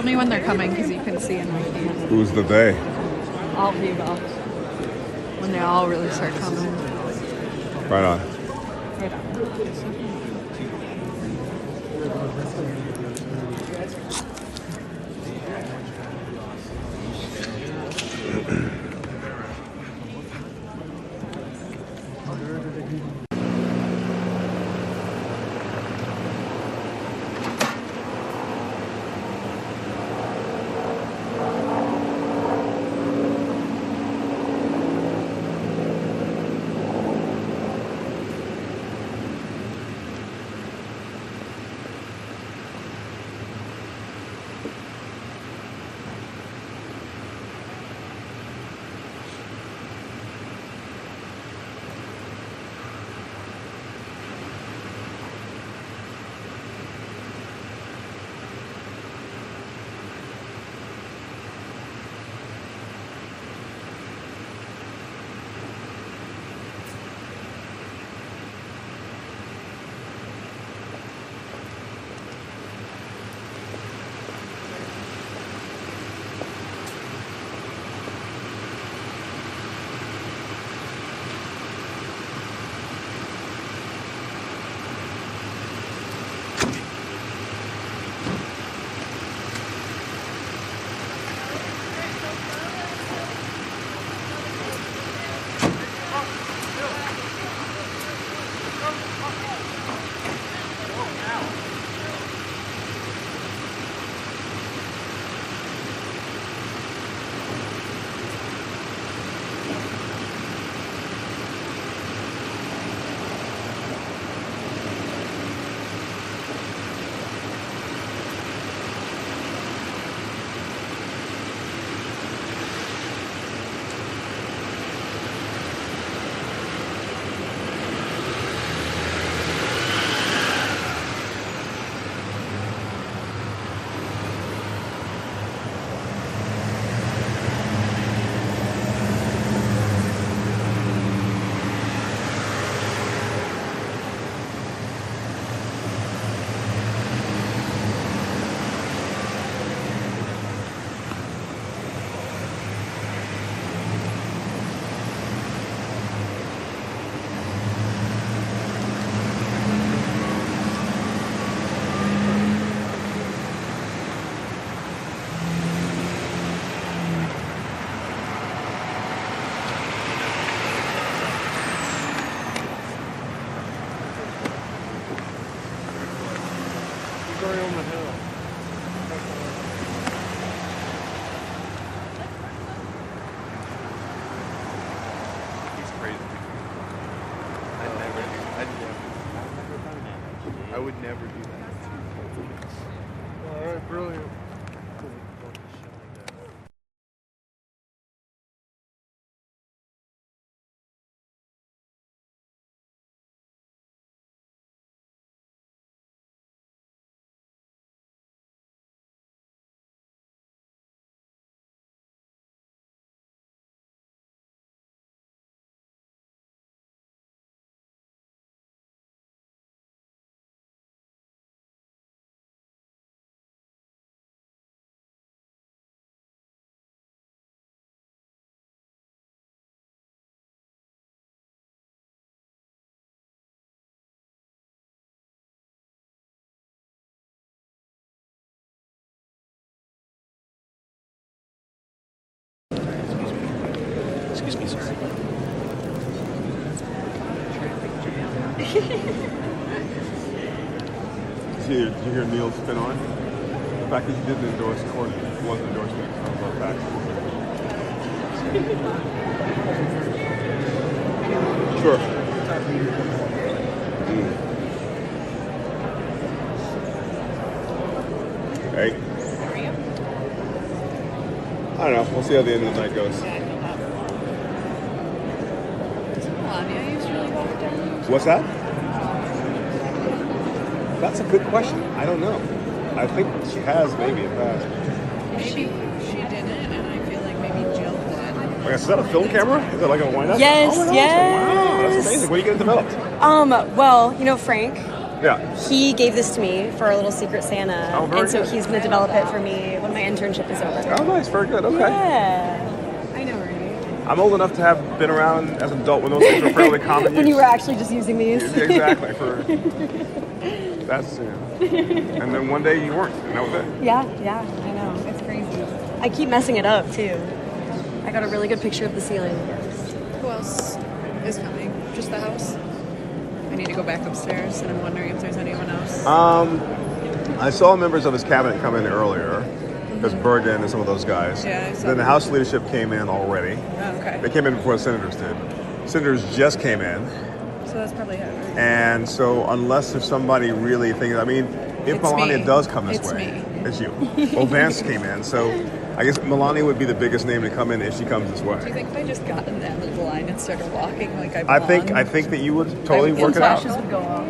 Tell me when they're coming because you can see in my feed. Who's the they? All of you guys. When they all really start coming. Right on. Right on. I would never do that. All right, brilliant. Excuse me, sir. Did you hear Neil's spin on it? The fact that you didn't endorse Court wasn't endorsement. I love that. Sure. Hey. How are you? I don't know. We'll see how the end of the night goes. Melania used to really walk down here. What's that? That's a good question. I don't know. I think she has maybe in the past. Maybe she didn't, and I feel like maybe Jill would. Like, is that a film camera? Is that like a wind up? Yes, oh, yes. Wow, that's amazing. When are you getting developed? Well, you know Frank, Yeah. He gave this to me for a little secret Santa, Oh, very and so good. he's going to develop it for me when my internship is over. Oh, nice. Very good. Okay. Yeah. I know, right? I'm old enough to have been around as an adult when those things were fairly common When use. you were actually just using these. Exactly. That's and then one day you weren't, and that was it. Yeah, I know. It's crazy. I keep messing it up too. I got a really good picture of the ceiling. Who else is coming? Just the house? I need to go back upstairs, and I'm wondering if there's anyone else. I saw members of his cabinet come in earlier. There's Bergen and some of those guys. Yeah, I saw Then the them. House leadership came in already. Oh, okay. They came in before the senators did. Senators just came in. So that's probably it, right? And so unless there's somebody really thinking, I mean, if It's Melania me. does come this It's way, me. it's you. Well, Vance came in, so I guess Melania would be the biggest name to come in if she comes this Do you way. think if I just got in that little line and started walking like I belong? I think that you would totally work it out. Flashes would go off.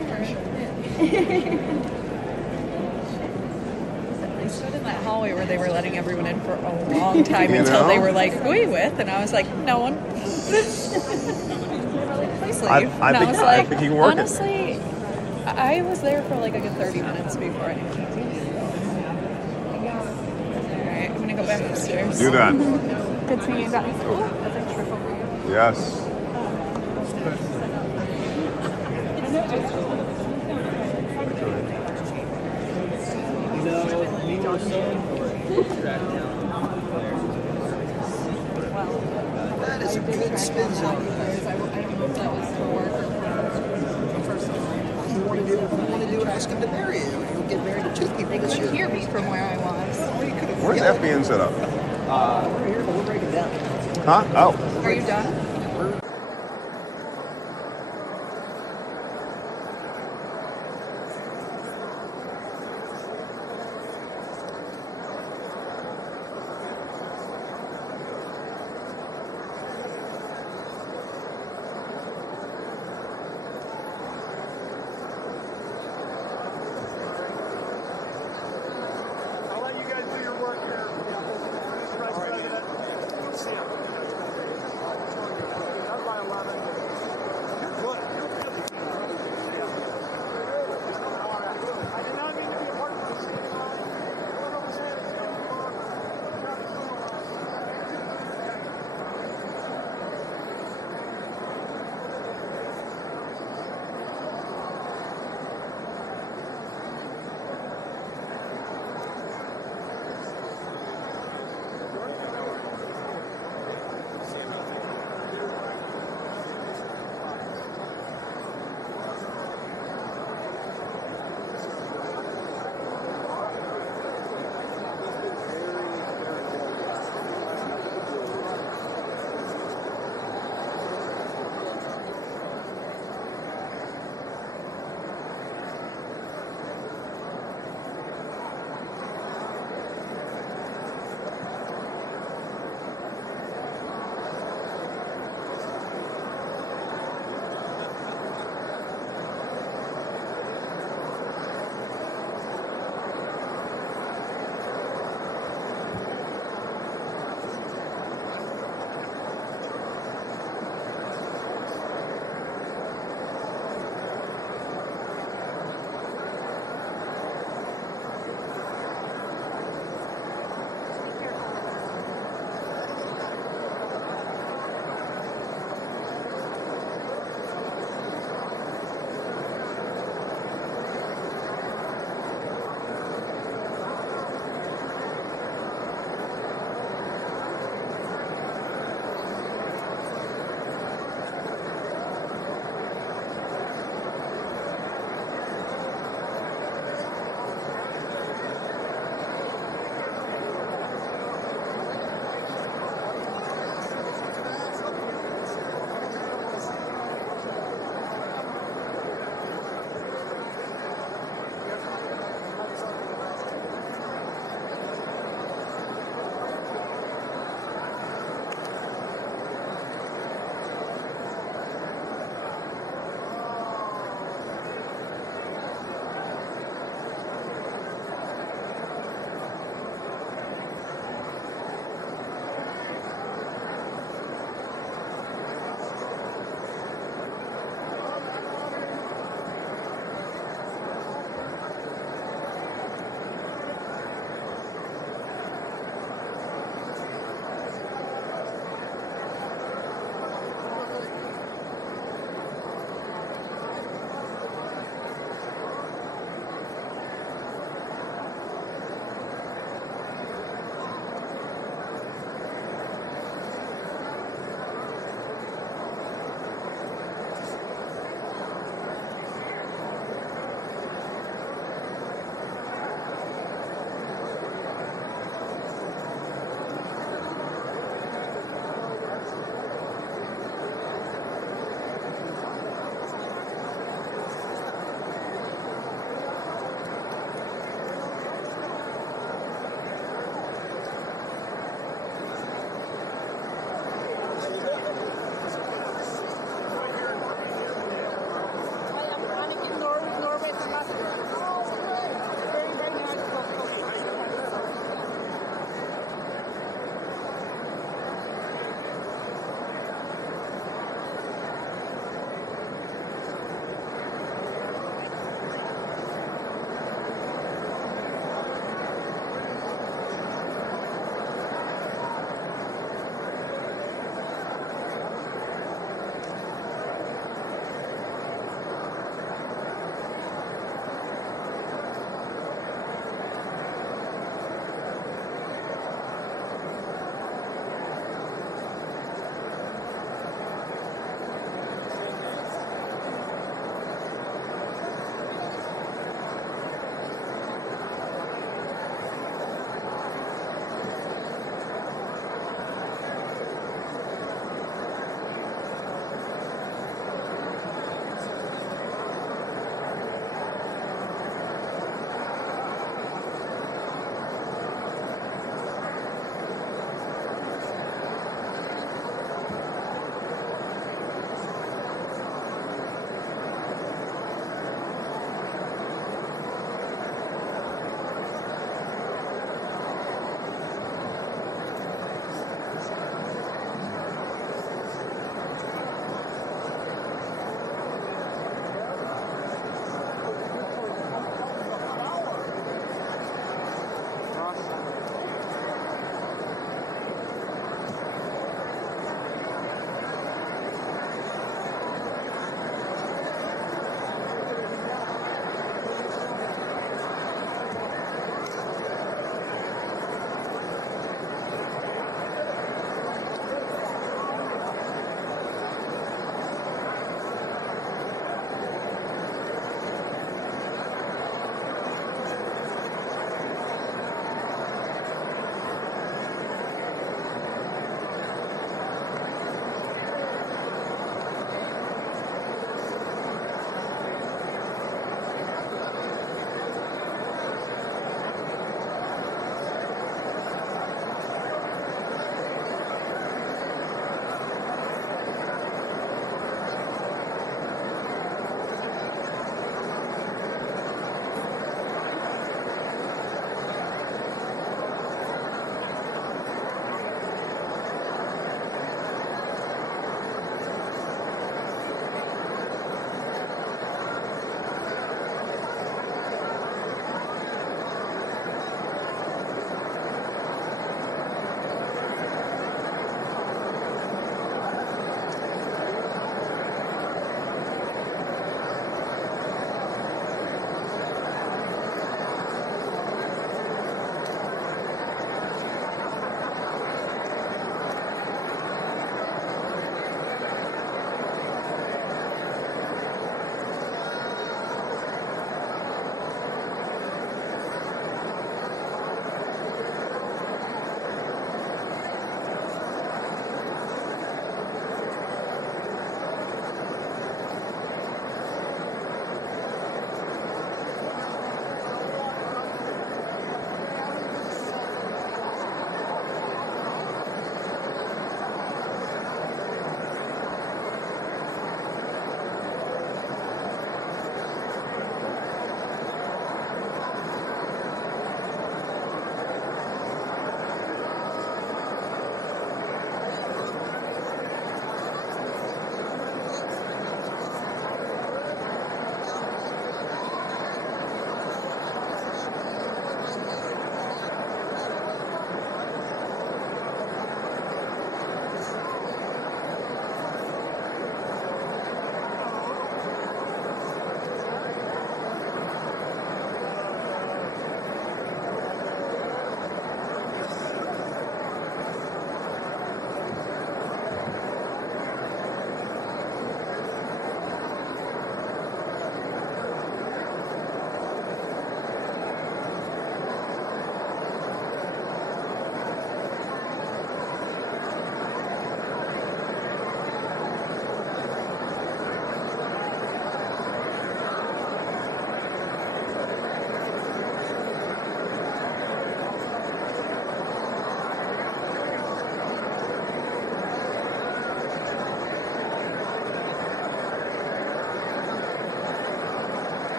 I stood in that hallway where they were letting everyone in for a long time You until know? they were like, "Who are you with?" And I was like, "No one." Please leave. I And think- was I like, think you can work it. honestly, I was there for like a good 30 minutes before I came. Alright, I'm gonna go back upstairs. Do that. Good seeing you guys. Oh, that's a triple for you. Yes. That is a good spin zone. I don't know if that was for work or for personal. You want to do ask him to marry you. You'll get married to two people They this couldn't year. hear me from where I was. Where's FBN set up? We're here, but we're breaking down. Huh? Oh. Are you done? I'll let you guys do your work here. Vice President. See ya.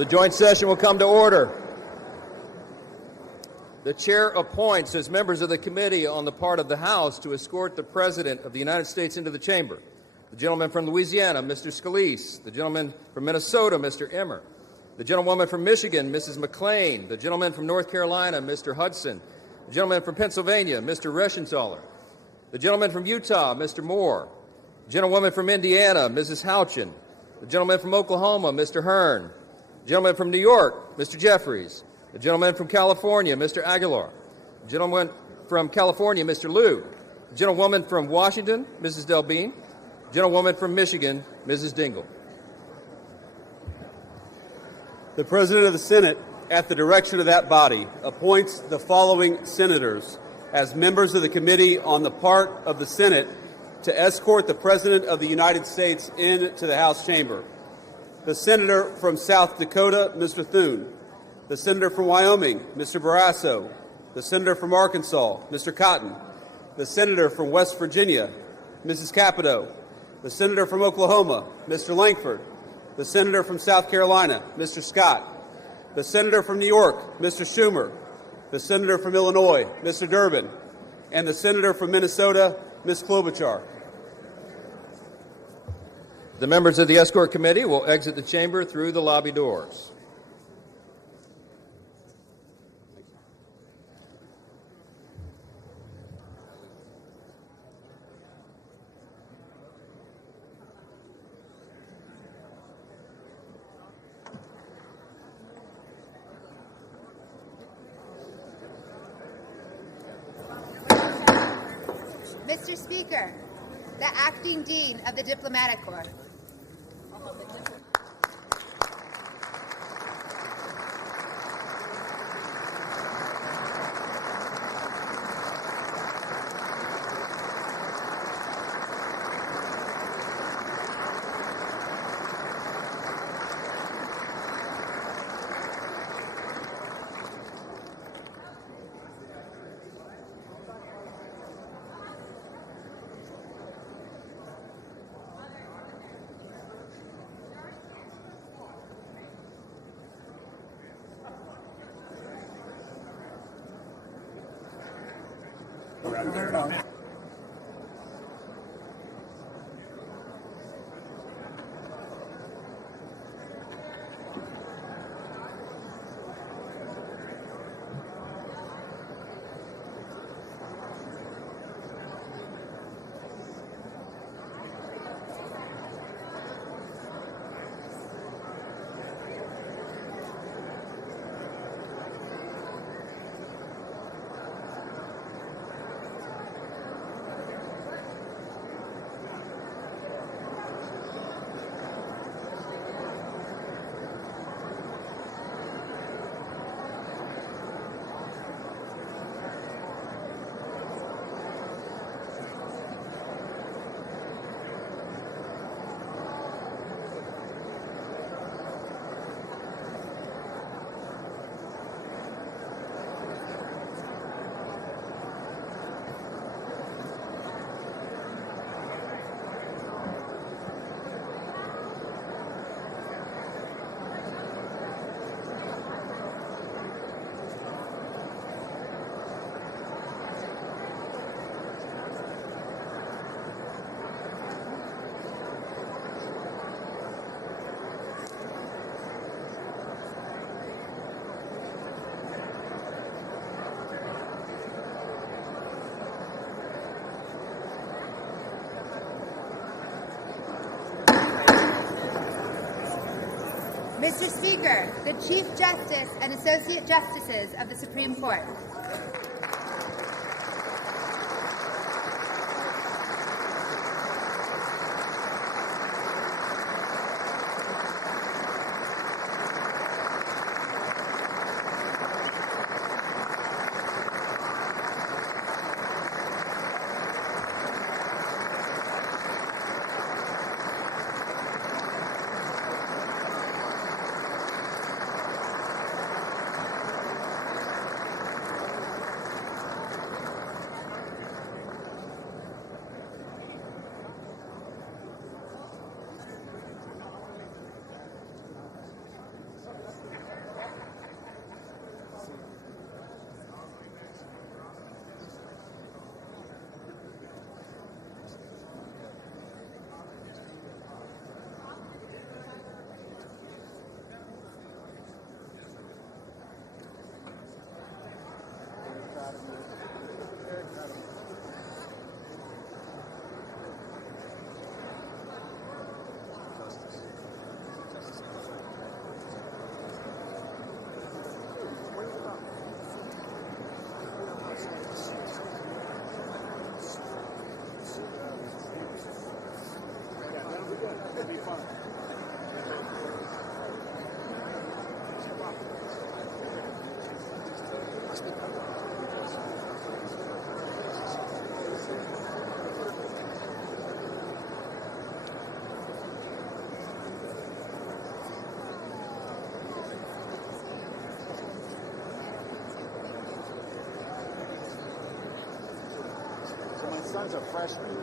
The joint session will come to order. The chair appoints as members of the committee on the part of the House to escort the President of the United States into the chamber: the gentleman from Louisiana, Mr. Scalise; the gentleman from Minnesota, Mr. Emmer; the gentlewoman from Michigan, Mrs. McClain; the gentleman from North Carolina, Mr. Hudson; the gentleman from Pennsylvania, Mr. Reschenthaler; the gentleman from Utah, Mr. Moore; the gentlewoman from Indiana, Mrs. Houchin; the gentleman from Oklahoma, Mr. Hearn; the gentleman from New York, Mr. Jeffries; the gentleman from California, Mr. Aguilar; the gentleman from California, Mr. Liu; the gentlewoman from Washington, Mrs. Delbene; the gentlewoman from Michigan, Mrs. Dingle. The President of the Senate, at the direction of that body, appoints the following senators as members of the committee on the part of the Senate to escort the President of the United States into the House chamber: the Senator from South Dakota, Mr. Thune; the Senator from Wyoming, Mr. Barrasso; the Senator from Arkansas, Mr. Cotton; the Senator from West Virginia, Mrs. Capito; the Senator from Oklahoma, Mr. Langford; the Senator from South Carolina, Mr. Scott; the Senator from New York, Mr. Schumer; the Senator from Illinois, Mr. Durbin; and the Senator from Minnesota, Ms. Klobuchar. The members of the Escort Committee will exit the chamber through the lobby doors. Mr. Speaker, the Acting Dean of the Diplomatic Corps. Mr. Speaker, the Chief Justice and Associate Justices of the Supreme Court. son's a freshman.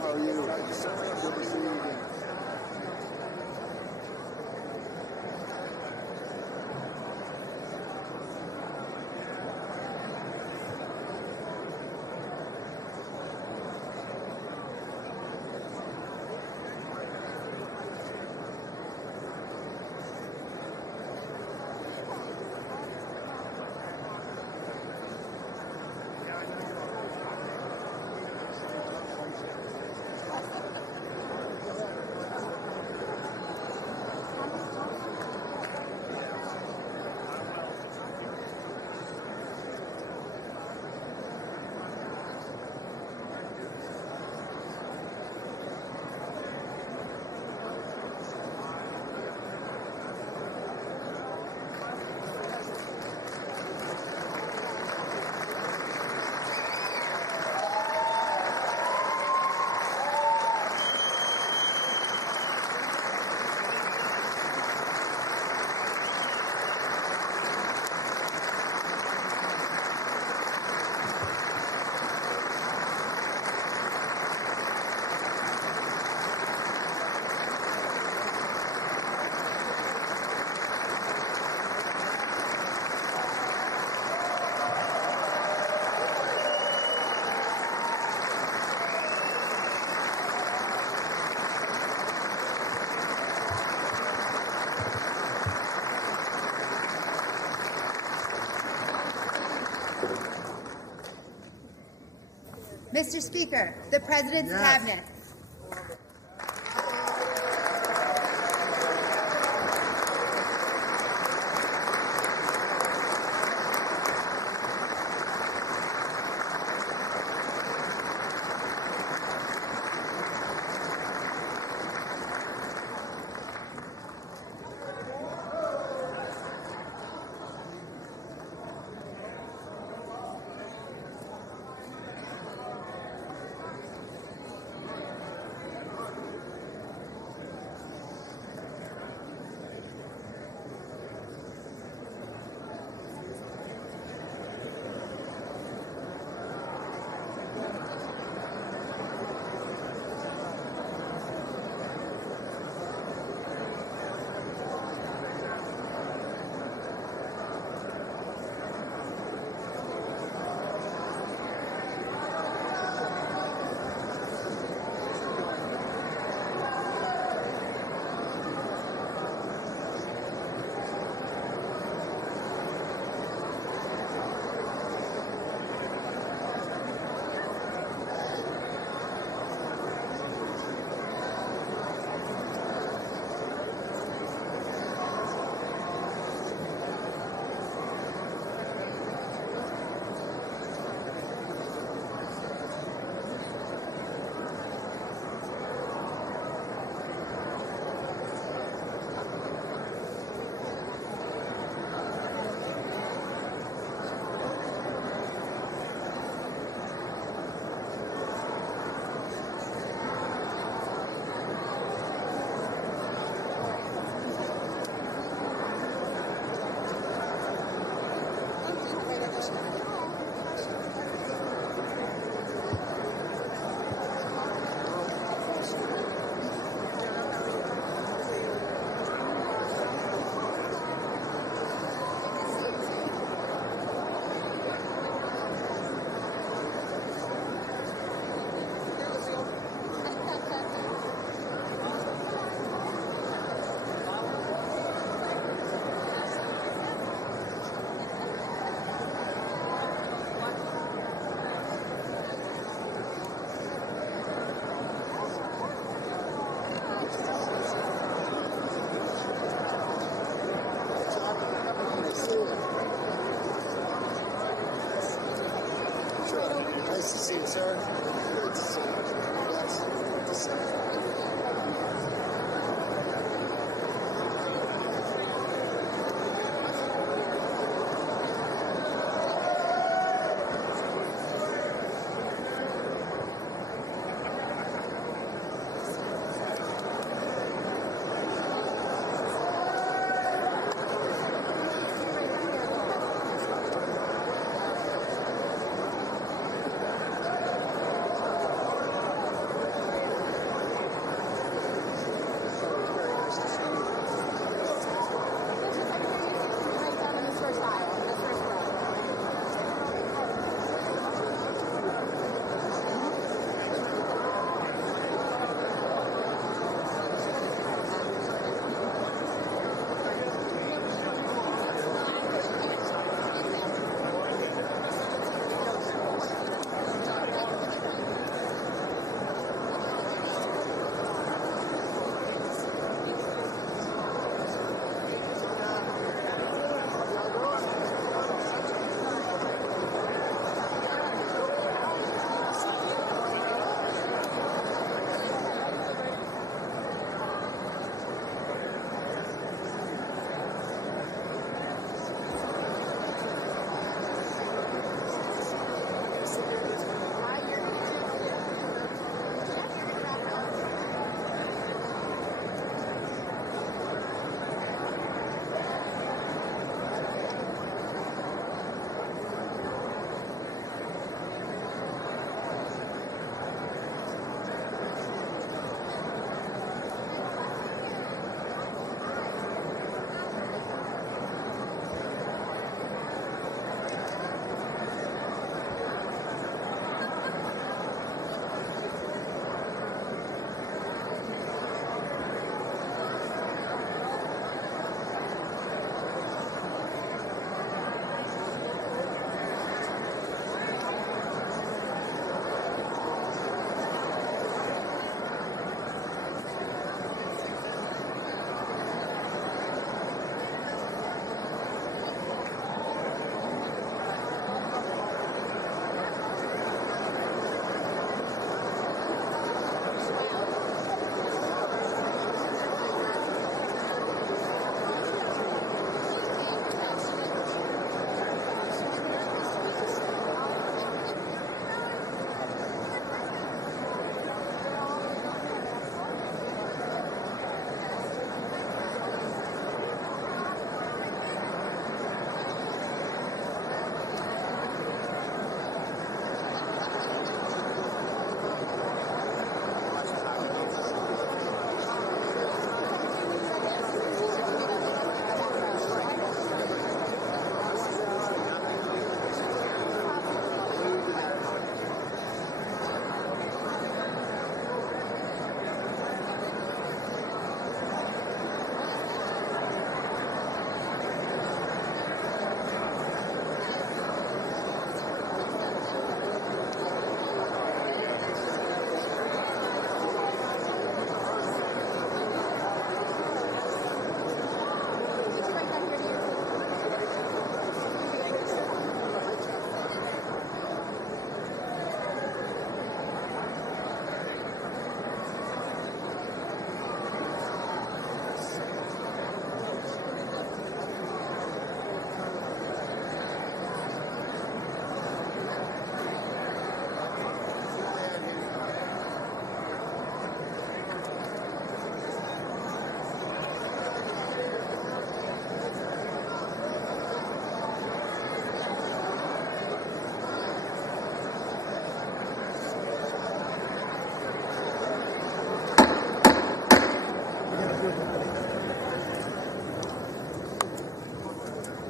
How are you? Good to see you again. Mr. Speaker, the President's Cabinet.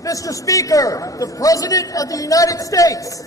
Mr. Speaker, the President of the United States.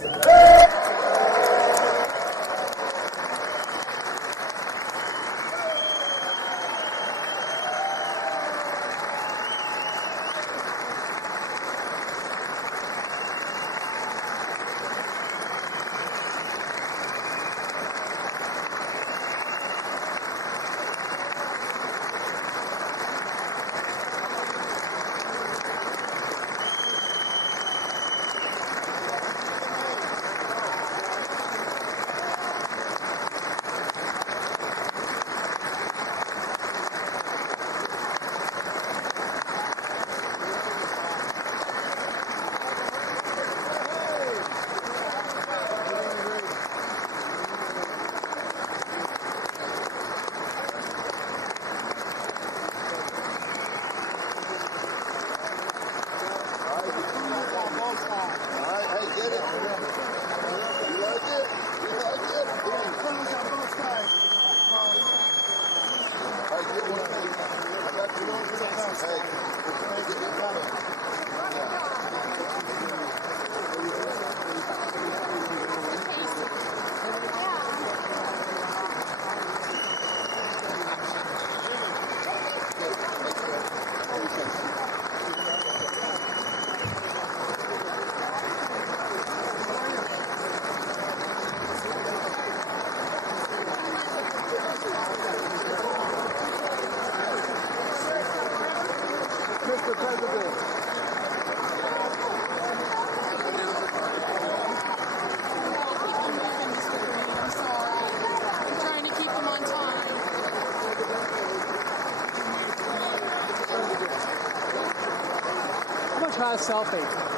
Try a selfie.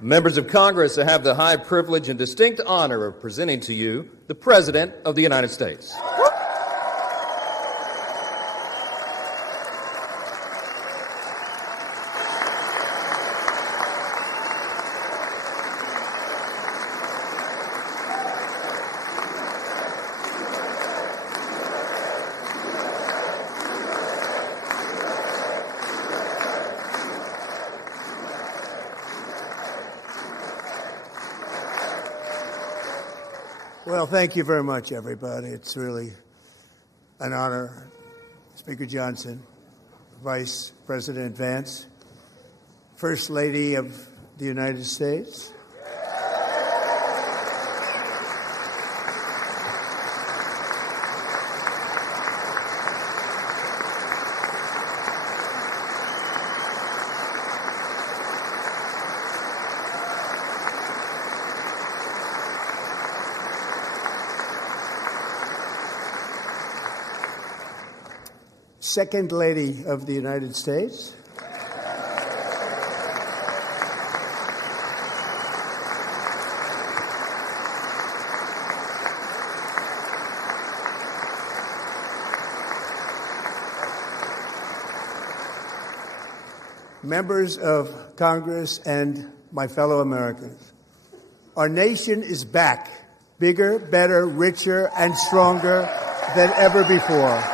Members of Congress, I have the high privilege and distinct honor of presenting to you the President of the United States. Well, thank you very much, everybody. It's really an honor. Speaker Johnson, Vice President Vance, First Lady of the United States, Second Lady of the United States, members of Congress, and my fellow Americans. Our nation is back, bigger, better, richer, and stronger than ever before.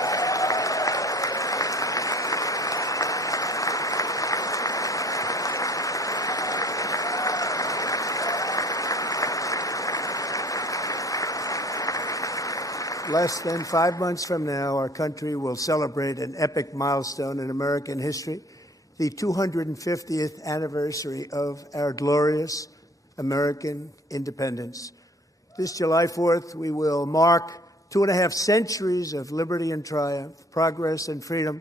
less than 5 months from now, our country will celebrate an epic milestone in American history, the 250th anniversary of our glorious American independence. This July 4th, we will mark 2.5 centuries of liberty and triumph, progress and freedom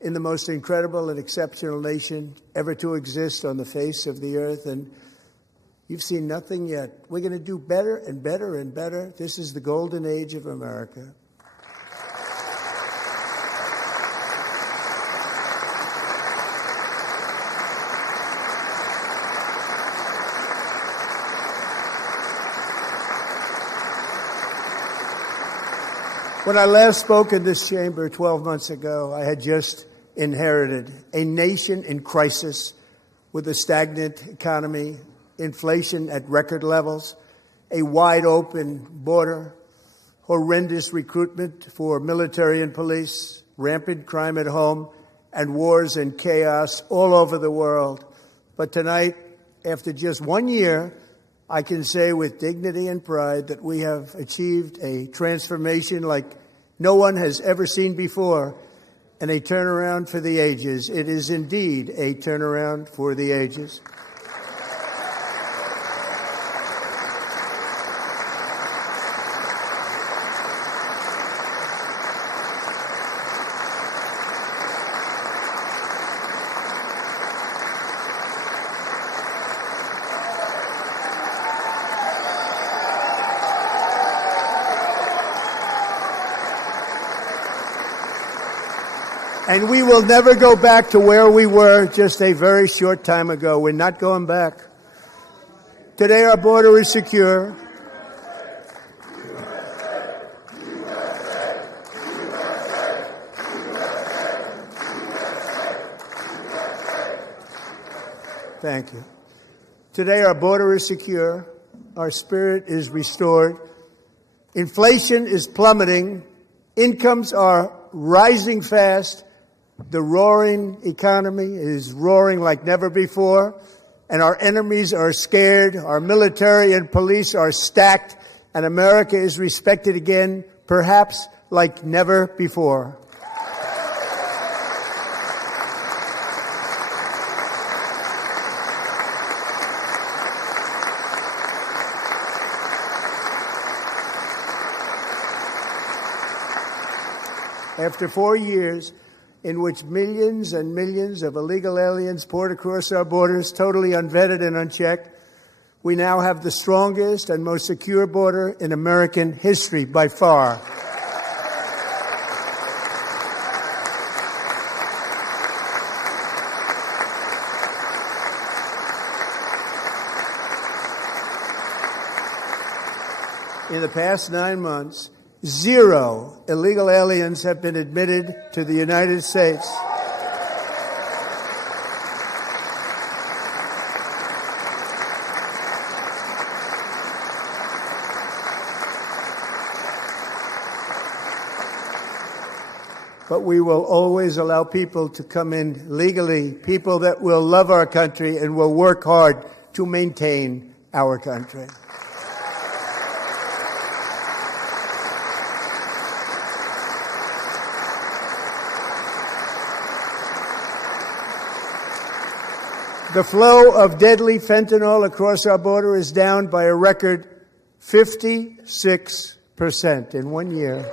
in the most incredible and exceptional nation ever to exist on the face of the earth. And you've seen nothing yet. We're going to do better and better and better. This is the golden age of America. When I last spoke in this chamber 12 months ago, I had just inherited a nation in crisis with a stagnant economy, inflation at record levels, a wide open border, horrendous recruitment for military and police, rampant crime at home, and wars and chaos all over the world. But tonight, after just 1 year, I can say with dignity and pride that we have achieved a transformation like no one has ever seen before, and a turnaround for the ages. It is indeed a turnaround for the ages. And we will never go back to where we were just a very short time ago. We're not going back. Today our border is secure. Thank you. Today our border is secure. Our spirit is restored. Inflation is plummeting. Incomes are rising fast. The roaring economy is roaring like never before, and our enemies are scared. Our military and police are stacked, and America is respected again, perhaps like never before. After 4 years in which millions and millions of illegal aliens poured across our borders, totally unvetted and unchecked, we now have the strongest and most secure border in American history by far. In the past 9 months, 0 illegal aliens have been admitted to the United States. But we will always allow people to come in legally, people that will love our country and will work hard to maintain our country. The flow of deadly fentanyl across our border is down by a record 56% in 1 year.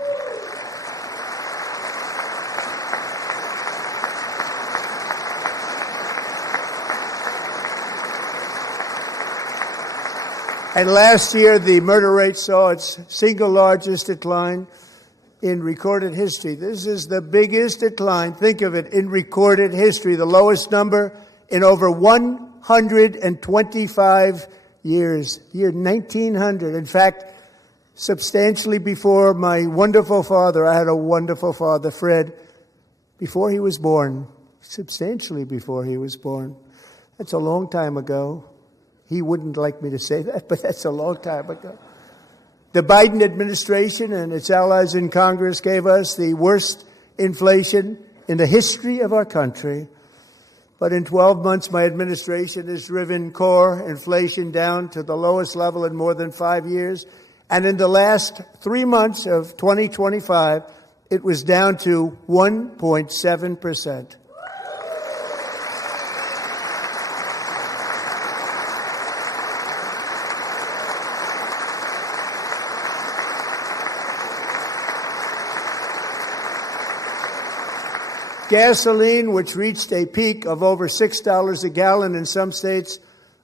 And last year, the murder rate saw its single largest decline in recorded history. This is the biggest decline, think of it, in recorded history, the lowest number in over 125 years, year 1900. In fact, substantially before my wonderful father, I had a wonderful father, Fred, before he was born, substantially before he was born. That's a long time ago. He wouldn't like me to say that, but that's a long time ago. The Biden administration and its allies in Congress gave us the worst inflation in the history of our country. But in 12 months, my administration has driven core inflation down to the lowest level in more than 5 years, And in the last 3 months of 2025, it was down to 1.7%. Gasoline, which reached a peak of over $6 a gallon in some states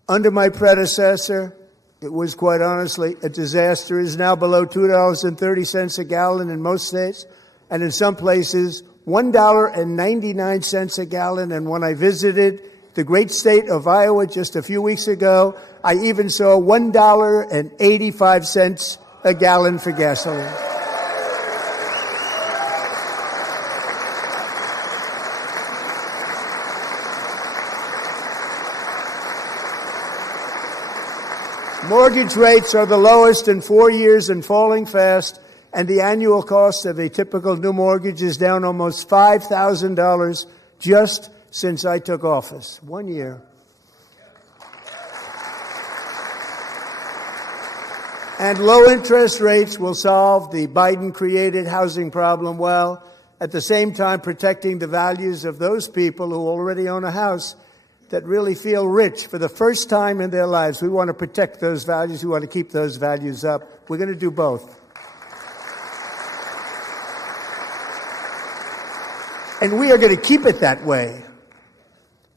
under my predecessor, it was quite honestly a disaster, is now below $2.30 a gallon in most states, and in some places $1.99 a gallon. And when I visited the great state of Iowa just a few weeks ago, I even saw $1.85 a gallon for gasoline. Mortgage rates are the lowest in 4 years and falling fast, and the annual cost of a typical new mortgage is down almost $5,000 just since I took office. 1 year. And low interest rates will solve the Biden-created housing problem while at the same time protecting the values of those people who already own a house that really feel rich for the first time in their lives. We want to protect those values. We want to keep those values up. We're going to do both. And we are going to keep it that way.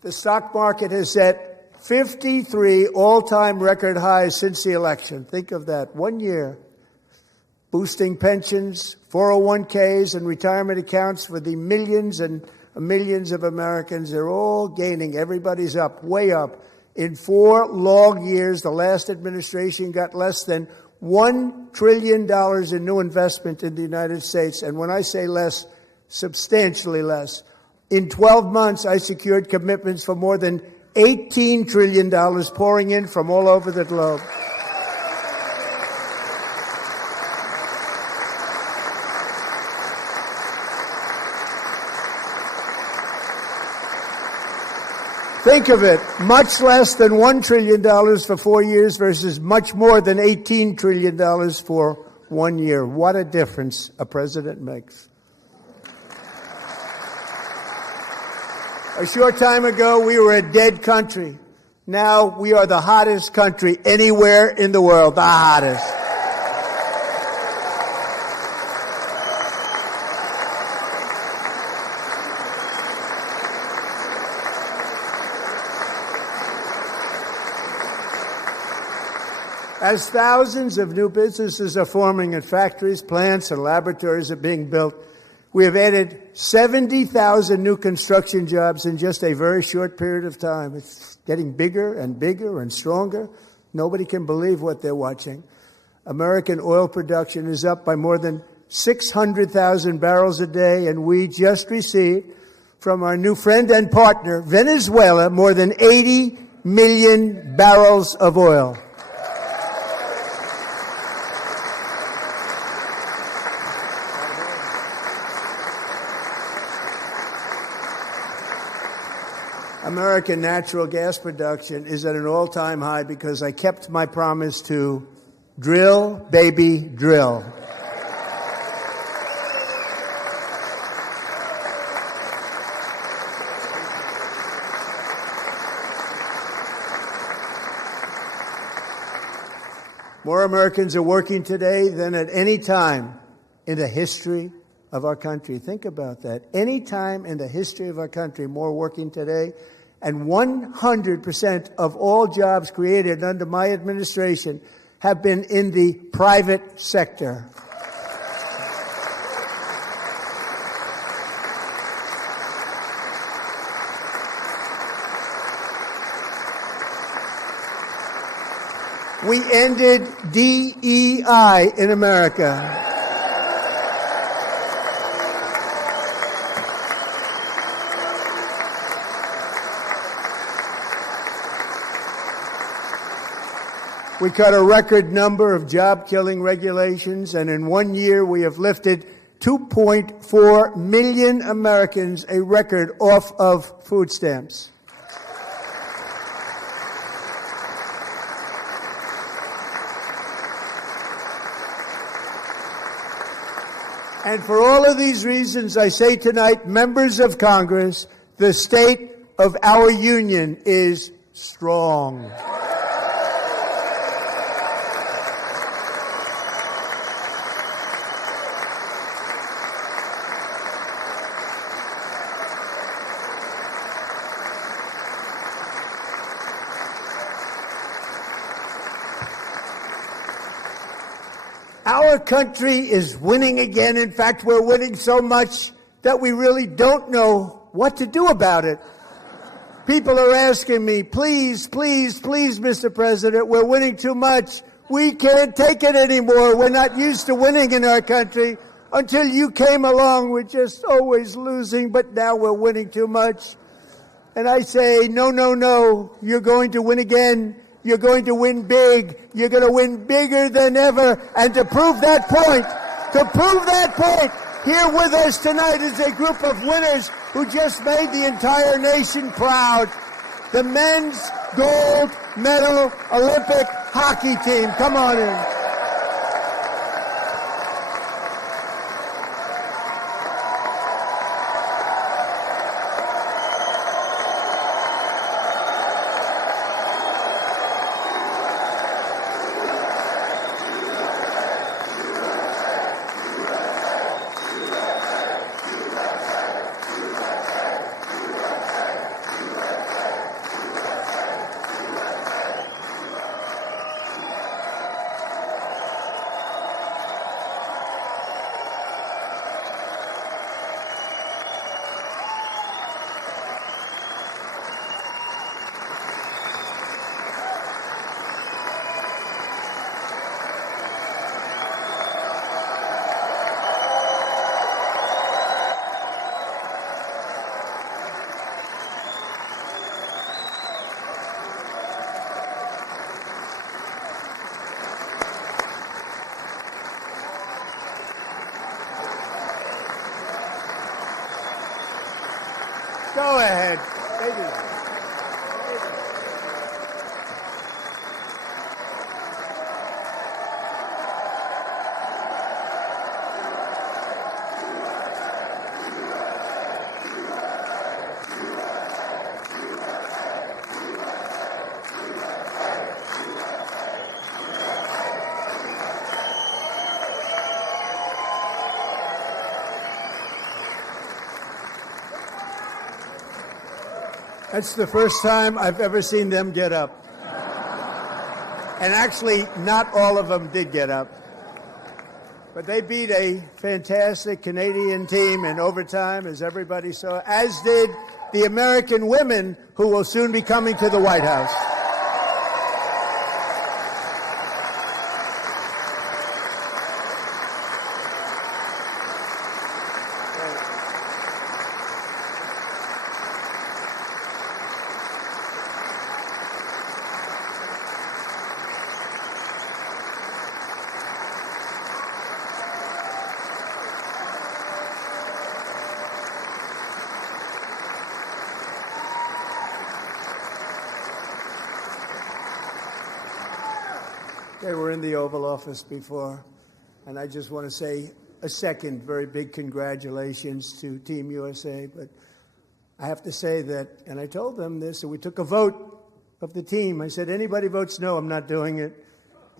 The stock market has set 53 all-time record highs since the election. Think of that. 1 year. Boosting pensions, 401ks, and retirement accounts for the millions and millions of Americans. They're all gaining. Everybody's up, way up. In 4 long years, the last administration got less than $1 trillion in new investment in the United States. And when I say less, substantially less. In 12 months, I secured commitments for more than $18 trillion pouring in from all over the globe. Think of it, much less than $1 trillion for 4 years versus much more than $18 trillion for 1 year. What a difference a president makes. A short time ago, we were a dead country. Now we are the hottest country anywhere in the world, the hottest. As thousands of new businesses are forming and factories, plants, and laboratories are being built, we have added 70,000 new construction jobs in just a very short period of time. It's getting bigger and bigger and stronger. Nobody can believe what they're watching. American oil production is up by more than 600,000 barrels a day, and we just received from our new friend and partner, Venezuela, more than 80 million barrels of oil. American natural gas production is at an all-time high because I kept my promise to drill, baby, drill. More Americans are working today than at any time in the history of our country. Think about that. Any time in the history of our country, more working today. And 100% of all jobs created under my administration have been in the private sector. We ended DEI in America. We cut a record number of job-killing regulations, and in 1 year we have lifted 2.4 million Americans, a record, off of food stamps. And for all of these reasons, I say tonight, members of Congress, the state of our union is strong. Our country is winning again. In fact, we're winning so much that we really don't know what to do about it. People are asking me, please, please, please, Mr. President, we're winning too much. We can't take it anymore. We're not used to winning in our country. Until you came along, we're just always losing, but now we're winning too much. And I say, no, no, no, you're going to win again. You're going to win big. You're going to win bigger than ever. And to prove that point, here with us tonight is a group of winners who just made the entire nation proud. The men's gold medal Olympic hockey team. Come on in. Go ahead, baby. That's the first time I've ever seen them get up. And actually, not all of them did get up. But they beat a fantastic Canadian team in overtime, as everybody saw, as did the American women who will soon be coming to the White House. They were in the Oval Office before, and I just want to say a second very big congratulations to Team USA. But I have to say that, and I told them this, and we took a vote of the team. I said, anybody votes no, I'm not doing it.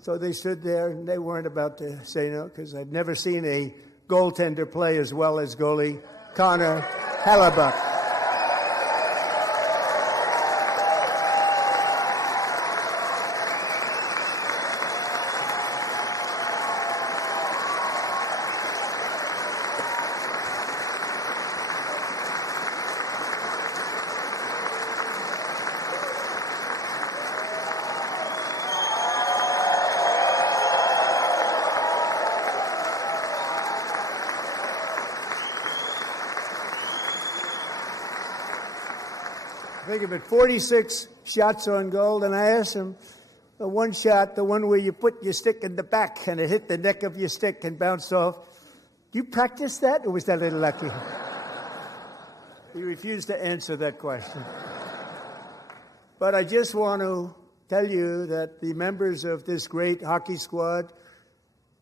So they stood there, and they weren't about to say no, because I'd never seen a goaltender play as well as goalie Connor Hellebuck. Think of it, 46 shots on goal, and I asked him, the one shot, the one where you put your stick in the back and it hit the neck of your stick and bounced off, you practice that, or was that a little lucky? He refused to answer that question. But I just want to tell you that the members of this great hockey squad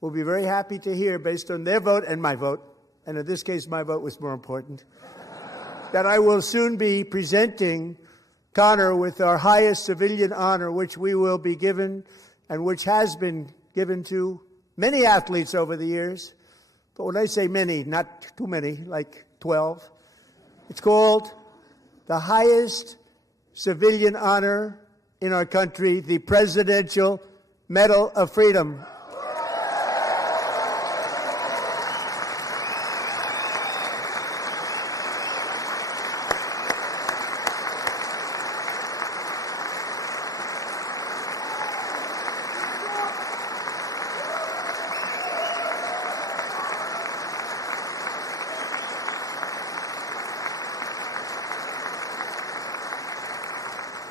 will be very happy to hear, based on their vote and my vote, and in this case my vote was more important, that I will soon be presenting Connor with our highest civilian honor, which we will be given and which has been given to many athletes over the years. But when I say many, not too many, like 12, it's called the highest civilian honor in our country, the Presidential Medal of Freedom.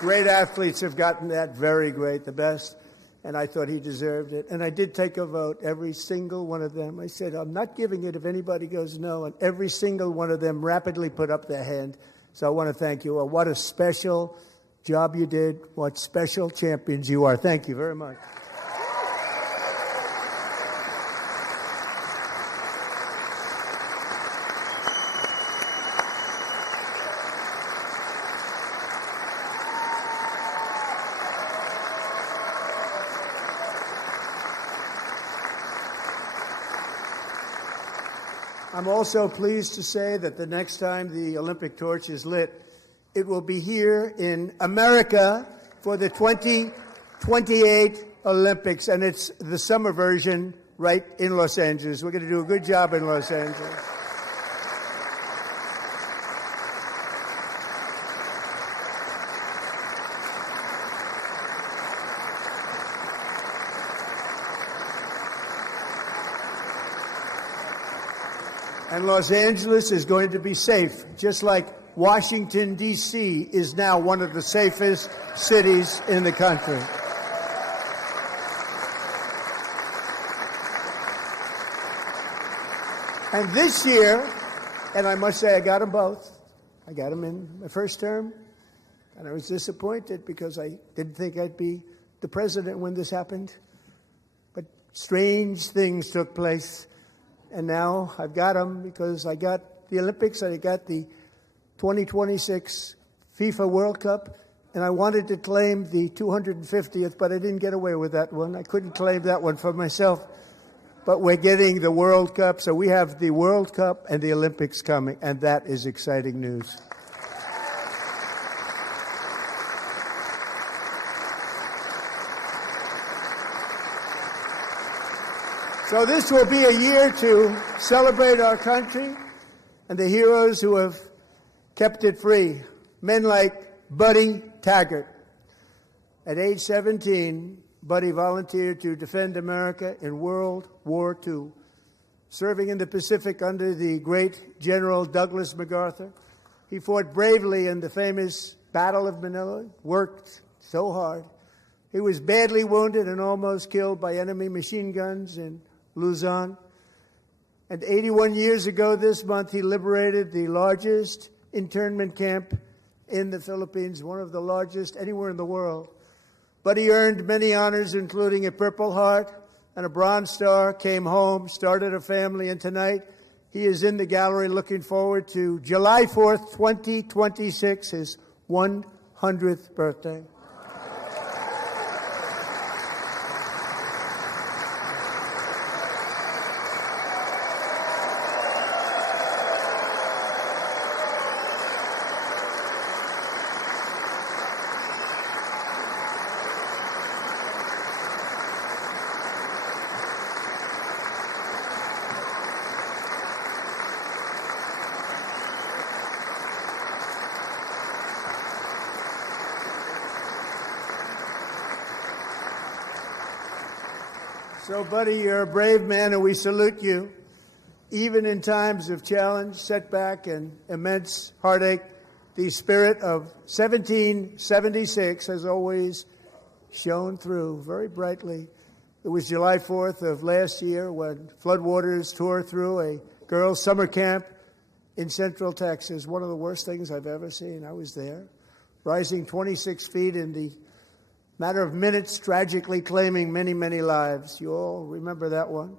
Great athletes have gotten that, very great, the best, and I thought he deserved it. And I did take a vote, every single one of them. I said, I'm not giving it if anybody goes no, and every single one of them rapidly put up their hand. So I want to thank you all. What a special job you did. What special champions you are. Thank you very much. I'm also pleased to say that the next time the Olympic torch is lit, it will be here in America for the 2028 Olympics, and it's the summer version right in Los Angeles. We're going to do a good job in Los Angeles. And Los Angeles is going to be safe, just like Washington, D.C. is now one of the safest cities in the country. And this year, and I must say I got them both. I got them in my first term, and I was disappointed because I didn't think I'd be the president when this happened. But strange things took place. And now I've got them because I got the Olympics and I got the 2026 FIFA World Cup. And I wanted to claim the 250th, but I didn't get away with that one. I couldn't claim that one for myself. But we're getting the World Cup. So we have the World Cup and the Olympics coming. And that is exciting news. So this will be a year to celebrate our country and the heroes who have kept it free. Men like Buddy Taggart. At age 17, Buddy volunteered to defend America in World War II, serving in the Pacific under the great General Douglas MacArthur. He fought bravely in the famous Battle of Manila, worked so hard. He was badly wounded and almost killed by enemy machine guns in Luzon. And 81 years ago this month, he liberated the largest internment camp in the Philippines, one of the largest anywhere in the world. But he earned many honors, including a Purple Heart and a Bronze Star, came home, started a family, and tonight he is in the gallery looking forward to July 4th, 2026, his 100th birthday. So, Buddy, you're a brave man, and we salute you. Even in times of challenge, setback, and immense heartache, the spirit of 1776 has always shone through very brightly. It was July 4th of last year when floodwaters tore through a girls' summer camp in Central Texas, one of the worst things I've ever seen. I was there, rising 26 feet in the matter of minutes, tragically claiming many, many lives. You all remember that one.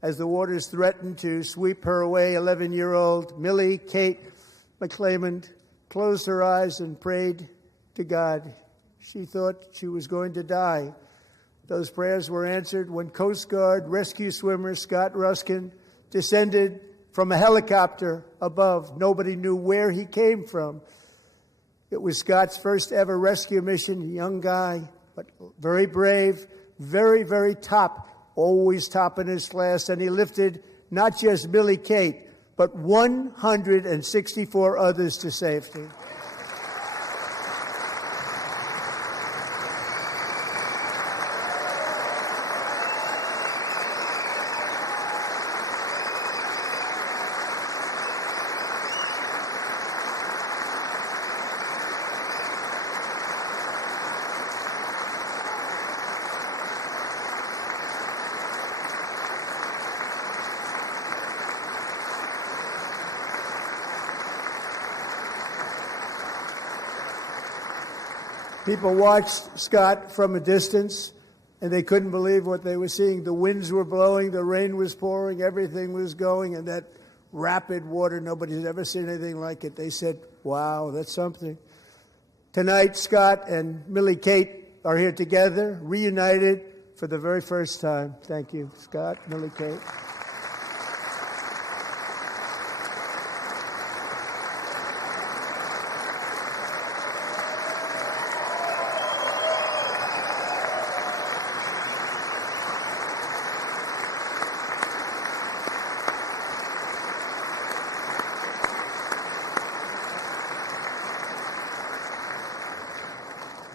As the waters threatened to sweep her away, 11-year-old Millie Kate McClelland closed her eyes and prayed to God. She thought she was going to die. Those prayers were answered when Coast Guard rescue swimmer Scott Ruskin descended from a helicopter above. Nobody knew where he came from. It was Scott's first ever rescue mission. A young guy, but very brave, very, very top, always top in his class. And he lifted not just Millie Kate, but 164 others to safety. People watched Scott from a distance, and they couldn't believe what they were seeing. The winds were blowing, the rain was pouring, everything was going, and that rapid water, nobody's ever seen anything like it. They said, wow, that's something. Tonight, Scott and Millie Kate are here together, reunited for the very first time. Thank you, Scott, Millie Kate.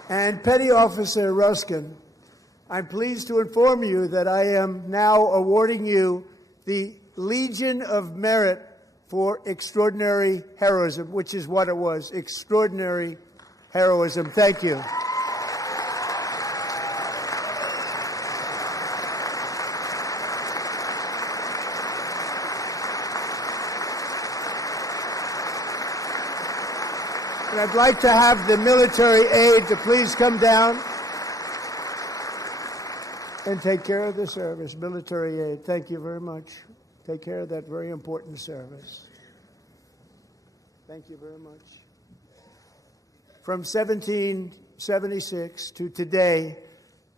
And Petty Officer Ruskin, I'm pleased to inform you that I am now awarding you the Legion of Merit for extraordinary heroism, which is what it was, extraordinary heroism. Thank you. And I'd like to have the military aide to please come down and take care of the service. Military aide, thank you very much. Take care of that very important service. Thank you very much. From 1776 to today,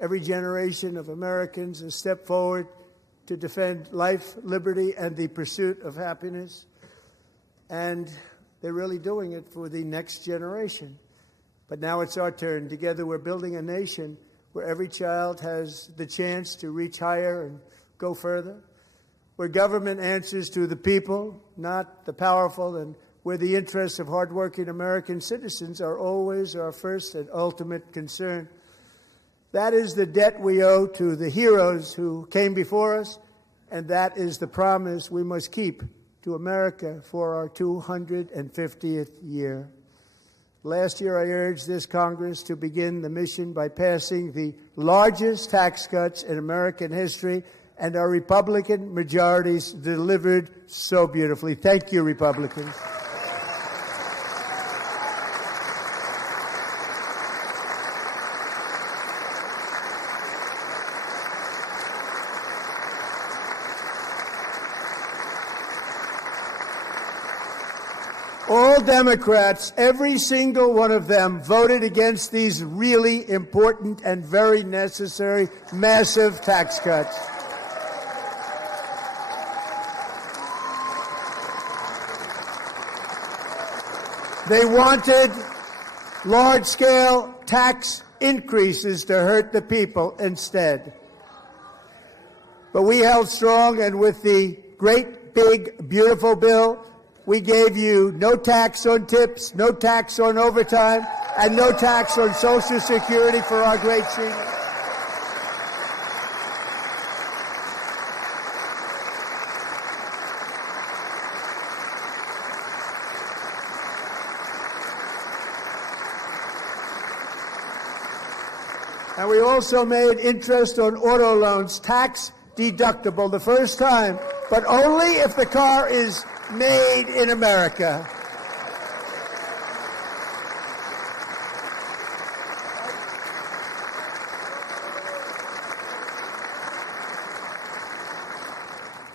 every generation of Americans has stepped forward to defend life, liberty, and the pursuit of happiness. And they're really doing it for the next generation. But now it's our turn. Together we're building a nation where every child has the chance to reach higher and go further, where government answers to the people, not the powerful, and where the interests of hardworking American citizens are always our first and ultimate concern. That is the debt we owe to the heroes who came before us, and that is the promise we must keep to America for our 250th year. Last year, I urged this Congress to begin the mission by passing the largest tax cuts in American history, and our Republican majorities delivered so beautifully. Thank you, Republicans. All Democrats, every single one of them, voted against these really important and very necessary massive tax cuts. They wanted large-scale tax increases to hurt the people instead. But we held strong, and with the great, big, beautiful bill, we gave you no tax on tips, no tax on overtime, and no tax on Social Security for our great seniors. And we also made interest on auto loans tax deductible the first time, but only if the car is made in America.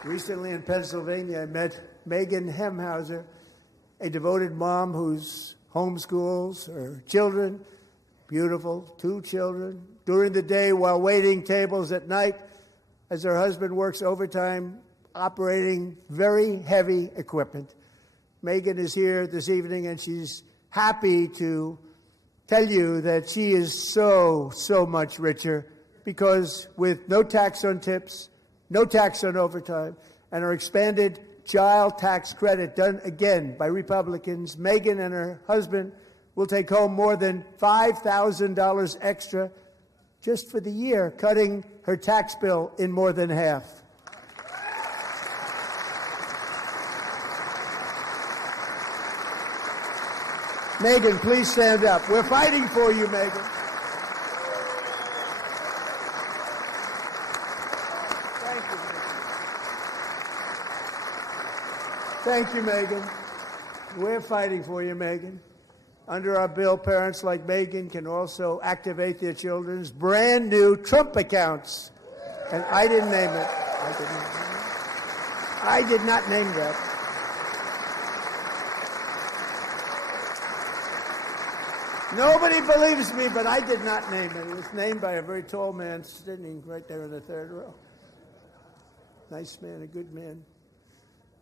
Recently in Pennsylvania, I met Megan Hemhauser, a devoted mom who's homeschools her children, beautiful, 2 children, during the day while waiting tables at night as her husband works overtime operating very heavy equipment. Megan is here this evening, and she's happy to tell you that she is so much richer because with no tax on tips, no tax on overtime, and her expanded child tax credit done again by Republicans, Megan and her husband will take home more than $5,000 extra just for the year, cutting her tax bill in more than half. Megan, please stand up. We're fighting for you, Megan. Thank you, Megan. We're fighting for you, Megan. Under our bill, parents like Megan can also activate their children's brand new Trump accounts. And I didn't name it. I did not name that. Nobody believes me, but I did not name it. It was named by a very tall man sitting right there in the third row. Nice man, a good man.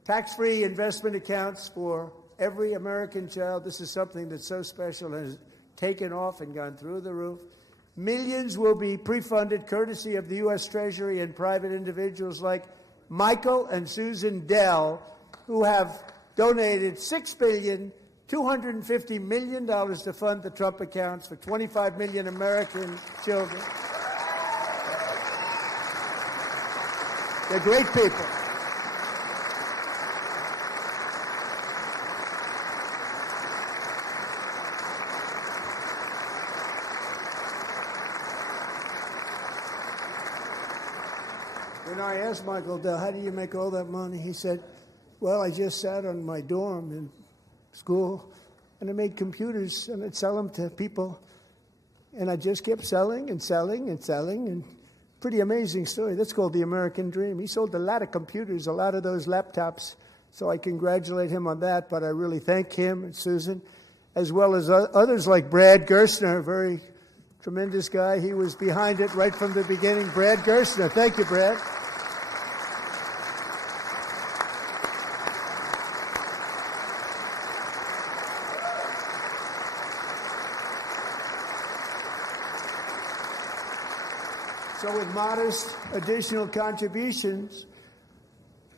Tax-free investment accounts for every American child. This is something that's so special and has taken off and gone through the roof. Millions will be pre-funded courtesy of the U.S. Treasury and private individuals like Michael and Susan Dell, who have donated $6,250 million to fund the Trump accounts for 25 million American children. They're great people. When I asked Michael Dell, how do you make all that money? He said, well, I just sat on my dorm in school, and I made computers, and I'd sell them to people. And I just kept selling and selling and selling, and pretty amazing story. That's called the American dream. He sold a lot of computers, a lot of those laptops, so I congratulate him on that, but I really thank him and Susan, as well as others like Brad Gerstner, a very tremendous guy. He was behind it right from the beginning. Brad Gerstner. Thank you, Brad. So with modest additional contributions,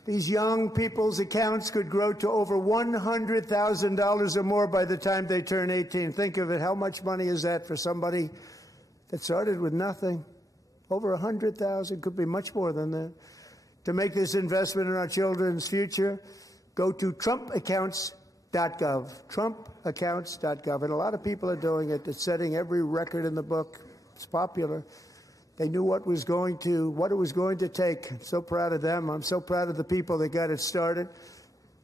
these young people's accounts could grow to over $100,000 or more by the time they turn 18. Think of it. How much money is that for somebody that started with nothing? Over 100,000, could be much more than that. To make this investment in our children's future, go to TrumpAccounts.gov. TrumpAccounts.gov. And a lot of people are doing it. It's setting every record in the book. It's popular. They knew what it was going to take. I'm so proud of them. I'm so proud of the people that got it started.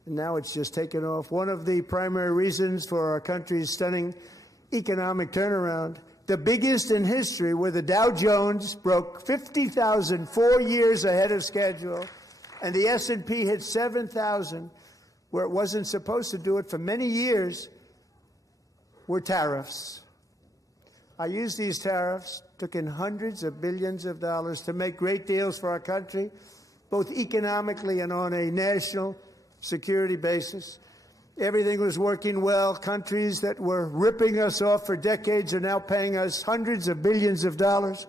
And now it's just taken off. One of the primary reasons for our country's stunning economic turnaround, the biggest in history, where the Dow Jones broke 50,000 4 years ahead of schedule, and the S&P hit 7,000, where it wasn't supposed to do it for many years, were tariffs. I used these tariffs, took in hundreds of billions of dollars to make great deals for our country, both economically and on a national security basis. Everything was working well. Countries that were ripping us off for decades are now paying us hundreds of billions of dollars.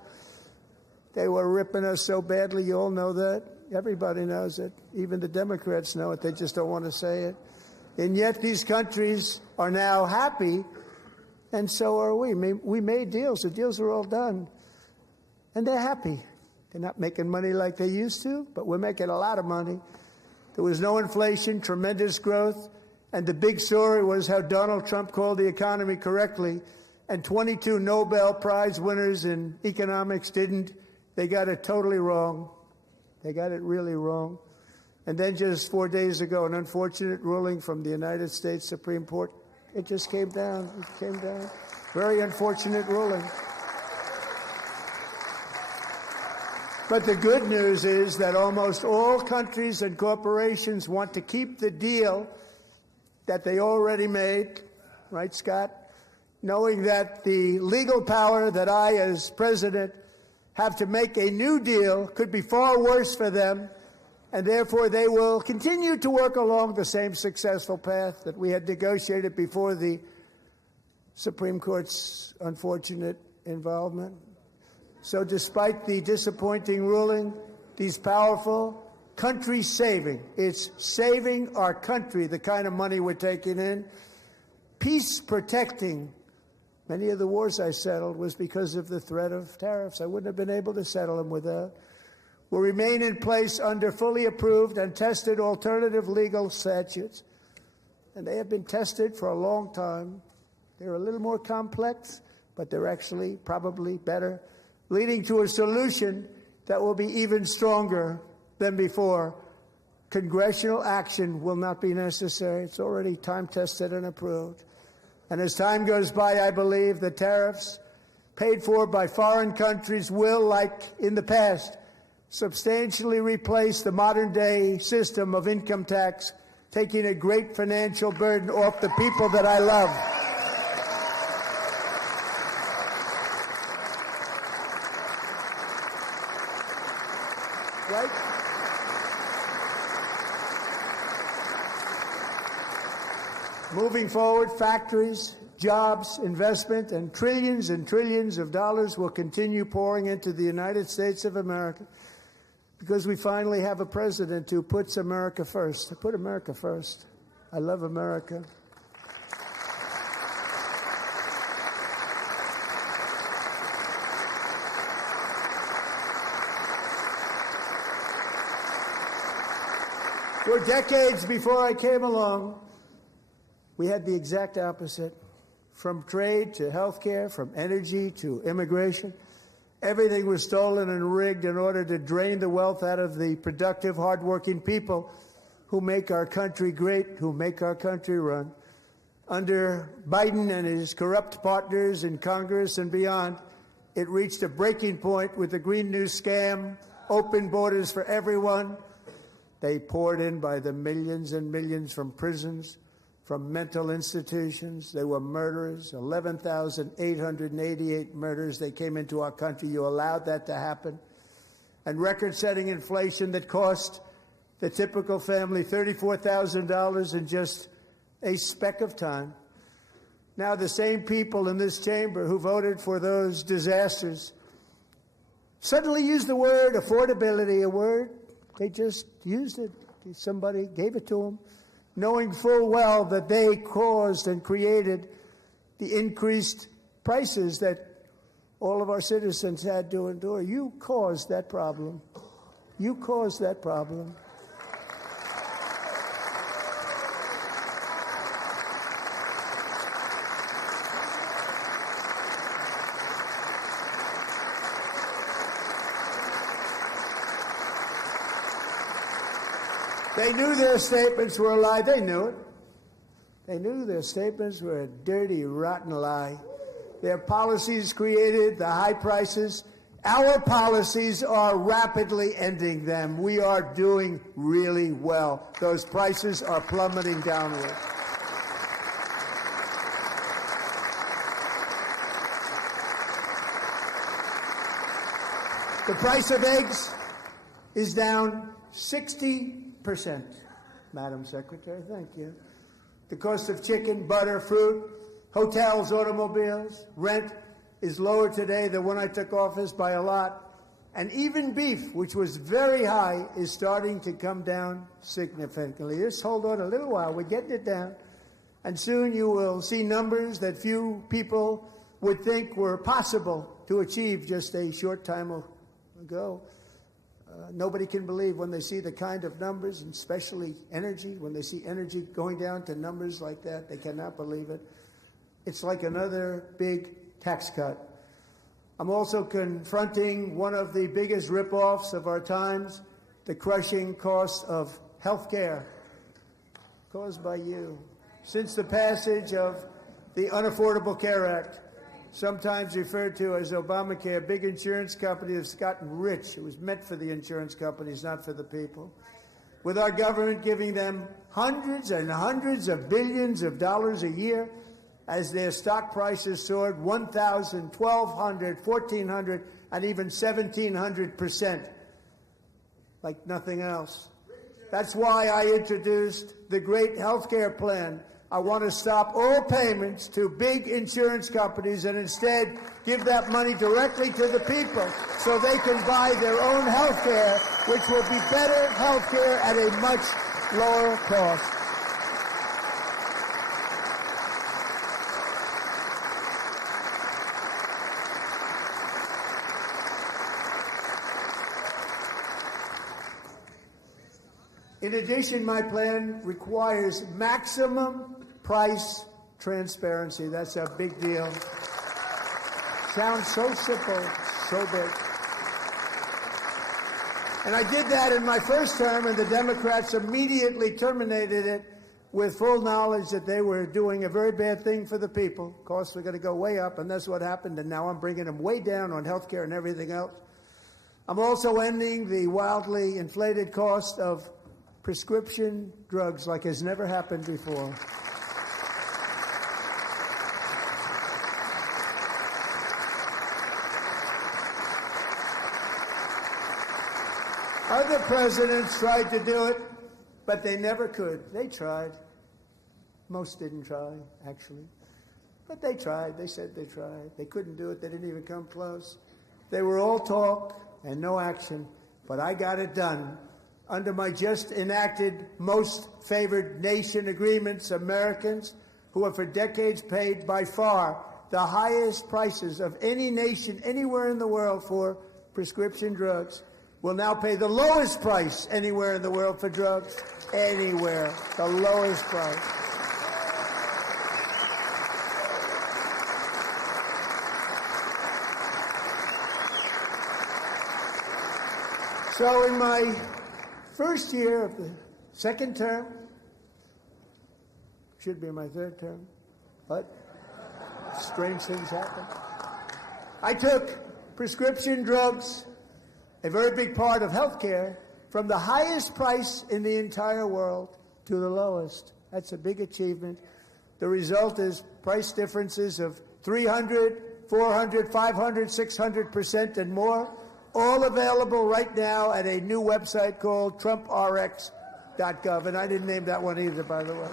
They were ripping us so badly, you all know that. Everybody knows it. Even the Democrats know it. They just don't want to say it. And yet these countries are now happy, and so are we. We made deals. The deals are all done. And they're happy. They're not making money like they used to, but we're making a lot of money. There was no inflation, tremendous growth, and the big story was how Donald Trump called the economy correctly, and 22 Nobel Prize winners in economics didn't. They got it totally wrong. They got it really wrong. And then just 4 days ago, an unfortunate ruling from the United States Supreme Court. It just came down. It came down. Very unfortunate ruling. But the good news is that almost all countries and corporations want to keep the deal that they already made, right, Scott? Knowing that the legal power that I, as president, have to make a new deal could be far worse for them, and therefore they will continue to work along the same successful path that we had negotiated before the Supreme Court's unfortunate involvement. So despite the disappointing ruling, these powerful, country-saving, it's saving our country, the kind of money we're taking in, peace-protecting. Many of the wars I settled was because of the threat of tariffs. I wouldn't have been able to settle them without. Will remain in place under fully approved and tested alternative legal statutes. And they have been tested for a long time. They're a little more complex, but they're actually probably better, leading to a solution that will be even stronger than before. Congressional action will not be necessary. It's already time-tested and approved. And as time goes by, I believe the tariffs paid for by foreign countries will, like in the past, substantially replace the modern-day system of income tax, taking a great financial burden off the people that I love. Right? Moving forward, factories, jobs, investment, and trillions of dollars will continue pouring into the United States of America because we finally have a president who puts America first. I put America first. I love America. For decades before I came along, we had the exact opposite. From trade to health care, from energy to immigration, everything was stolen and rigged in order to drain the wealth out of the productive, hardworking people who make our country great, who make our country run. Under Biden and his corrupt partners in Congress and beyond, it reached a breaking point with the Green New scam, open borders for everyone. They poured in by the millions and millions from prisons, from mental institutions. They were murderers, 11,888 murders. They came into our country. You allowed that to happen. And record-setting inflation that cost the typical family $34,000 in just a speck of time. Now the same people in this chamber who voted for those disasters suddenly use the word affordability, a word. They just used it. Somebody gave it to them, knowing full well that they caused and created the increased prices that all of our citizens had to endure. You caused that problem. You caused that problem. They knew their statements were a lie. They knew it. They knew their statements were a dirty, rotten lie. Their policies created the high prices. Our policies are rapidly ending them. We are doing really well. Those prices are plummeting downward. The price of eggs is down 60%, Madam Secretary. Thank you. The cost of chicken, butter, fruit, hotels, automobiles, rent is lower today than when I took office by a lot. And even beef, which was very high, is starting to come down significantly. Just hold on a little while. We're getting it down. And soon you will see numbers that few people would think were possible to achieve just a short time ago. Nobody can believe when they see the kind of numbers, and especially energy, when they see energy going down to numbers like that, they cannot believe it. It's like another big tax cut. I'm also confronting one of the biggest ripoffs of our times, the crushing cost of health care caused by you. Since the passage of the Unaffordable Care Act, sometimes referred to as Obamacare, a big insurance company that's gotten rich. It was meant for the insurance companies, not for the people. With our government giving them hundreds and hundreds of billions of dollars a year as their stock prices soared 1,000, 1,200, 1,400, and even 1,700%, like nothing else. That's why I introduced the great health care plan. I want to stop all payments to big insurance companies and instead give that money directly to the people so they can buy their own health care, which will be better health care at a much lower cost. In addition, my plan requires maximum price transparency. That's a big deal. Sounds so simple, so big. And I did that in my first term, and the Democrats immediately terminated it with full knowledge that they were doing a very bad thing for the people. Costs were going to go way up, and that's what happened, and now I'm bringing them way down on health care and everything else. I'm also ending the wildly inflated cost of prescription drugs like has never happened before. Other presidents tried to do it, but they never could. They tried. Most didn't try, actually. But they tried. They said they tried. They couldn't do it. They didn't even come close. They were all talk and no action, but I got it done. Under my just enacted most favored nation agreements, Americans who have for decades paid by far the highest prices of any nation anywhere in the world for prescription drugs will now pay the lowest price anywhere in the world for drugs. Anywhere. The lowest price. So in my first year of the second term, should be my third term, but strange things happen. I took prescription drugs, a very big part of health care, from the highest price in the entire world to the lowest. That's a big achievement. The result is price differences of 300, 400, 500, 600% and more, all available right now at a new website called TrumpRx.gov. And I didn't name that one either, by the way.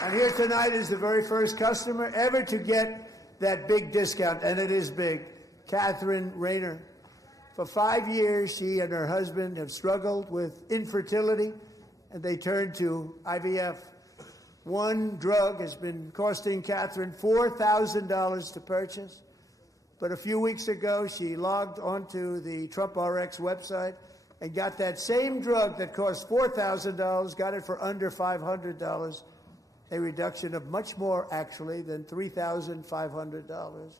And here tonight is the very first customer ever to get that big discount, and it is big, Catherine Rayner. For 5 years, she and her husband have struggled with infertility, and they turned to IVF. One drug has been costing Catherine $4,000 to purchase, but a few weeks ago, she logged onto the TrumpRx website and got that same drug that cost $4,000, got it for under $500. A reduction of much more, actually, than $3,500.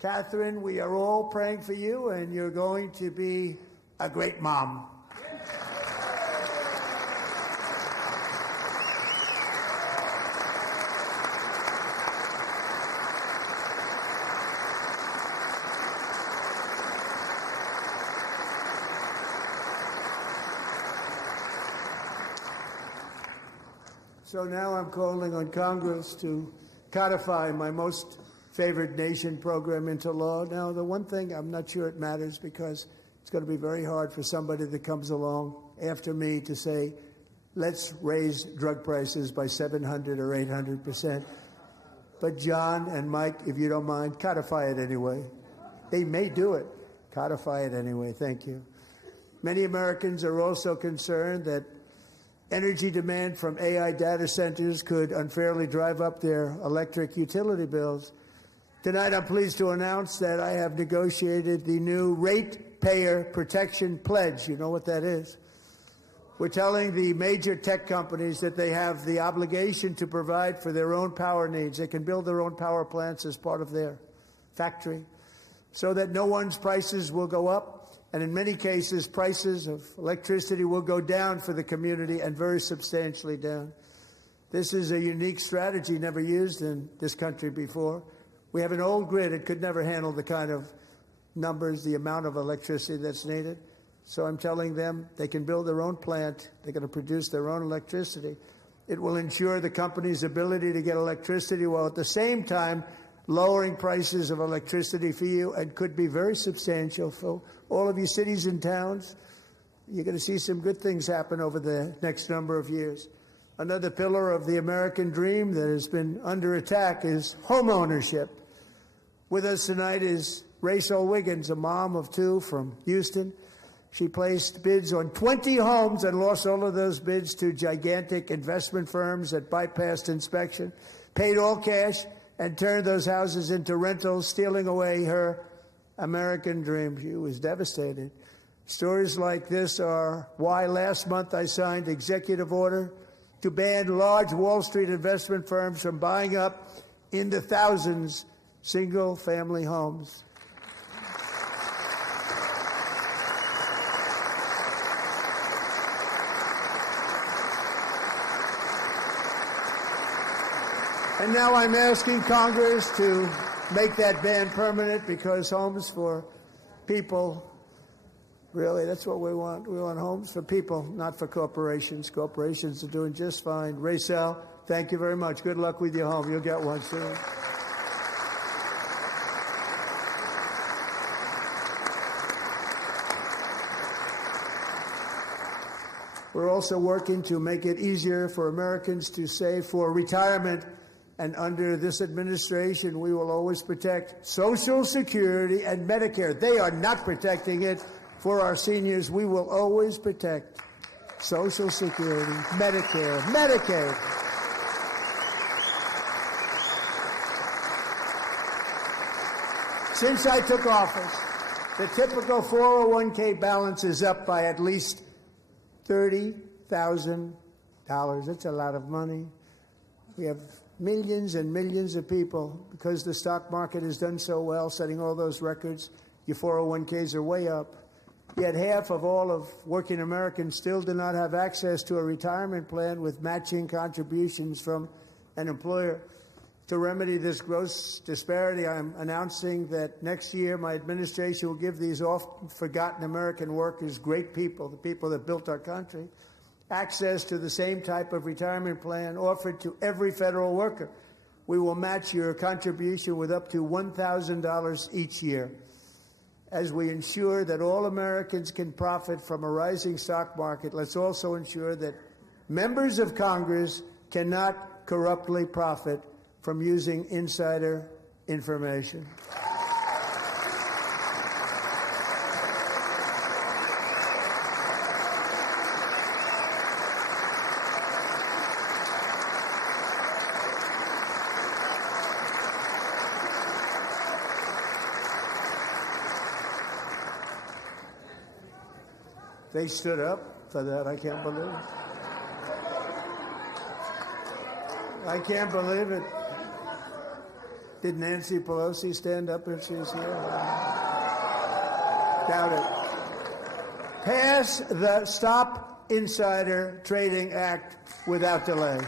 Catherine, we are all praying for you, and you're going to be a great mom. So now I'm calling on Congress to codify my most favored nation program into law. Now, the one thing, I'm not sure it matters because it's going to be very hard for somebody that comes along after me to say, let's raise drug prices by 700 or 800%. But John and Mike, if you don't mind, codify it anyway. They may do it. Codify it anyway. Thank you. Many Americans are also concerned that energy demand from AI data centers could unfairly drive up their electric utility bills. Tonight, I'm pleased to announce that I have negotiated the new Ratepayer Protection Pledge. You know what that is? We're telling the major tech companies that they have the obligation to provide for their own power needs. They can build their own power plants as part of their factory so that no one's prices will go up. And in many cases, prices of electricity will go down for the community, and very substantially down. This is a unique strategy never used in this country before. We have an old grid. It could never handle the kind of numbers, the amount of electricity that's needed. So I'm telling them they can build their own plant. They're going to produce their own electricity. It will ensure the company's ability to get electricity while at the same time lowering prices of electricity for you, and could be very substantial for all of you cities and towns. You're going to see some good things happen over the next number of years. Another pillar of the American dream that has been under attack is home ownership. With us tonight is Rachel Wiggins, a mom of two from Houston. She placed bids on 20 homes and lost all of those bids to gigantic investment firms that bypassed inspection, paid all cash, and turned those houses into rentals, stealing away her American dream. She was devastated. Stories like this are why last month I signed executive order to ban large Wall Street investment firms from buying up into thousands single-family homes. And now I'm asking Congress to make that ban permanent, because homes for people, really, that's what we want. We want homes for people, not for corporations. Corporations are doing just fine. Rachel, thank you very much. Good luck with your home. You'll get one soon. We're also working to make it easier for Americans to save for retirement. And under this administration, we will always protect Social Security and Medicare. They are not protecting it for our seniors. We will always protect Social Security, Medicare, Medicaid. Since I took office, the typical 401k balance is up by at least $30,000. That's a lot of money. We have millions and millions of people, because the stock market has done so well, setting all those records. Your 401ks are way up. Yet half of all of working Americans still do not have access to a retirement plan with matching contributions from an employer. To remedy this gross disparity, I'm announcing that next year my administration will give these oft-forgotten American workers, great people, the people that built our country, access to the same type of retirement plan offered to every federal worker. We will match your contribution with up to $1,000 each year. As we ensure that all Americans can profit from a rising stock market, let's also ensure that members of Congress cannot corruptly profit from using insider information. They stood up for that. I can't believe it. I can't believe it. Did Nancy Pelosi stand up if she's here? Doubt it. Pass the Stop Insider Trading Act without delay.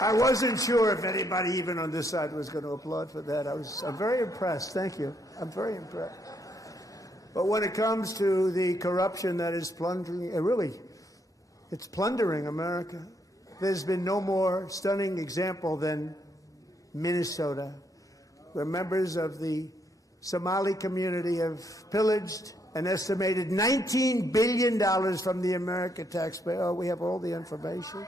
I wasn't sure if anybody even on this side was going to applaud for that. I'm very impressed. Thank you. I'm very impressed. But when it comes to the corruption that is plundering, it's plundering America. There's been no more stunning example than Minnesota, where members of the Somali community have pillaged an estimated $19 billion from the American taxpayer. Oh, we have all the information.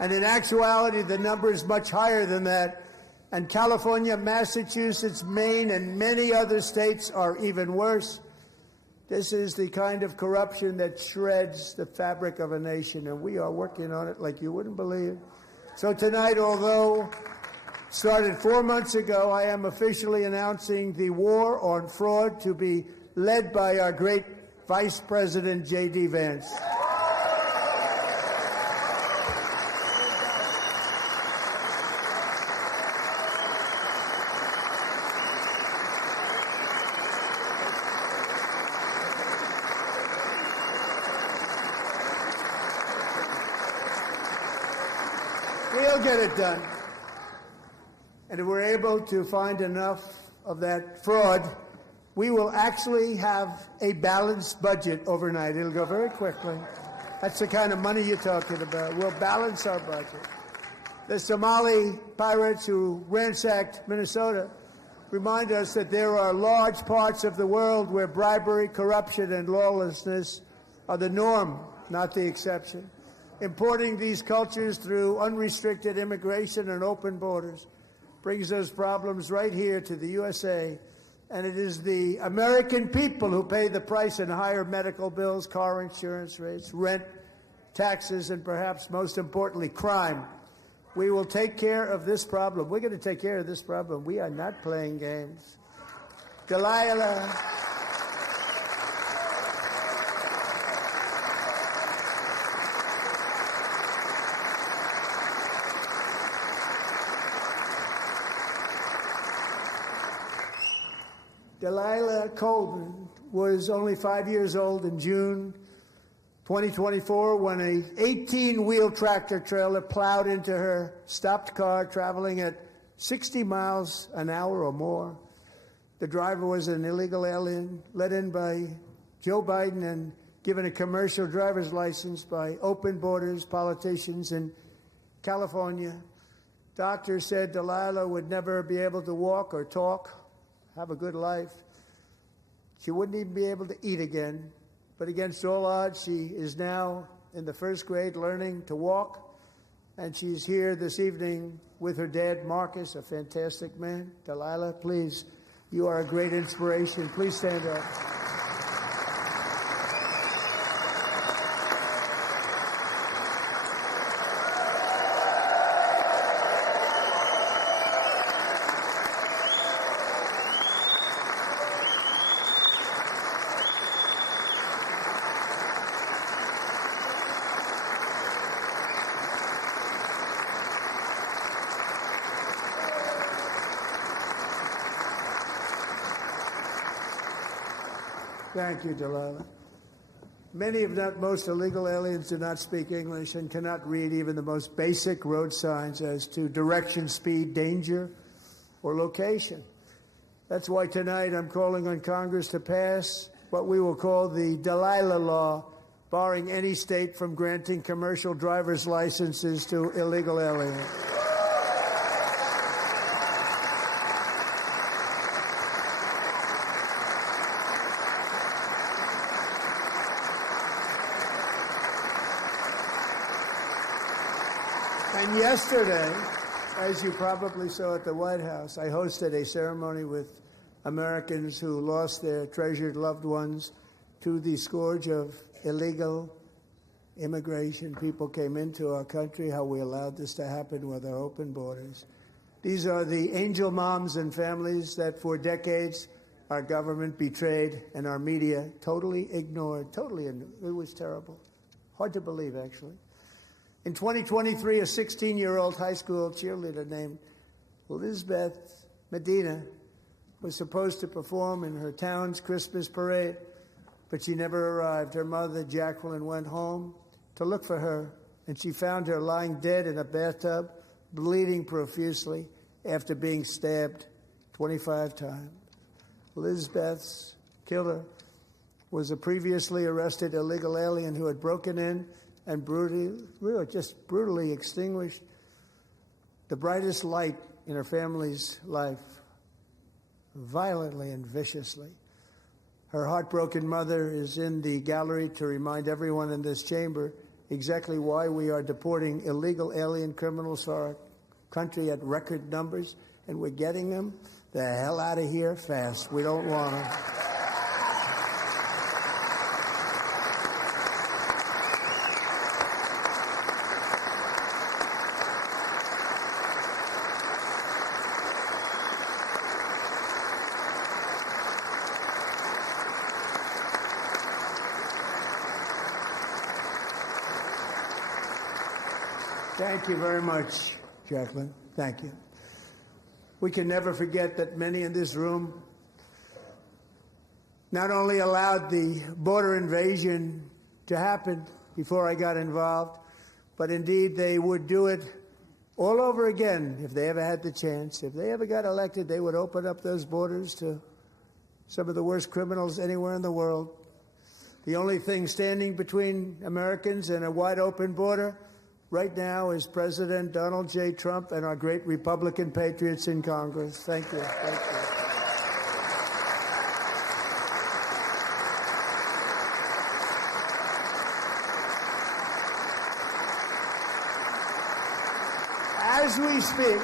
And in actuality, the number is much higher than that. And California, Massachusetts, Maine, and many other states are even worse. This is the kind of corruption that shreds the fabric of a nation, and we are working on it like you wouldn't believe. So tonight, although started 4 months ago, I am officially announcing the war on fraud to be led by our great Vice President J.D. Vance. will get it done. And if we're able to find enough of that fraud, we will actually have a balanced budget overnight. It'll go very quickly. That's the kind of money you're talking about. We'll balance our budget. The Somali pirates who ransacked Minnesota remind us that there are large parts of the world where bribery, corruption, and lawlessness are the norm, not the exception. Importing these cultures through unrestricted immigration and open borders brings those problems right here to the USA. And it is the American people who pay the price in higher medical bills, car insurance rates, rent, taxes, and perhaps most importantly, crime. We will take care of this problem. We're going to take care of this problem. We are not playing games. Delilah. Delilah Colvin was only 5 years old in June 2024 when a 18-wheel tractor trailer plowed into her stopped car traveling at 60 miles an hour or more. The driver was an illegal alien let in by Joe Biden and given a commercial driver's license by open borders politicians in California. Doctors said Delilah would never be able to walk or talk, have a good life. She wouldn't even be able to eat again. But against all odds, she is now in the first grade learning to walk. And she's here this evening with her dad, Marcus, a fantastic man. Delilah, please, you are a great inspiration. Please stand up. Thank you, Delilah. Many, if not most, illegal aliens do not speak English and cannot read even the most basic road signs as to direction, speed, danger, or location. That's why tonight I'm calling on Congress to pass what we will call the Delilah Law, barring any state from granting commercial driver's licenses to illegal aliens. And yesterday, as you probably saw at the White House, I hosted a ceremony with Americans who lost their treasured loved ones to the scourge of illegal immigration. People came into our country, how we allowed this to happen with our open borders. These are the angel moms and families that for decades our government betrayed and our media totally ignored. It was terrible. Hard to believe, actually. In 2023, a 16-year-old high school cheerleader named Elizabeth Medina was supposed to perform in her town's Christmas parade, but she never arrived. Her mother, Jacqueline, went home to look for her, and she found her lying dead in a bathtub, bleeding profusely after being stabbed 25 times. Elizabeth's killer was a previously arrested illegal alien who had broken in and brutally extinguished the brightest light in her family's life, violently and viciously. Her heartbroken mother is in the gallery to remind everyone in this chamber exactly why we are deporting illegal alien criminals to our country at record numbers, and we're getting them the hell out of here fast. We don't want them. Thank you very much, Jacqueline. Thank you. We can never forget that many in this room not only allowed the border invasion to happen before I got involved, but indeed they would do it all over again, if they ever had the chance. If they ever got elected, they would open up those borders to some of the worst criminals anywhere in the world. The only thing standing between Americans and a wide open border right now is President Donald J. Trump and our great Republican patriots in Congress. Thank you. Thank you. As we speak,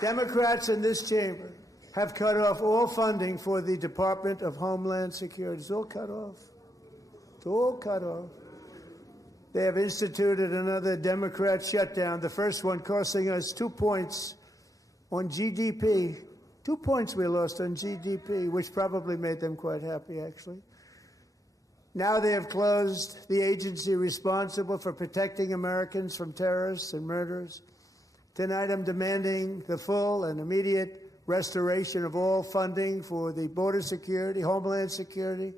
Democrats in this chamber have cut off all funding for the Department of Homeland Security. It's all cut off. It's all cut off. They have instituted another Democrat shutdown, the first one costing us 2 points on GDP. 2 points we lost on GDP, which probably made them quite happy, actually. Now they have closed the agency responsible for protecting Americans from terrorists and murderers. Tonight I'm demanding the full and immediate restoration of all funding for the border security, homeland security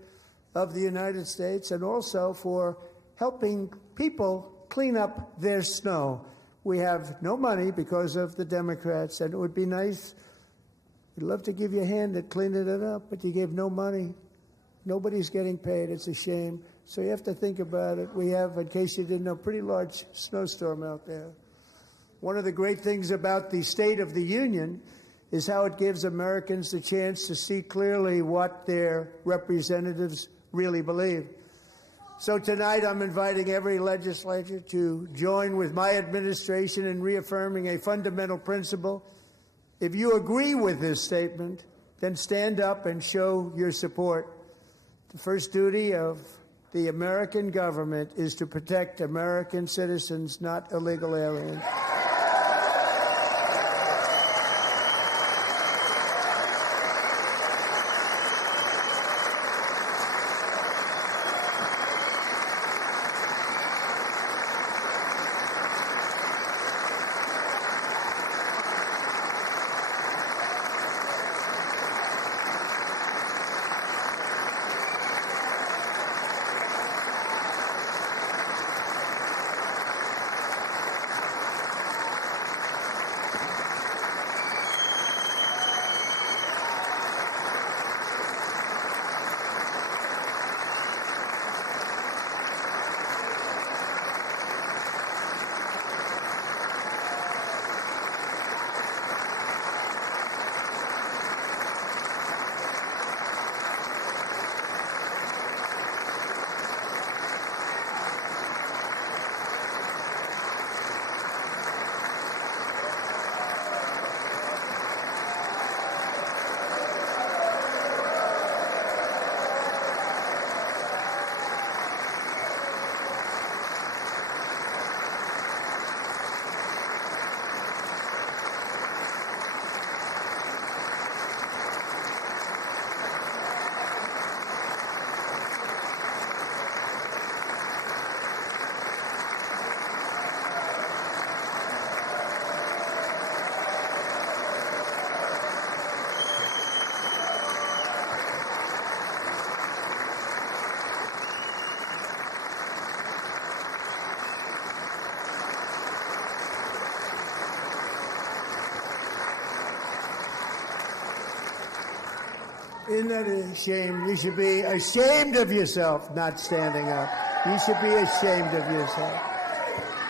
of the United States, and also for helping people clean up their snow. We have no money because of the Democrats, and it would be nice. We'd love to give you a hand at cleaning it up, but you gave no money. Nobody's getting paid. It's a shame. So you have to think about it. We have, in case you didn't know, a pretty large snowstorm out there. One of the great things about the State of the Union is how it gives Americans the chance to see clearly what their representatives really believe. So tonight I'm inviting every legislator to join with my administration in reaffirming a fundamental principle. If you agree with this statement, then stand up and show your support. The first duty of the American government is to protect American citizens, not illegal aliens. Isn't that a shame? You should be ashamed of yourself not standing up. You should be ashamed of yourself.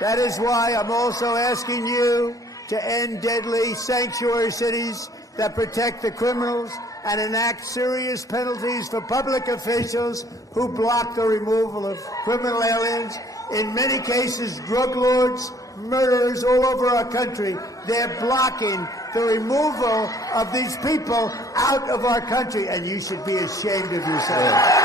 That is why I'm also asking you to end deadly sanctuary cities that protect the criminals and enact serious penalties for public officials who block the removal of criminal aliens. In many cases, drug lords, murderers all over our country, they're blocking the removal of these people out of our country, and you should be ashamed of yourself.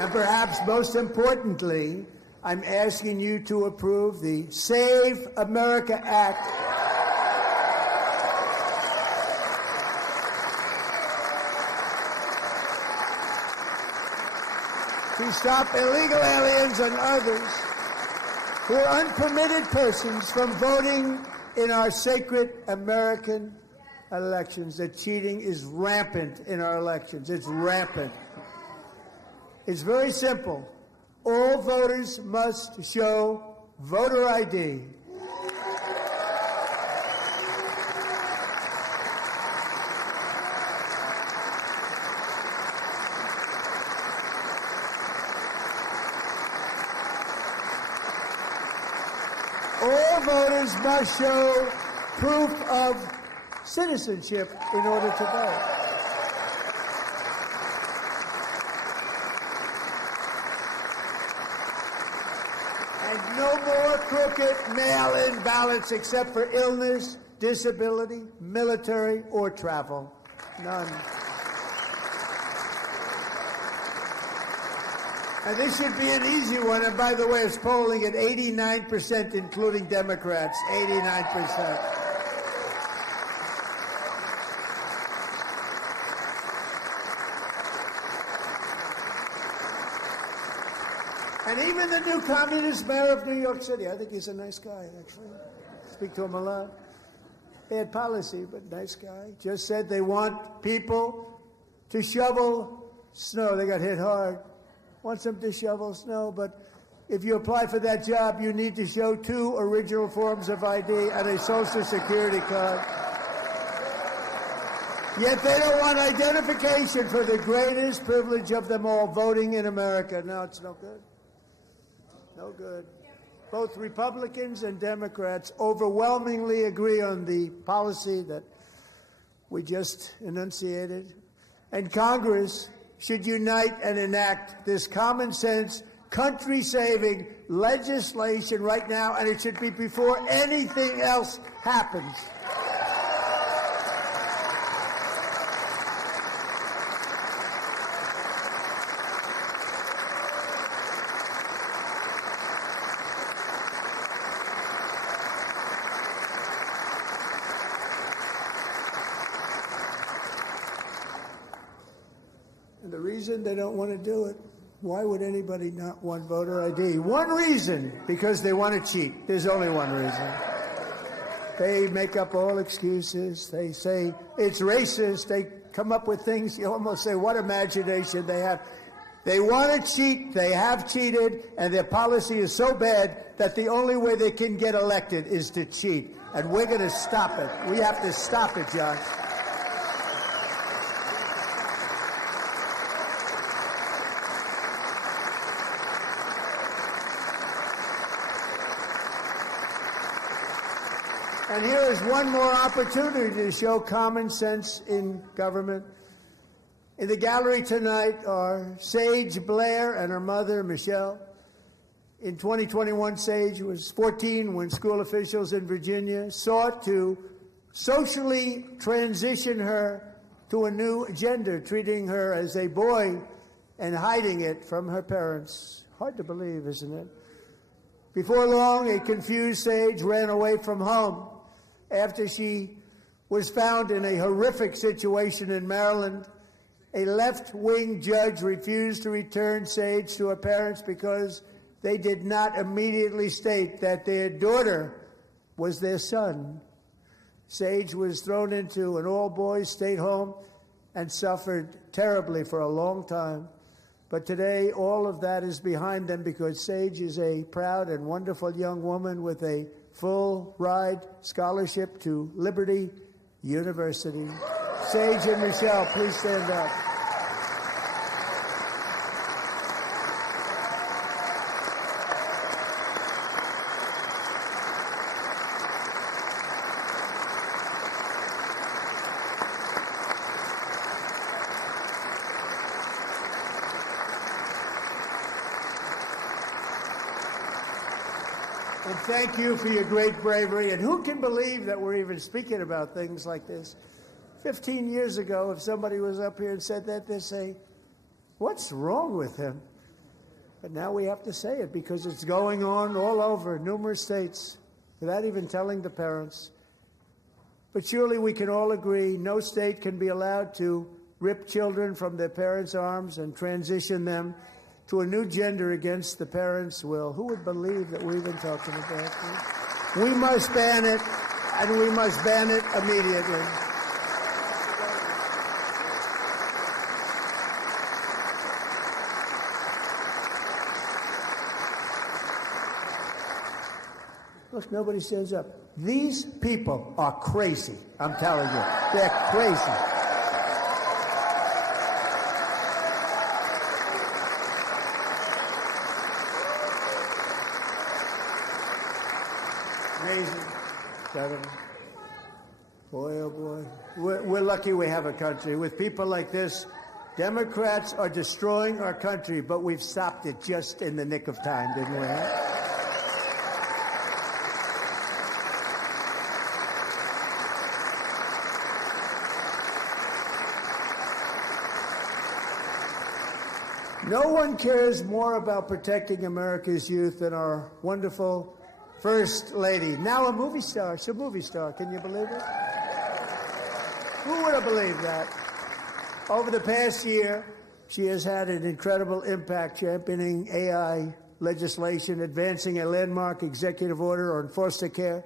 And perhaps most importantly, I'm asking you to approve the Save America Act. to stop illegal aliens and others who are unpermitted persons from voting in our sacred American elections. The cheating is rampant in our elections. It's rampant. It's very simple. All voters must show voter ID. All voters must show proof of citizenship in order to vote. And no more crooked mail-in ballots except for illness, disability, military, or travel. None. And this should be an easy one. And by the way, it's polling at 89%, including Democrats. 89%. And even the new communist mayor of New York City, I think he's a nice guy, actually. Speak to him a lot. Bad policy, but nice guy. Just said they want people to shovel snow. They got hit hard. Wants them to shovel snow, but if you apply for that job, you need to show 2 original forms of ID and a Social Security card. Yet they don't want identification for the greatest privilege of them all, voting in America. No, it's no good. No good. Both Republicans and Democrats overwhelmingly agree on the policy that we just enunciated. And Congress should unite and enact this common sense, country-saving legislation right now, and it should be before anything else happens. And the reason they don't want to do it, why would anybody not want voter ID? One reason, because they want to cheat. There's only one reason. They make up all excuses. They say it's racist. They come up with things, you almost say, what imagination they have. They want to cheat. They have cheated, and their policy is so bad that the only way they can get elected is to cheat. And we're going to stop it. We have to stop it, John. And here is one more opportunity to show common sense in government. In the gallery tonight are Sage Blair and her mother, Michelle. In 2021, Sage was 14 when school officials in Virginia sought to socially transition her to a new gender, treating her as a boy and hiding it from her parents. Hard to believe, isn't it? Before long, a confused Sage ran away from home after she was found in a horrific situation in Maryland. A left-wing judge refused to return Sage to her parents because they did not immediately state that their daughter was their son. Sage was thrown into an all-boys state home and suffered terribly for a long time. But today, all of that is behind them because Sage is a proud and wonderful young woman with a full-ride scholarship to Liberty University. Sage and Michelle, please stand up. And thank you for your great bravery. And who can believe that we're even speaking about things like this? 15 years ago, if somebody was up here and said that, they'd say, what's wrong with him? But now we have to say it because it's going on all over numerous states without even telling the parents. But surely we can all agree no state can be allowed to rip children from their parents' arms and transition them to a new gender against the parents' will. Who would believe that we've been talking about this? We must ban it, and we must ban it immediately. Look, nobody stands up. These people are crazy. I'm telling you. They're crazy. Amazing. 7. Boy, oh boy. We're lucky we have a country. With people like this, Democrats are destroying our country, but we've stopped it just in the nick of time, didn't we? No one cares more about protecting America's youth than our wonderful First Lady. Now a movie star. She's a movie star. Can you believe it? Who would have believed that? Over the past year, she has had an incredible impact championing AI legislation, advancing a landmark executive order on foster care,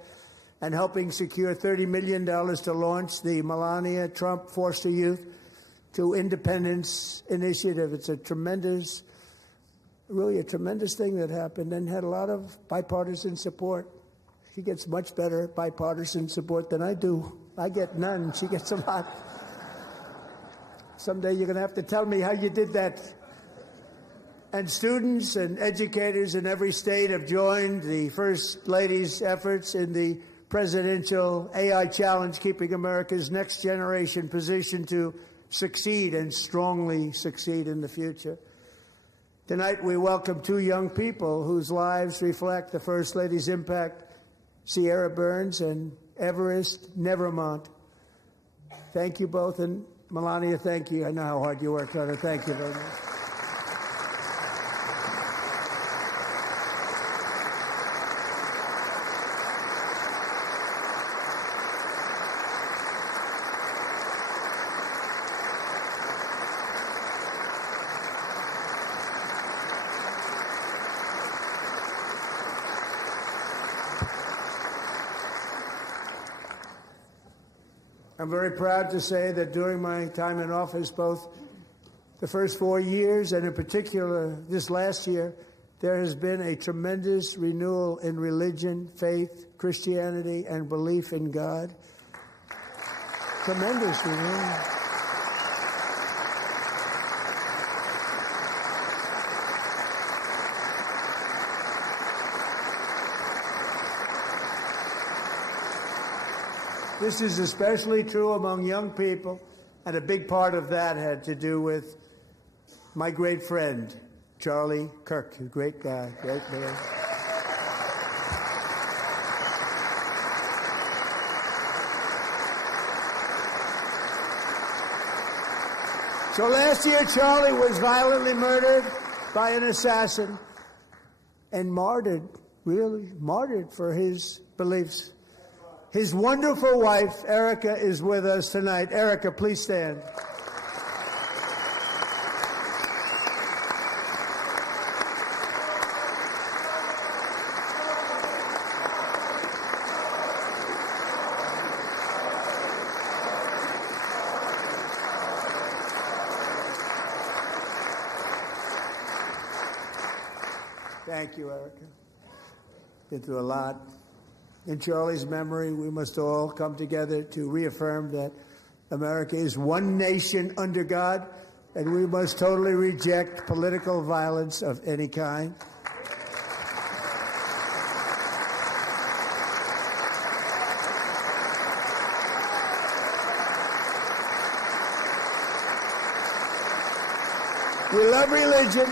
and helping secure $30 million to launch the Melania Trump Foster Youth to Independence Initiative. It's a tremendous, really a tremendous thing that happened and had a lot of bipartisan support. She gets much better bipartisan support than I do. I get none. She gets a lot. Someday you're going to have to tell me how you did that. And students and educators in every state have joined the First Lady's efforts in the presidential AI challenge, keeping America's next generation positioned to succeed and strongly succeed in the future. Tonight we welcome 2 young people whose lives reflect the First Lady's impact, Sierra Burns and Everest Nevermont. Thank you both, and Melania, thank you. I know how hard you worked on it. Thank you very much. I'm very proud to say that during my time in office, both the first 4 years and in particular this last year, there has been a tremendous renewal in religion, faith, Christianity, and belief in God. Tremendous renewal. This is especially true among young people, and a big part of that had to do with my great friend, Charlie Kirk, a great guy, great man. So last year, Charlie was violently murdered by an assassin and martyred, really martyred for his beliefs. His wonderful wife, Erica, is with us tonight. Erica, please stand. Thank you, Erica. Been through a lot. In Charlie's memory, we must all come together to reaffirm that America is one nation under God, and we must totally reject political violence of any kind. We love religion,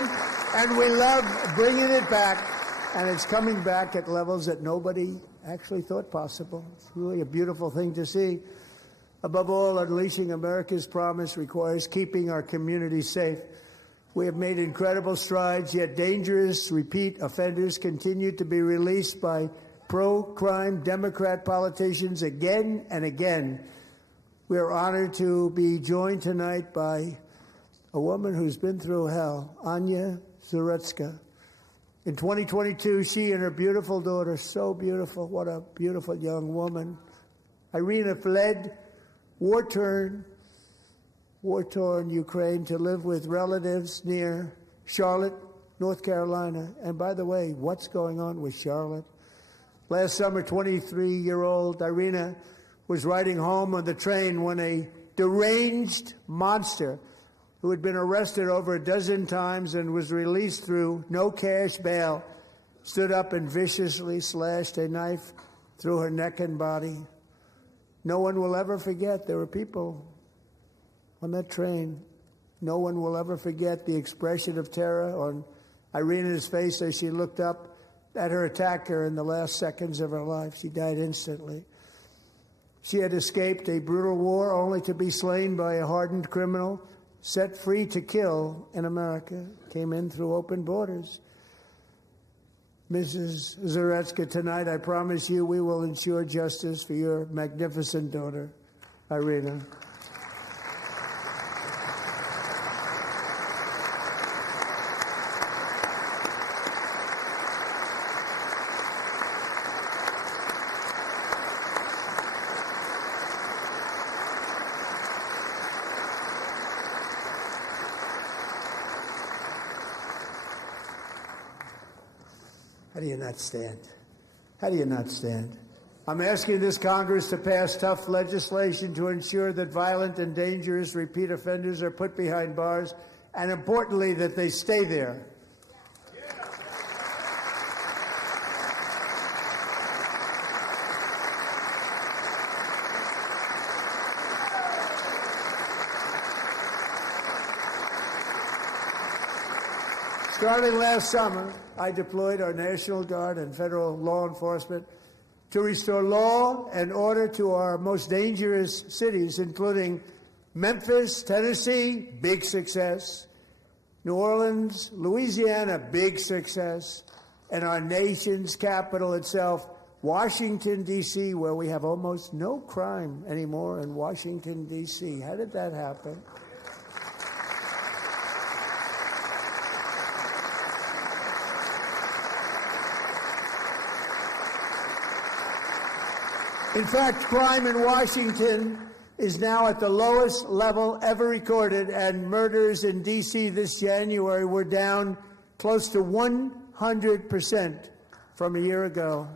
and we love bringing it back, and it's coming back at levels that nobody actually thought possible. It's really a beautiful thing to see. Above all, unleashing America's promise requires keeping our communities safe. We have made incredible strides, yet dangerous repeat offenders continue to be released by pro-crime Democrat politicians again and again. We are honored to be joined tonight by a woman who's been through hell, Anya Zaretska. In 2022, she and her beautiful daughter, so beautiful, what a beautiful young woman, Irina fled war-torn Ukraine to live with relatives near Charlotte, North Carolina. And by the way, what's going on with Charlotte? Last summer, 23-year-old Irina was riding home on the train when a deranged monster who had been arrested over a dozen times and was released through no cash bail stood up and viciously slashed a knife through her neck and body. No one will ever forget. There were people on that train. No one will ever forget the expression of terror on Irina's face as she looked up at her attacker in the last seconds of her life. She died instantly. She had escaped a brutal war only to be slain by a hardened criminal, set free to kill in America, came in through open borders. Mrs. Zaretska, tonight I promise you we will ensure justice for your magnificent daughter, Irina. How do you not stand? How do you not stand? I'm asking this Congress to pass tough legislation to ensure that violent and dangerous repeat offenders are put behind bars, and importantly, that they stay there. Starting last summer, I deployed our National Guard and federal law enforcement to restore law and order to our most dangerous cities, including Memphis, Tennessee, big success, New Orleans, Louisiana, big success, and our nation's capital itself, Washington, D.C., where we have almost no crime anymore in Washington, D.C. How did that happen? In fact, crime in Washington is now at the lowest level ever recorded, and murders in D.C. this January were down close to 100% from a year ago.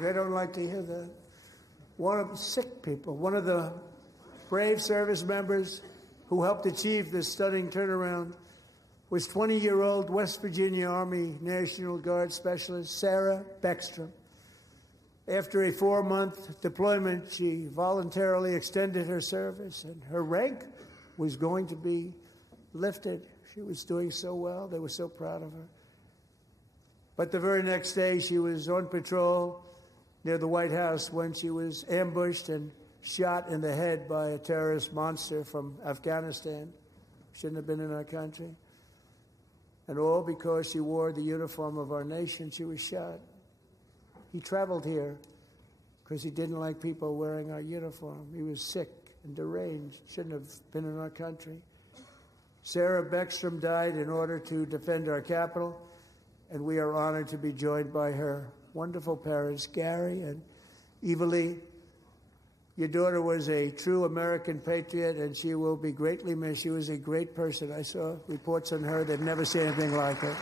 They don't like to hear that. One of the brave service members who helped achieve this stunning turnaround was 20-year-old West Virginia Army National Guard Specialist Sarah Beckstrom. After a 4-month deployment, she voluntarily extended her service, and her rank was going to be lifted. She was doing so well. They were so proud of her. But the very next day, she was on patrol near the White House when she was ambushed and shot in the head by a terrorist monster from Afghanistan. Shouldn't have been in our country. And all because she wore the uniform of our nation, she was shot. He traveled here because he didn't like people wearing our uniform. He was sick and deranged. Shouldn't have been in our country. Sarah Beckstrom died in order to defend our capital, and we are honored to be joined by her wonderful parents, Gary and Evalie. Your daughter was a true American patriot, and she will be greatly missed. She was a great person. I saw reports on her. They've never seen anything like her.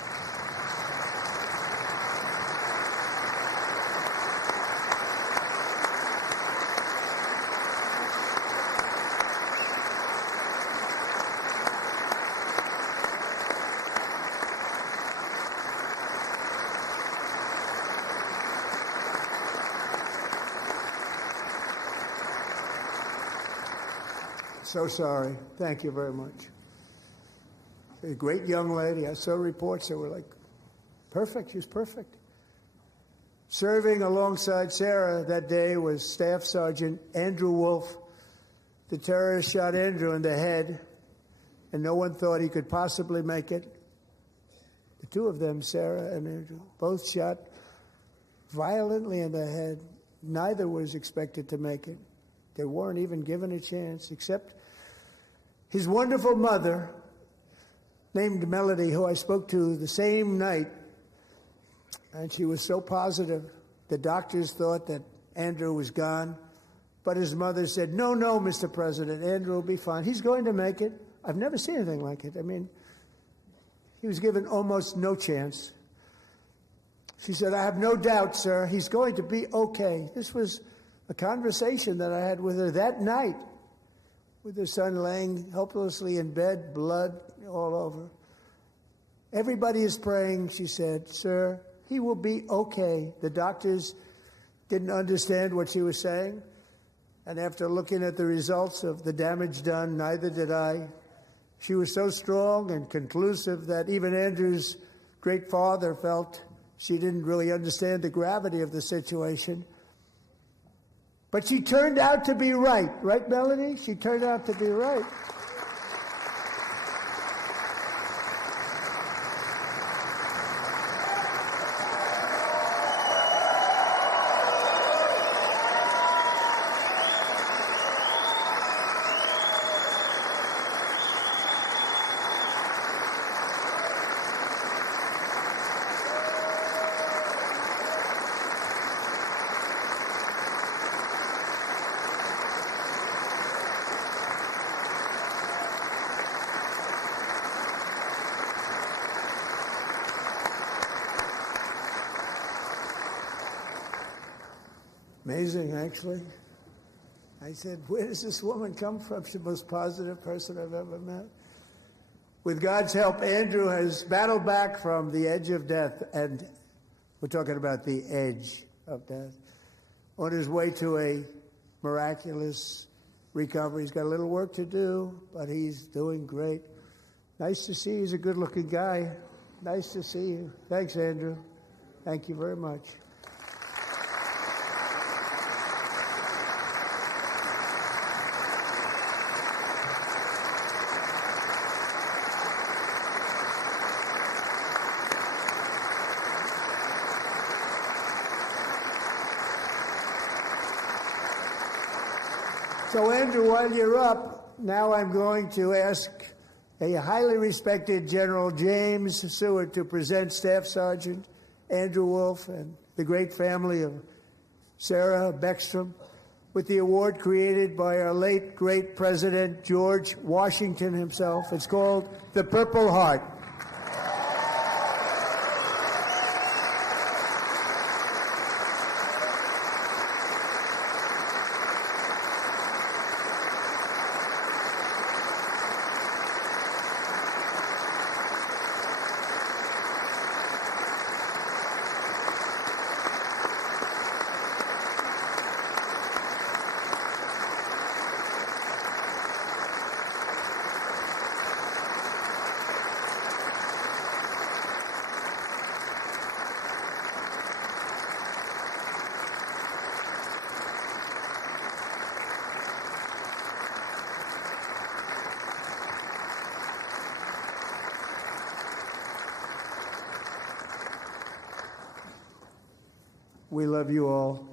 So sorry. Thank you very much. A great young lady. I saw reports that were like, perfect. She was perfect. Serving alongside Sarah that day was Staff Sergeant Andrew Wolf. The terrorist shot Andrew in the head, and no one thought he could possibly make it. The two of them, Sarah and Andrew, both shot violently in the head. Neither was expected to make it. They weren't even given a chance, except his wonderful mother, named Melody, who I spoke to the same night, and she was so positive. The doctors thought that Andrew was gone, but his mother said, no, Mr. President, Andrew will be fine. He's going to make it. I've never seen anything like it. I mean, he was given almost no chance. She said, I have no doubt, sir, he's going to be okay. This was a conversation that I had with her that night, with her son laying helplessly in bed, blood all over. Everybody is praying, she said, sir, he will be okay. The doctors didn't understand what she was saying. And after looking at the results of the damage done, neither did I. She was so strong and conclusive that even Andrew's great father felt she didn't really understand the gravity of the situation. But she turned out to be right. Right, Melody? She turned out to be right. Amazing, actually. I said, where does this woman come from? She's the most positive person I've ever met. With God's help, Andrew has battled back from the edge of death, and we're talking about the edge of death, on his way to a miraculous recovery. He's got a little work to do, but he's doing great. Nice to see you. He's a good-looking guy. Nice to see you. Thanks, Andrew. Thank you very much. So, Andrew, while you're up, now I'm going to ask a highly respected General James Seward to present Staff Sergeant Andrew Wolf and the great family of Sarah Beckstrom with the award created by our late great President George Washington himself. It's called the Purple Heart. We love you all.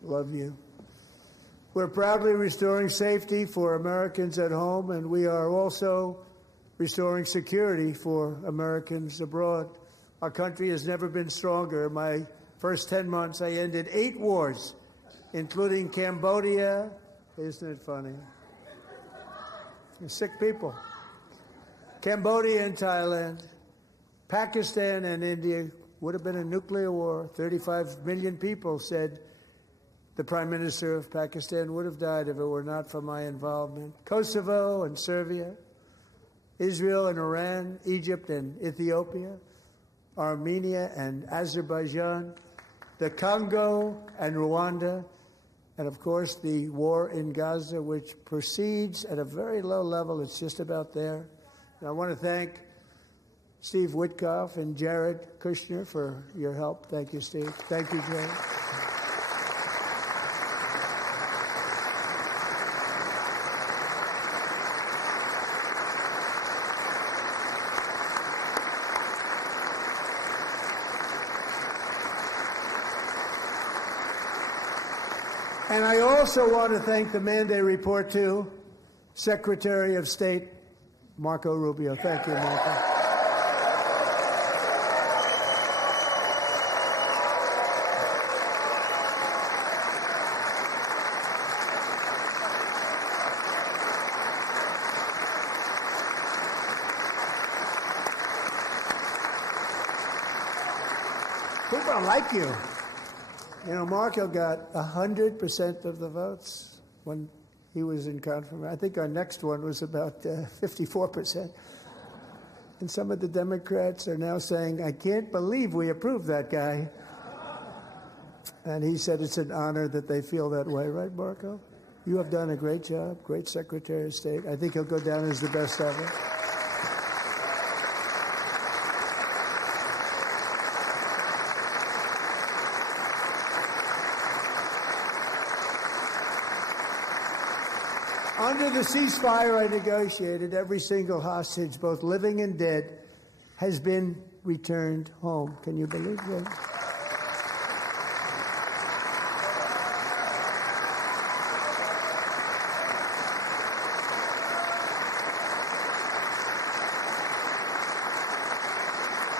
Love you. We're proudly restoring safety for Americans at home, and we are also restoring security for Americans abroad. Our country has never been stronger. My first 10 months, I ended 8 wars, including Cambodia. Isn't it funny? You're sick people. Cambodia and Thailand, Pakistan and India. Would have been a nuclear war. 35 million people, said the Prime Minister of Pakistan, would have died if it were not for my involvement. Kosovo and Serbia, Israel and Iran, Egypt and Ethiopia, Armenia and Azerbaijan, the Congo and Rwanda, and of course the war in Gaza, which proceeds at a very low level. It's just about there. And I want to thank Steve Witkoff and Jared Kushner for your help. Thank you, Steve. Thank you, Jared. And I also want to thank the man they report to, Secretary of State Marco Rubio. Thank you, Marco. People don't like you. You know, Marco got 100% of the votes when he was in confirmation. I think our next one was about 54%. And some of the Democrats are now saying, I can't believe we approved that guy. And he said it's an honor that they feel that way, right, Marco? You have done a great job, great Secretary of State. I think he'll go down as the best ever. Under the ceasefire I negotiated, every single hostage, both living and dead, has been returned home. Can you believe that?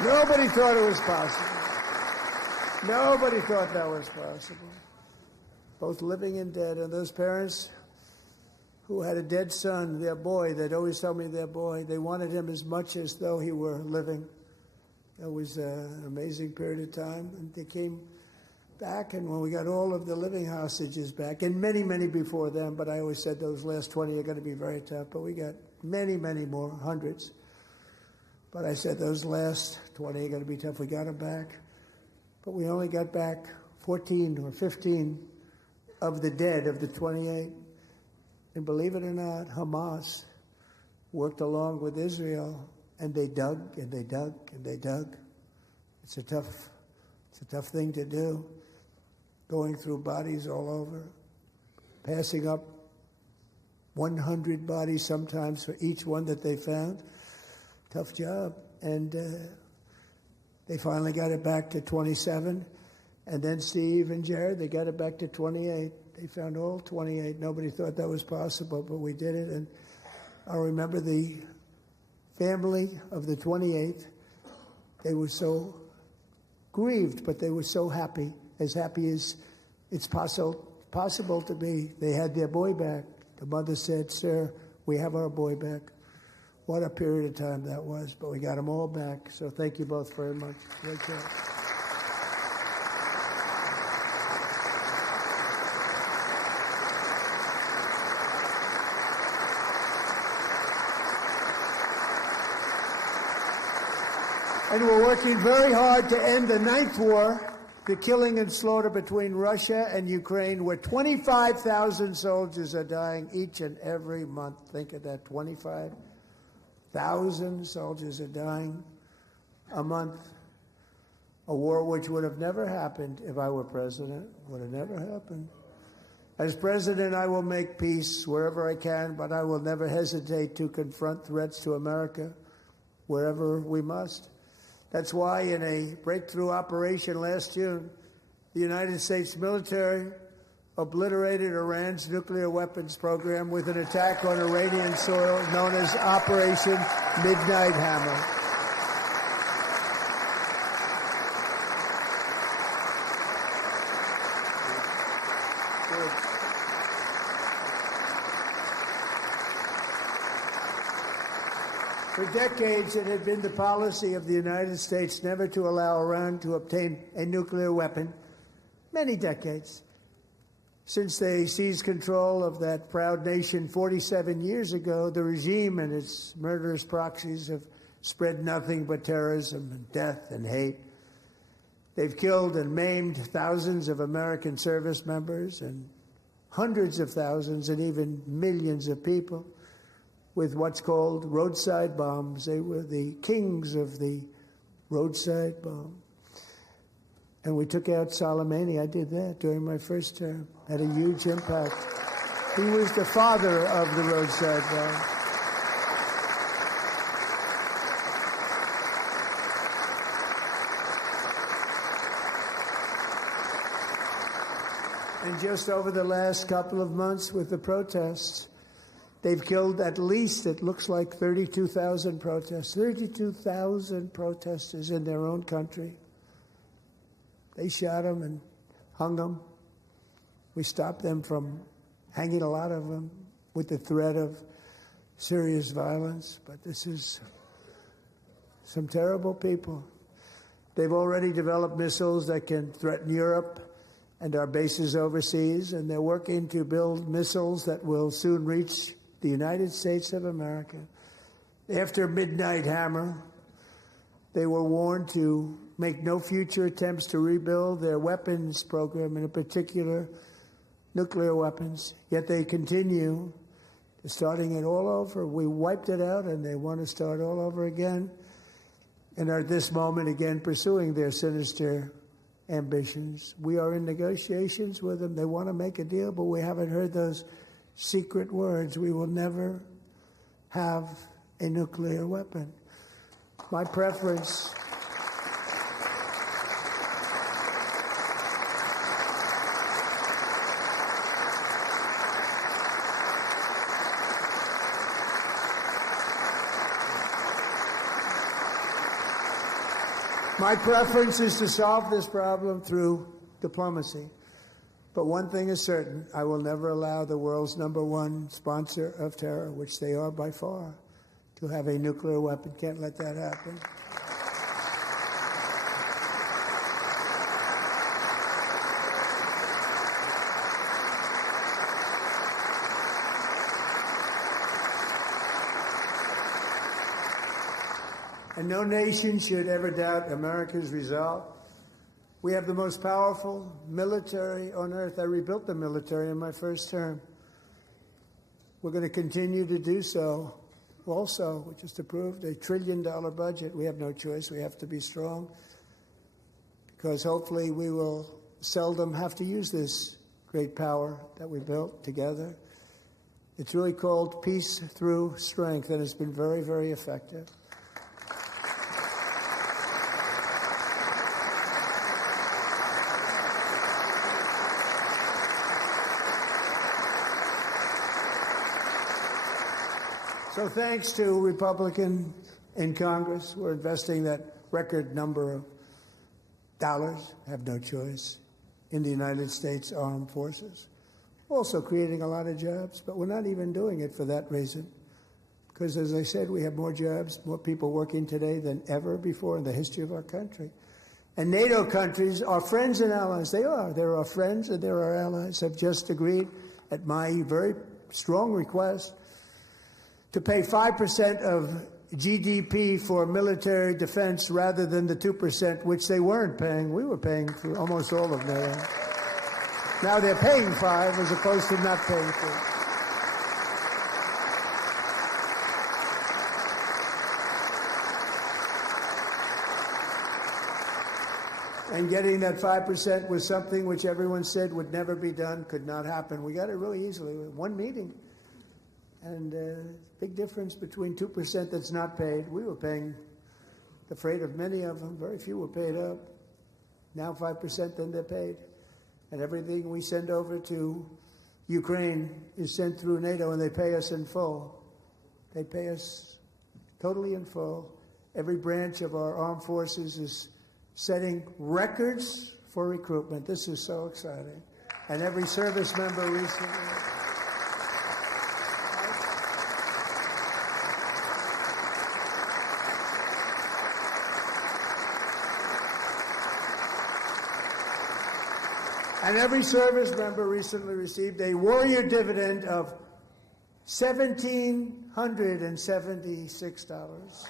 Nobody thought it was possible. Nobody thought that was possible. Both living and dead. And those parents who had a dead son, their boy, they'd always tell me their boy, they wanted him as much as though he were living. It was an amazing period of time. And they came back, and when we got all of the living hostages back, and many, many before them, but I always said those last 20 are going to be very tough, but we got many, many more, hundreds. But I said those last 20 are going to be tough. We got them back. But we only got back 14 or 15 of the dead, of the 28. And believe it or not, Hamas worked along with Israel, and they dug, and they dug, and they dug. It's a tough thing to do, going through bodies all over, passing up 100 bodies sometimes for each one that they found. Tough job. And they finally got it back to 27. And then Steve and Jared, they got it back to 28. They found all 28. Nobody thought that was possible, but we did it. And I remember the family of the 28th. They were so grieved, but they were so happy as it's possible to be. They had their boy back. The mother said, "Sir, we have our boy back." What a period of time that was, but we got them all back. So thank you both very much. Great job. And we're working very hard to end the ninth war, the killing and slaughter between Russia and Ukraine, where 25,000 soldiers are dying each and every month. Think of that, 25,000 soldiers are dying a month. A war which would have never happened if I were president, would have never happened. As president, I will make peace wherever I can, but I will never hesitate to confront threats to America wherever we must. That's why in a breakthrough operation last June, the United States military obliterated Iran's nuclear weapons program with an attack on Iranian soil known as Operation Midnight Hammer. For decades, it had been the policy of the United States never to allow Iran to obtain a nuclear weapon. Many decades. Since they seized control of that proud nation 47 years ago, the regime and its murderous proxies have spread nothing but terrorism and death and hate. They've killed and maimed thousands of American service members and hundreds of thousands and even millions of people with what's called roadside bombs. They were the kings of the roadside bomb. And we took out Soleimani. I did that during my first term. Had a huge impact. He was the father of the roadside bomb. And just over the last couple of months with the protests, they've killed at least, it looks like, 32,000 protests. 32,000 protesters in their own country. They shot them and hung them. We stopped them from hanging a lot of them with the threat of serious violence. But this is some terrible people. They've already developed missiles that can threaten Europe and our bases overseas, and they're working to build missiles that will soon reach the United States of America. After Midnight Hammer, they were warned to make no future attempts to rebuild their weapons program, and in particular, nuclear weapons. Yet they continue, starting it all over. We wiped it out, and they want to start all over again, and are at this moment again pursuing their sinister ambitions. We are in negotiations with them. They want to make a deal, but we haven't heard those secret words. We will never have a nuclear weapon. My preference is to solve this problem through diplomacy. But one thing is certain, I will never allow the world's #1 sponsor of terror, which they are by far, to have a nuclear weapon. Can't let that happen. And no nation should ever doubt America's resolve. We have the most powerful military on earth. I rebuilt the military in my first term. We're going to continue to do so. Also, we just approved a $1 trillion budget. We have no choice. We have to be strong, because hopefully we will seldom have to use this great power that we built together. It's really called Peace Through Strength, and it's been very, very effective. So thanks to Republicans in Congress, we're investing that record number of dollars, have no choice, in the United States Armed Forces. Also creating a lot of jobs, but we're not even doing it for that reason. Because as I said, we have more jobs, more people working today than ever before in the history of our country. And NATO countries are friends and allies. They are. They're our friends and they're our allies, have just agreed at my very strong request to pay 5% of GDP for military defense rather than the 2%, which they weren't paying. We were paying for almost all of NATO. Now they're paying 5 as opposed to not paying 2. And getting that 5% was something which everyone said would never be done, could not happen. We got it really easily. One meeting. And big difference between 2% that's not paid. We were paying the freight of many of them. Very few were paid up. Now 5%, then they're paid. And everything we send over to Ukraine is sent through NATO, and they pay us in full. They pay us totally in full. Every branch of our armed forces is setting records for recruitment. This is so exciting. And every service member recently... And every service member recently received a warrior dividend of $1,776.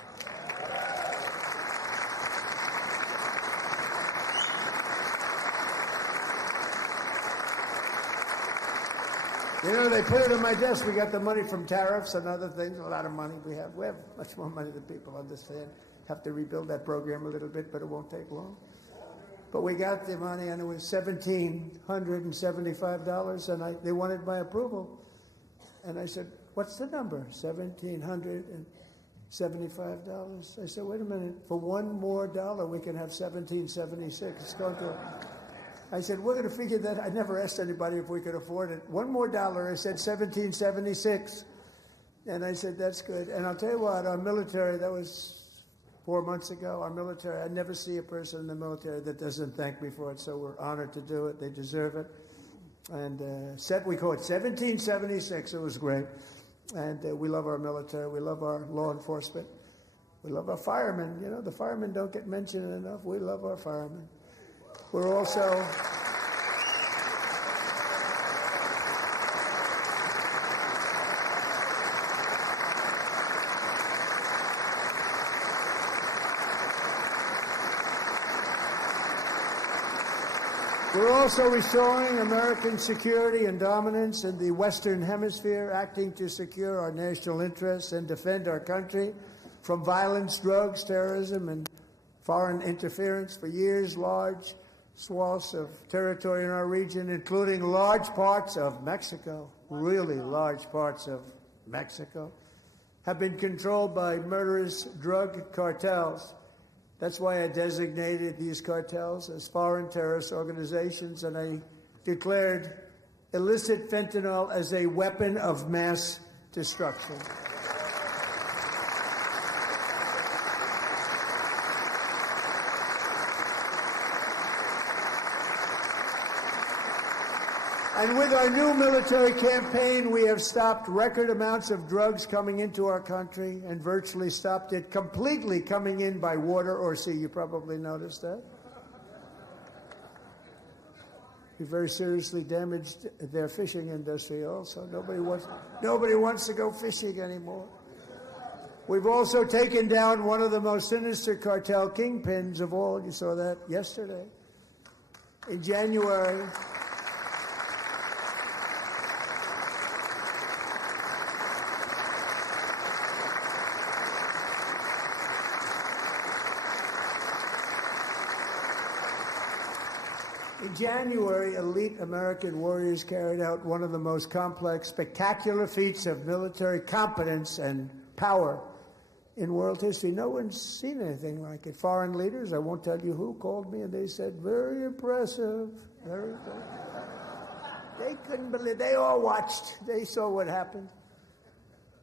You know, they put it on my desk. We got the money from tariffs and other things, a lot of money we have. We have much more money than people understand. Have to rebuild that program a little bit, but it won't take long. But we got the money, and it was $1,775, and they wanted my approval. And I said, what's the number? $1,775. I said, wait a minute. For $1 more, we can have $1,776. It's going to... I said, we're going to figure that. I never asked anybody if we could afford it. $1 more. I said 1776. And I said, that's good. And I'll tell you what, our military, that was 4 months ago, our military, I never see a person in the military that doesn't thank me for it. So we're honored to do it. They deserve it. And we call it 1776. It was great. And we love our military. We love our law enforcement. We love our firemen. You know, the firemen don't get mentioned enough. We love our firemen. We're also... We're also restoring American security and dominance in the Western Hemisphere, acting to secure our national interests and defend our country from violence, drugs, terrorism, and foreign interference. For years, large swaths of territory in our region, including large parts of Mexico, really large parts of Mexico, have been controlled by murderous drug cartels. That's why I designated these cartels as foreign terrorist organizations, and I declared illicit fentanyl as a weapon of mass destruction. And with our new military campaign, we have stopped record amounts of drugs coming into our country and virtually stopped it completely coming in by water or sea. You probably noticed that. We very seriously damaged their fishing industry also. Nobody wants to go fishing anymore. We've also taken down one of the most sinister cartel kingpins of all. You saw that yesterday. In January, elite American warriors carried out one of the most complex, spectacular feats of military competence and power in world history. No one's seen anything like it. Foreign leaders, I won't tell you who, called me and they said, very impressive, very impressive. They couldn't believe, they all watched. They saw what happened.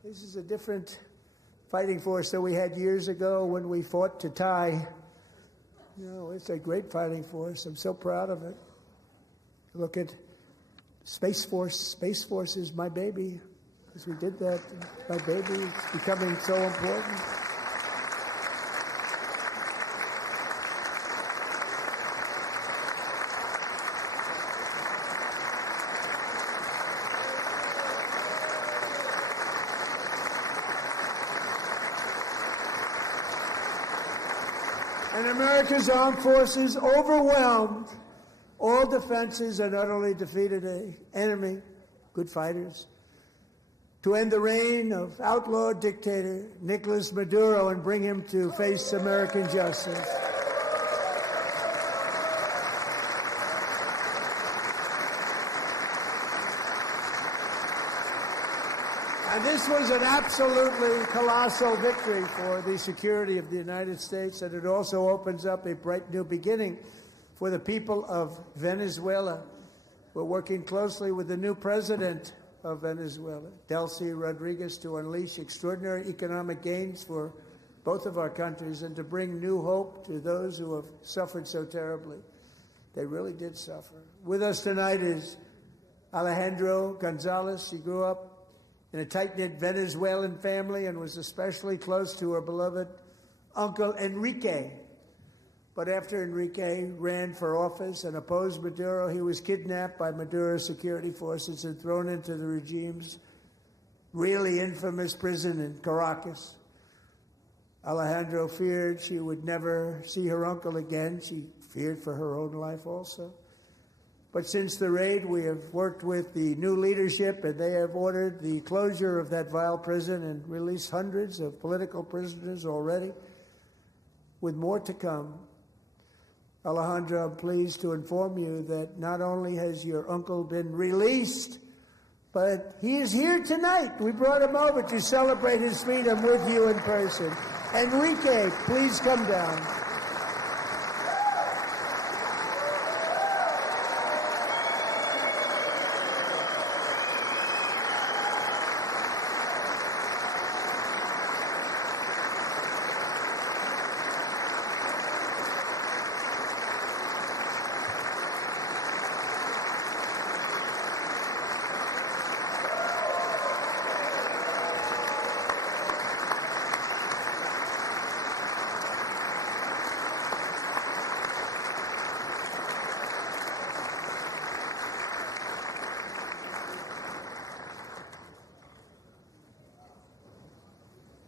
This is a different fighting force that we had years ago when we fought to tie. You know, it's a great fighting force. I'm so proud of it. Look at Space Force. Space Force is my baby, because we did that. My baby is becoming so important. And America's armed forces overwhelmed all defenses and utterly defeated an enemy, good fighters, to end the reign of outlawed dictator Nicolas Maduro and bring him to face American justice. And this was an absolutely colossal victory for the security of the United States, and it also opens up a bright new beginning for the people of Venezuela. We're working closely with the new president of Venezuela, Delcy Rodriguez, to unleash extraordinary economic gains for both of our countries and to bring new hope to those who have suffered so terribly. They really did suffer. With us tonight is Alejandro Gonzalez. She grew up in a tight-knit Venezuelan family and was especially close to her beloved uncle Enrique. But after Enrique ran for office and opposed Maduro, he was kidnapped by Maduro's security forces and thrown into the regime's really infamous prison in Caracas. Alejandro feared she would never see her uncle again. She feared for her own life also. But since the raid, we have worked with the new leadership, and they have ordered the closure of that vile prison and released hundreds of political prisoners already, with more to come. Alejandro, I'm pleased to inform you that not only has your uncle been released, but he is here tonight. We brought him over to celebrate his freedom with you in person. Enrique, please come down.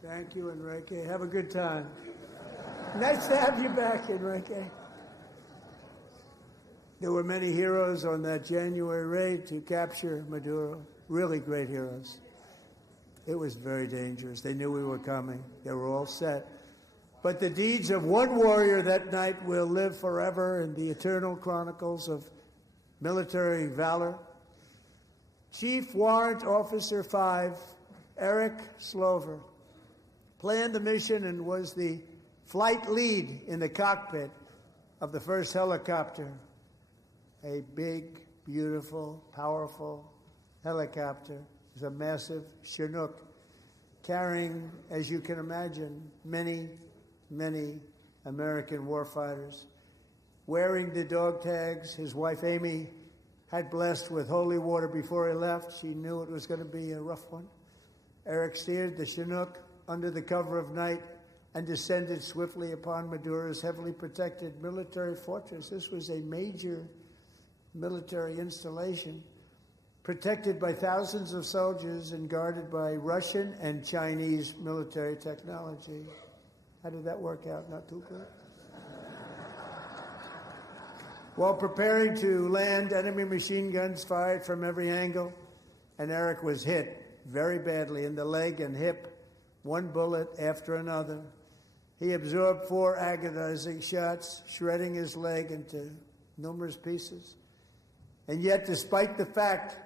Thank you, Enrique. Have a good time. Nice to have you back, Enrique. There were many heroes on that January raid to capture Maduro. Really great heroes. It was very dangerous. They knew we were coming. They were all set. But the deeds of one warrior that night will live forever in the eternal chronicles of military valor. Chief Warrant Officer 5, Eric Slover, planned the mission and was the flight lead in the cockpit of the first helicopter, a big, beautiful, powerful helicopter. It was a massive Chinook carrying, as you can imagine, many, many American warfighters. Wearing the dog tags, his wife Amy had blessed with holy water before he left. She knew it was going to be a rough one. Eric steered the Chinook under the cover of night and descended swiftly upon Maduro's heavily protected military fortress. This was a major military installation, protected by thousands of soldiers and guarded by Russian and Chinese military technology. How did that work out? Not too good. While preparing to land, enemy machine guns fired from every angle, and Eric was hit very badly in the leg and hip, one bullet after another. He absorbed 4 agonizing shots, shredding his leg into numerous pieces. And yet, despite the fact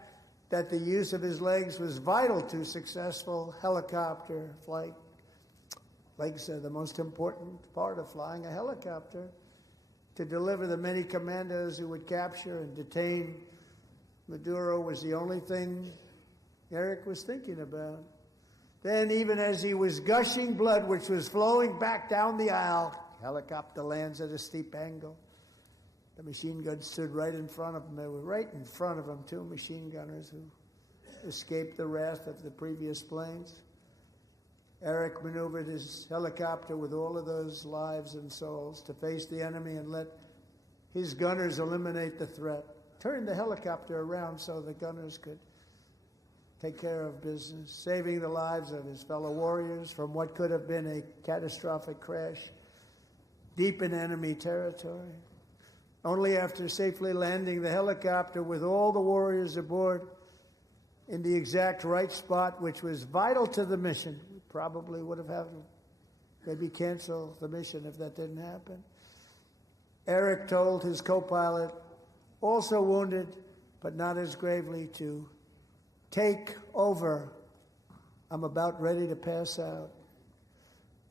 that the use of his legs was vital to successful helicopter flight, legs are the most important part of flying a helicopter, to deliver the many commandos who would capture and detain Maduro was the only thing Eric was thinking about. Then, even as he was gushing blood, which was flowing back down the aisle, helicopter lands at a steep angle. The machine guns stood right in front of him. They were right in front of him, 2 machine gunners who escaped the wrath of the previous planes. Eric maneuvered his helicopter with all of those lives and souls to face the enemy and let his gunners eliminate the threat. Turned the helicopter around so the gunners could take care of business, saving the lives of his fellow warriors from what could have been a catastrophic crash deep in enemy territory. Only after safely landing the helicopter with all the warriors aboard in the exact right spot, which was vital to the mission, we probably would have had to maybe cancel the mission if that didn't happen. Eric told his co-pilot, also wounded but not as gravely, to take over. I'm about ready to pass out.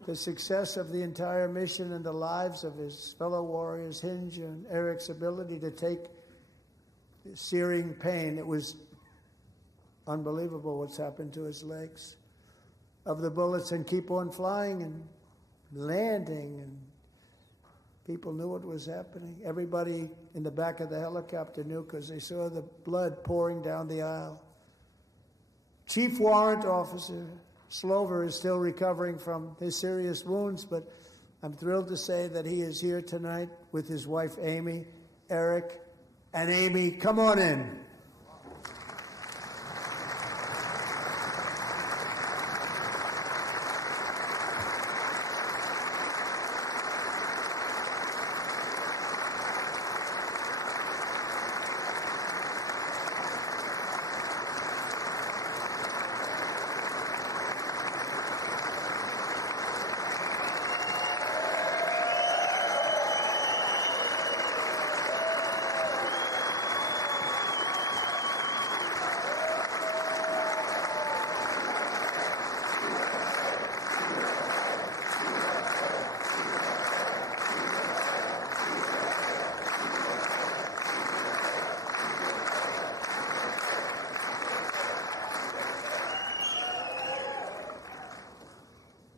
The success of the entire mission and the lives of his fellow warriors hinge on Eric's ability to take the searing pain. It was unbelievable what's happened to his legs of the bullets and keep on flying and landing, and people knew what was happening. Everybody in the back of the helicopter knew because they saw the blood pouring down the aisle. Chief Warrant Officer Slover is still recovering from his serious wounds, but I'm thrilled to say that he is here tonight with his wife Amy. Eric and Amy, come on in.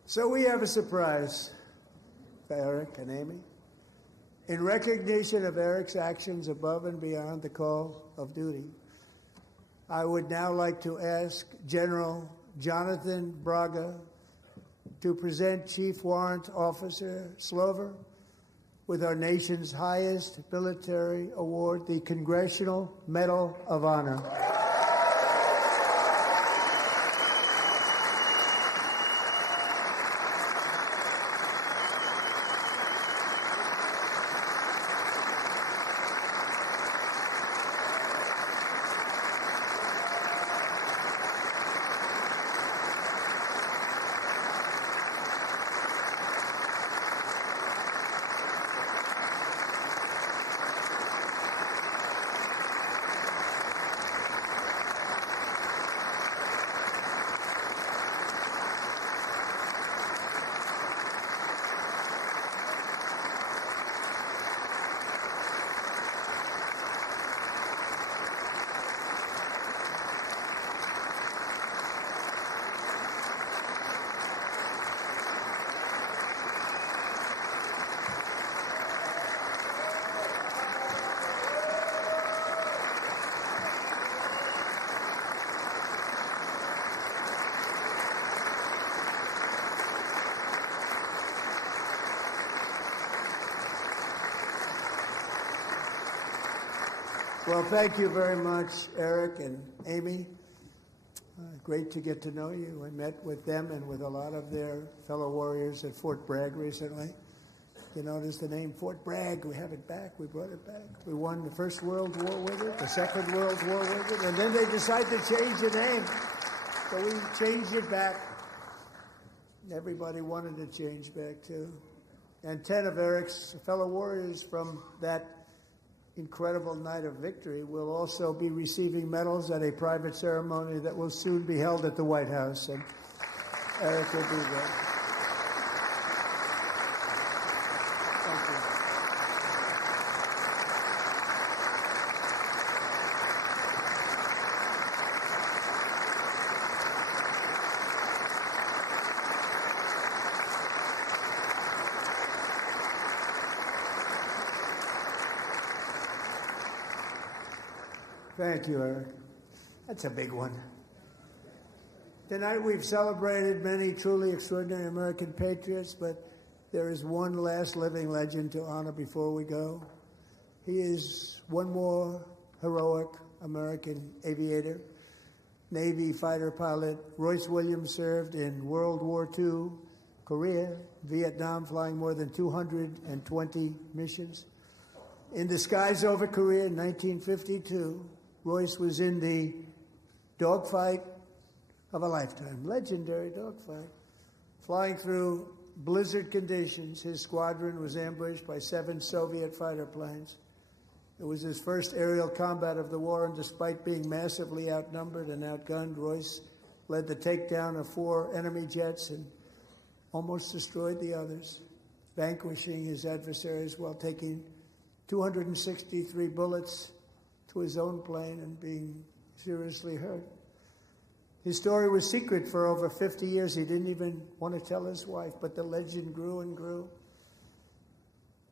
So we have a surprise for Eric and Amy. In recognition of Eric's actions above and beyond the call of duty, I would now like to ask General Jonathan Braga to present Chief Warrant Officer Slover with our nation's highest military award, the Congressional Medal of Honor. Well, thank you very much, Eric and Amy. Great to get to know you. I met with them and with a lot of their fellow warriors at Fort Bragg recently. You notice the name Fort Bragg. We have it back. We brought it back. We won the First World War with it, the Second World War with it, and then they decided to change the name. So we changed it back. Everybody wanted to change back, too. And 10 of Eric's fellow warriors from that incredible night of victory will also be receiving medals at a private ceremony that will soon be held at the White House. And Eric will be there. Thank you. Thank you, Eric. That's a big one. Tonight we've celebrated many truly extraordinary American patriots, but there is one last living legend to honor before we go. He is one more heroic American aviator, Navy fighter pilot. Royce Williams served in World War II, Korea, Vietnam, flying more than 220 missions. In the skies over Korea in 1952, Royce was in the dogfight of a lifetime, legendary dogfight. Flying through blizzard conditions, his squadron was ambushed by 7 Soviet fighter planes. It was his first aerial combat of the war, and despite being massively outnumbered and outgunned, Royce led the takedown of 4 enemy jets and almost destroyed the others, vanquishing his adversaries while taking 263 bullets to his own plane and being seriously hurt. His story was secret for over 50 years. He didn't even want to tell his wife, but the legend grew and grew.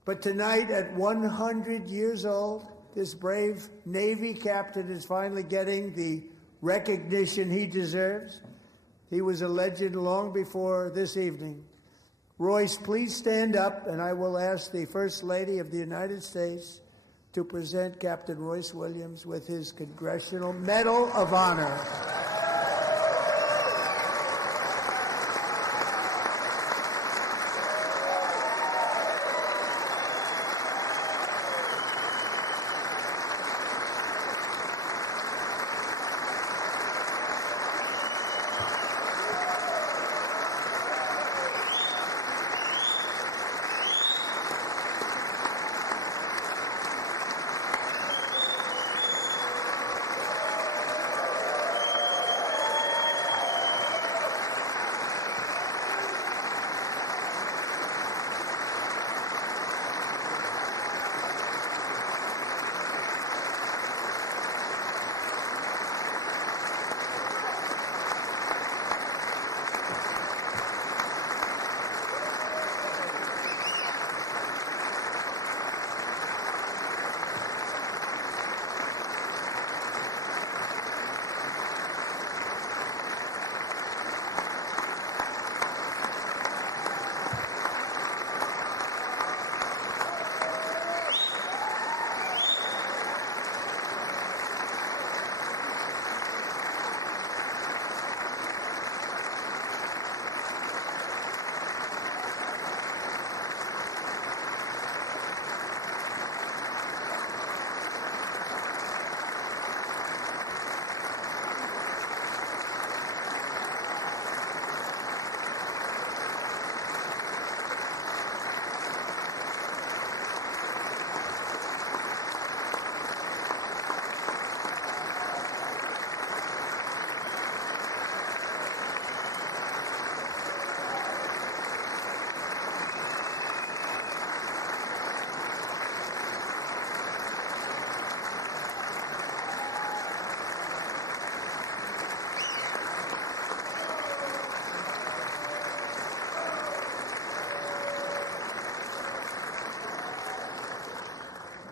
But tonight, at 100 years old, this brave Navy captain is finally getting the recognition he deserves. He was a legend long before this evening. Royce, please stand up, and I will ask the First Lady of the United States to present Captain Royce Williams with his Congressional Medal of Honor.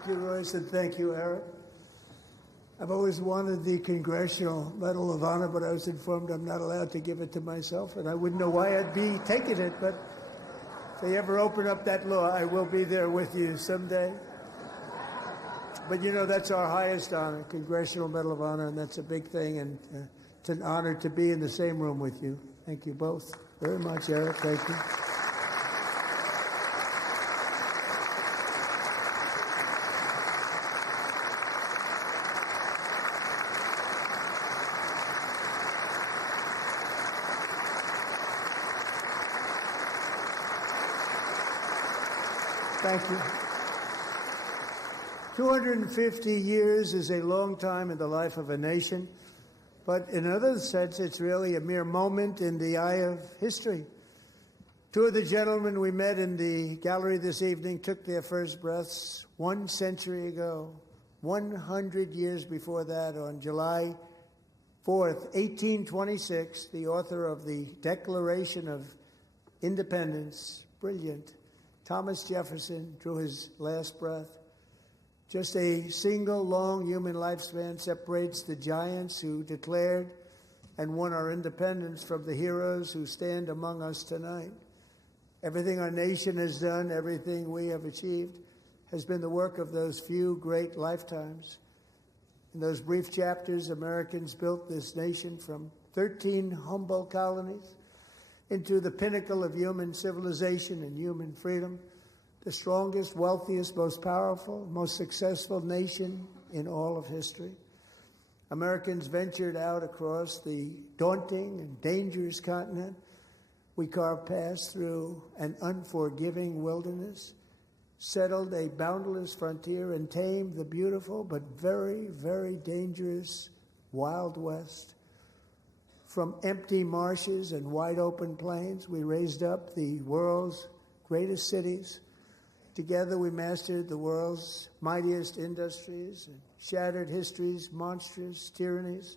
Thank you, Royce, and thank you, Eric. I've always wanted the Congressional Medal of Honor, but I was informed I'm not allowed to give it to myself, and I wouldn't know why I'd be taking it, but if they ever open up that law, I will be there with you someday. But you know, that's our highest honor, Congressional Medal of Honor, and that's a big thing. And it's an honor to be in the same room with you. Thank you both very much, Eric. Thank you. Thank you. 250 years is a long time in the life of a nation, but in another sense, it's really a mere moment in the eye of history. Two of the gentlemen we met in the gallery this evening took their first breaths 1 century ago, 100 years before that, on July 4th, 1826, the author of the Declaration of Independence, brilliant, Thomas Jefferson, drew his last breath. Just a single long human lifespan separates the giants who declared and won our independence from the heroes who stand among us tonight. Everything our nation has done, everything we have achieved, has been the work of those few great lifetimes. In those brief chapters, Americans built this nation from 13 humble colonies into the pinnacle of human civilization and human freedom, the strongest, wealthiest, most powerful, most successful nation in all of history. Americans ventured out across the daunting and dangerous continent. We carved paths through an unforgiving wilderness, settled a boundless frontier, and tamed the beautiful but very, very dangerous Wild West. From empty marshes and wide open plains, we raised up the world's greatest cities. Together we mastered the world's mightiest industries and shattered history's monstrous tyrannies.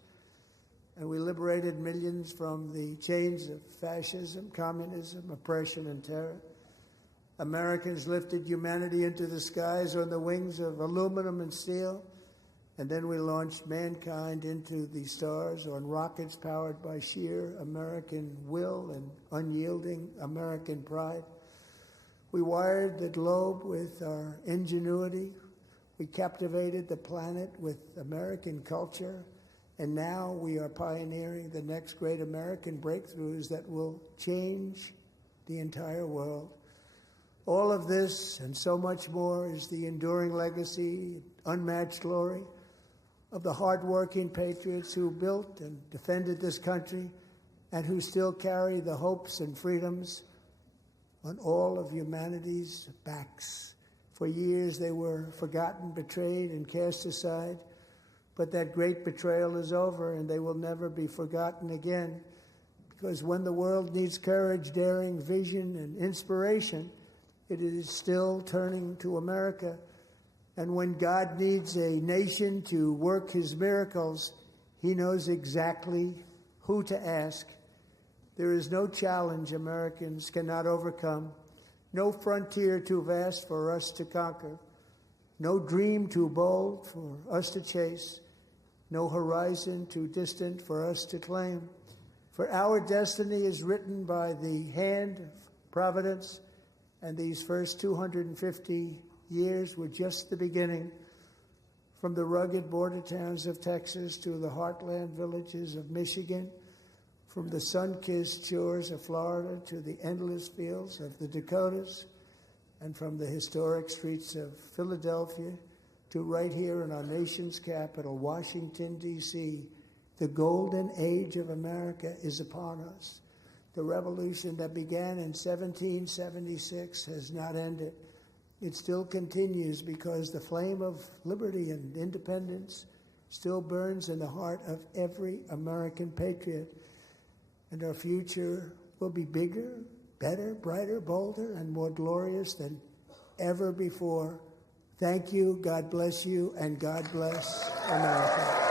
And we liberated millions from the chains of fascism, communism, oppression, and terror. Americans lifted humanity into the skies on the wings of aluminum and steel. And then we launched mankind into the stars on rockets powered by sheer American will and unyielding American pride. We wired the globe with our ingenuity. We captivated the planet with American culture. And now we are pioneering the next great American breakthroughs that will change the entire world. All of this and so much more is the enduring legacy, unmatched glory of the hardworking patriots who built and defended this country and who still carry the hopes and freedoms on all of humanity's backs. For years they were forgotten, betrayed, and cast aside. But that great betrayal is over, and they will never be forgotten again. Because when the world needs courage, daring, vision, and inspiration, it is still turning to America. And when God needs a nation to work his miracles, he knows exactly who to ask. There is no challenge Americans cannot overcome, no frontier too vast for us to conquer, no dream too bold for us to chase, no horizon too distant for us to claim. For our destiny is written by the hand of providence, and these first 250 years were just the beginning. From the rugged border towns of Texas to the heartland villages of Michigan, from the sun-kissed shores of Florida to the endless fields of the Dakotas, and from the historic streets of Philadelphia to right here in our nation's capital, Washington, D.C., the golden age of America is upon us. The revolution that began in 1776 has not ended. It still continues because the flame of liberty and independence still burns in the heart of every American patriot. And our future will be bigger, better, brighter, bolder, and more glorious than ever before. Thank you, God bless you, and God bless America.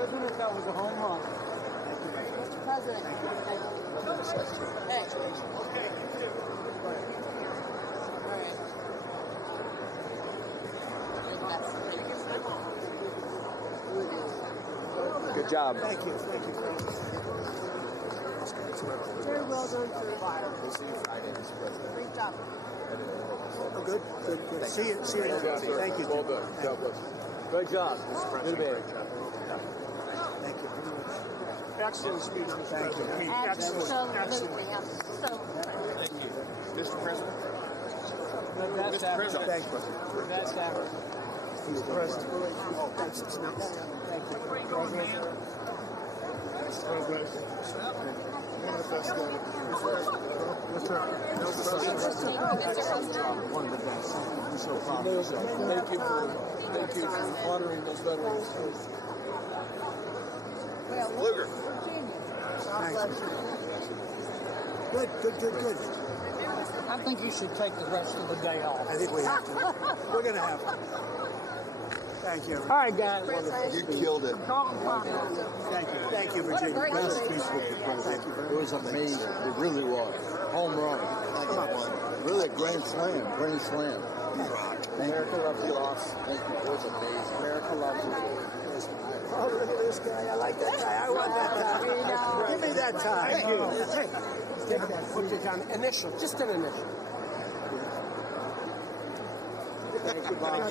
President, that was a home run. Mr. President. Good job. Thank you. Thank you. Very well done, sir. Great job. Oh, good. Good. See you. Thank you. Well done. God bless you. Good job. Mr. President, great job. Thank you. Excellent speech, Mr. President. Absolutely. Thank you. Mr. President. That's Mr. President. Thank you. That's average. He's the president. Oh, thanks. Thank you. Where you going, man? One of the best One of the best. I'm so proud of yourself. Thank you for honoring those veterans. Luger. Good. I think you should take the rest of the day off. I think we have to. We're going to have to. Thank you. All right, guys. You killed it. Thank you, Virginia. Best speech with the president. It was amazing. It really was. Home run. Really a grand slam. America loves you, Loss. Thank you. It was amazing. America loves you. Oh, look at this guy. I like that guy. I want that tie. Give me that tie. Thank you. Take that. Put it down. Initial. Just an initial. Thank you, Bob. I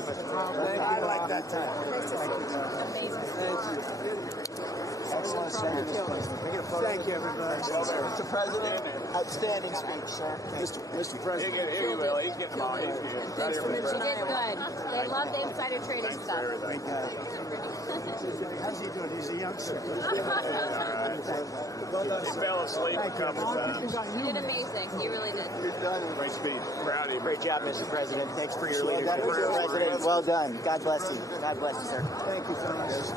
like that tie. Thank you. Excellent. Thank you, everybody. Mr. President, outstanding speech, sir. Mr. President. You did good. They love the insider trading stuff. Great guy. How's he doing? He's a youngster. He fell asleep a couple times. You did amazing. You really did. Great speech. Proud of you. Great job, Mr. President. Thanks for your leadership. Mr. President, well done. God bless you. God bless you, sir. Thank you, fellas.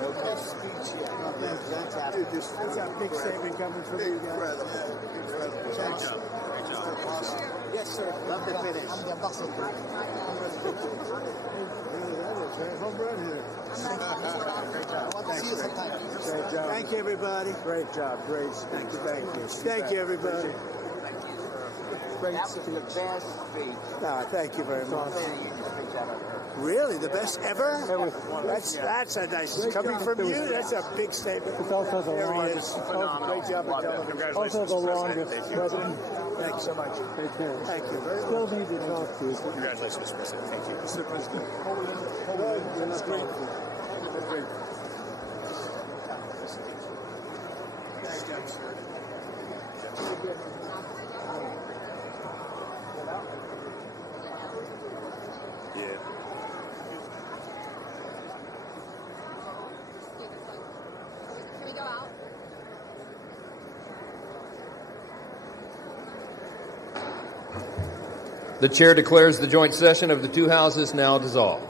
No best speech yet. Fantastic. That's a big statement coming from you guys. Incredible. Great job. Yes, sir. Love the finish. Home run here. Great job. Thank you, everybody. Great job. Great. Thank you. Thank you, everybody. That was the best speech. No, thank you very much. Really, the best ever? That's a nice coming from you. That's a big statement. It's also the longest. Great job at television. Also the longest. Thank you so much. Take care. Thank you. Still need to talk to you. Congratulations, Mr. President. Thank you. Mr. President. That's great. That's great. Thank you. Yeah. Can we go out? The chair declares the joint session of the two houses now dissolved.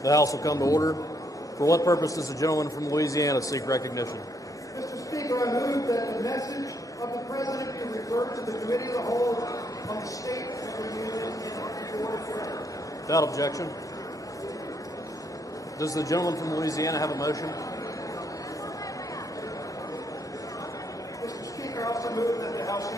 The House will come to order. For what purpose does the gentleman from Louisiana seek recognition? Mr. Speaker, I move that the message of the President be referred to the Committee of the Whole on the State of the Union and Board of Affairs. Without objection. Does the gentleman from Louisiana have a motion? Mr. Speaker, I also move that the House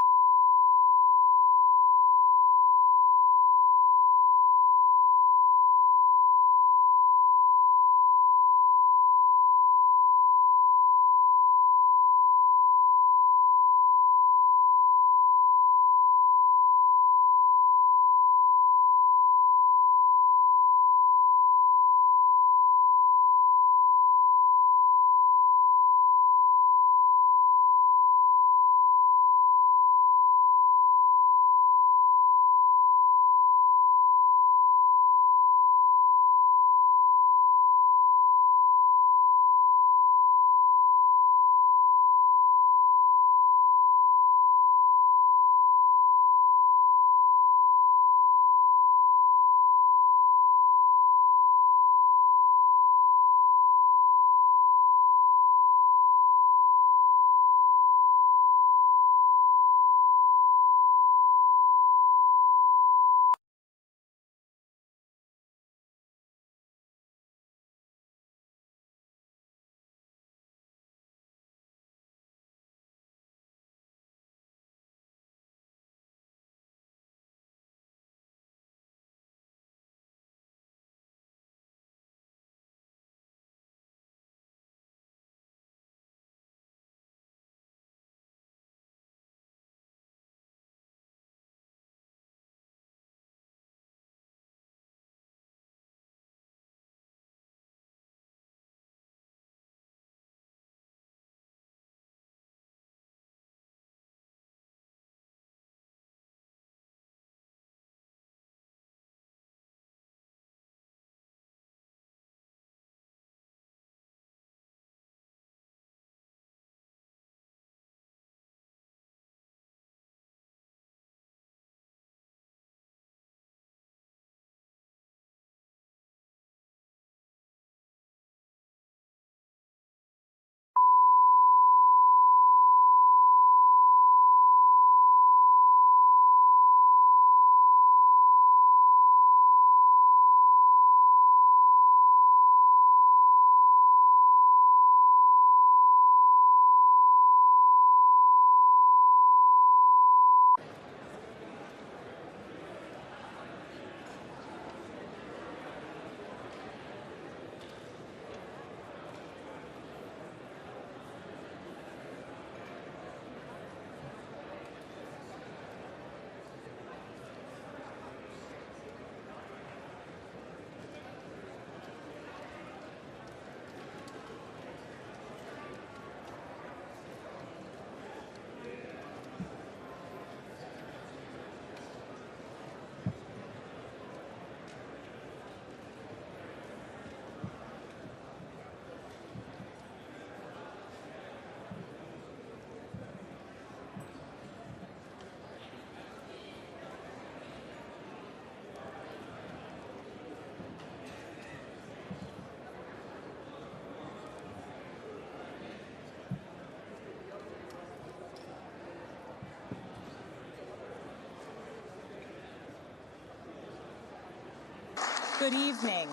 Good evening.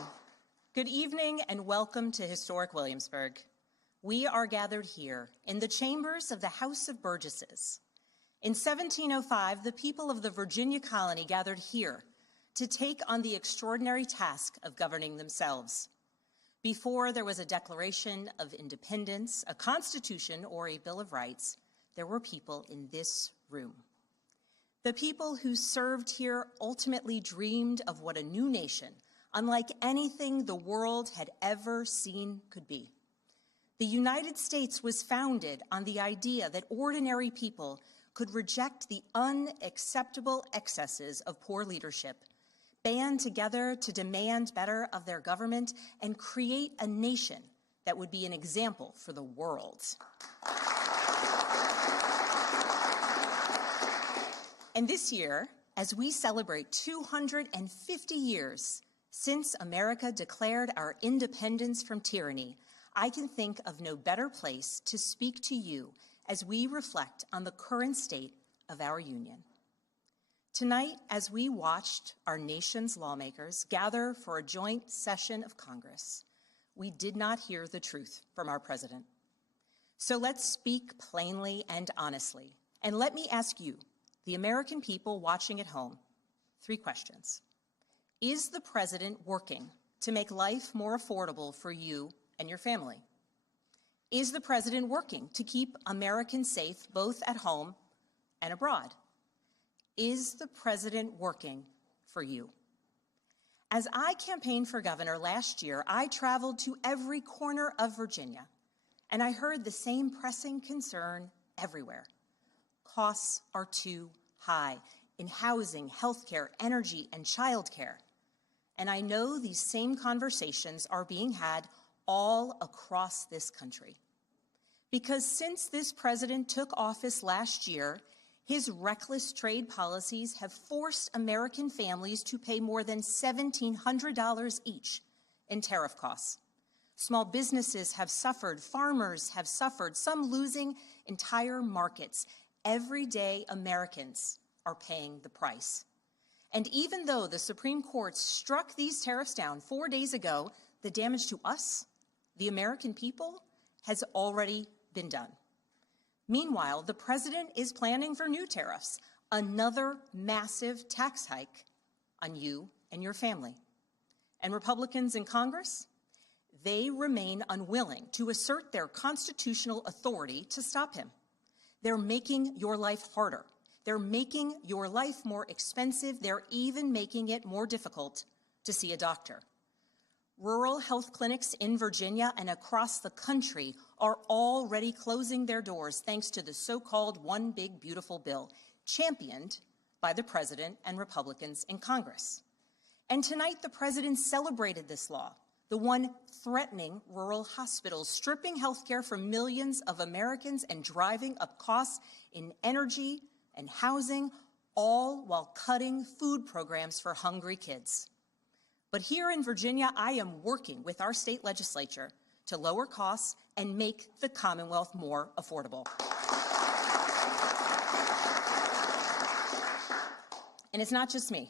Good evening and welcome to historic Williamsburg. We are gathered here in the chambers of the House of Burgesses. In 1705, the people of the Virginia colony gathered here to take on the extraordinary task of governing themselves. Before there was a Declaration of Independence, a Constitution, or a Bill of Rights, there were people in this room. The people who served here ultimately dreamed of what a new nation, unlike anything the world had ever seen, could be. The United States was founded on the idea that ordinary people could reject the unacceptable excesses of poor leadership, band together to demand better of their government, and create a nation that would be an example for the world. And this year, as we celebrate 250 years since America declared our independence from tyranny, I can think of no better place to speak to you as we reflect on the current state of our union. Tonight, as we watched our nation's lawmakers gather for a joint session of Congress, we did not hear the truth from our president. So let's speak plainly and honestly. And let me ask you, the American people watching at home, 3 questions. Is the president working to make life more affordable for you and your family? Is the president working to keep Americans safe both at home and abroad? Is the president working for you? As I campaigned for governor last year, I traveled to every corner of Virginia, and I heard the same pressing concern everywhere. Costs are too high in housing, healthcare, energy, and childcare. And I know these same conversations are being had all across this country. Because since this president took office last year, his reckless trade policies have forced American families to pay more than $1,700 each in tariff costs. Small businesses have suffered, farmers have suffered, some losing entire markets. Everyday Americans are paying the price. And even though the Supreme Court struck these tariffs down 4 days ago, the damage to us, the American people, has already been done. Meanwhile, the president is planning for new tariffs, another massive tax hike on you and your family. And Republicans in Congress, they remain unwilling to assert their constitutional authority to stop him. They're making your life harder. They're making your life more expensive. They're even making it more difficult to see a doctor. Rural health clinics in Virginia and across the country are already closing their doors thanks to the so-called One Big Beautiful Bill, championed by the president and Republicans in Congress. And tonight, the president celebrated this law, the one threatening rural hospitals, stripping health care from millions of Americans and driving up costs in energy and housing, all while cutting food programs for hungry kids. But here in Virginia, I am working with our state legislature to lower costs and make the Commonwealth more affordable. And it's not just me.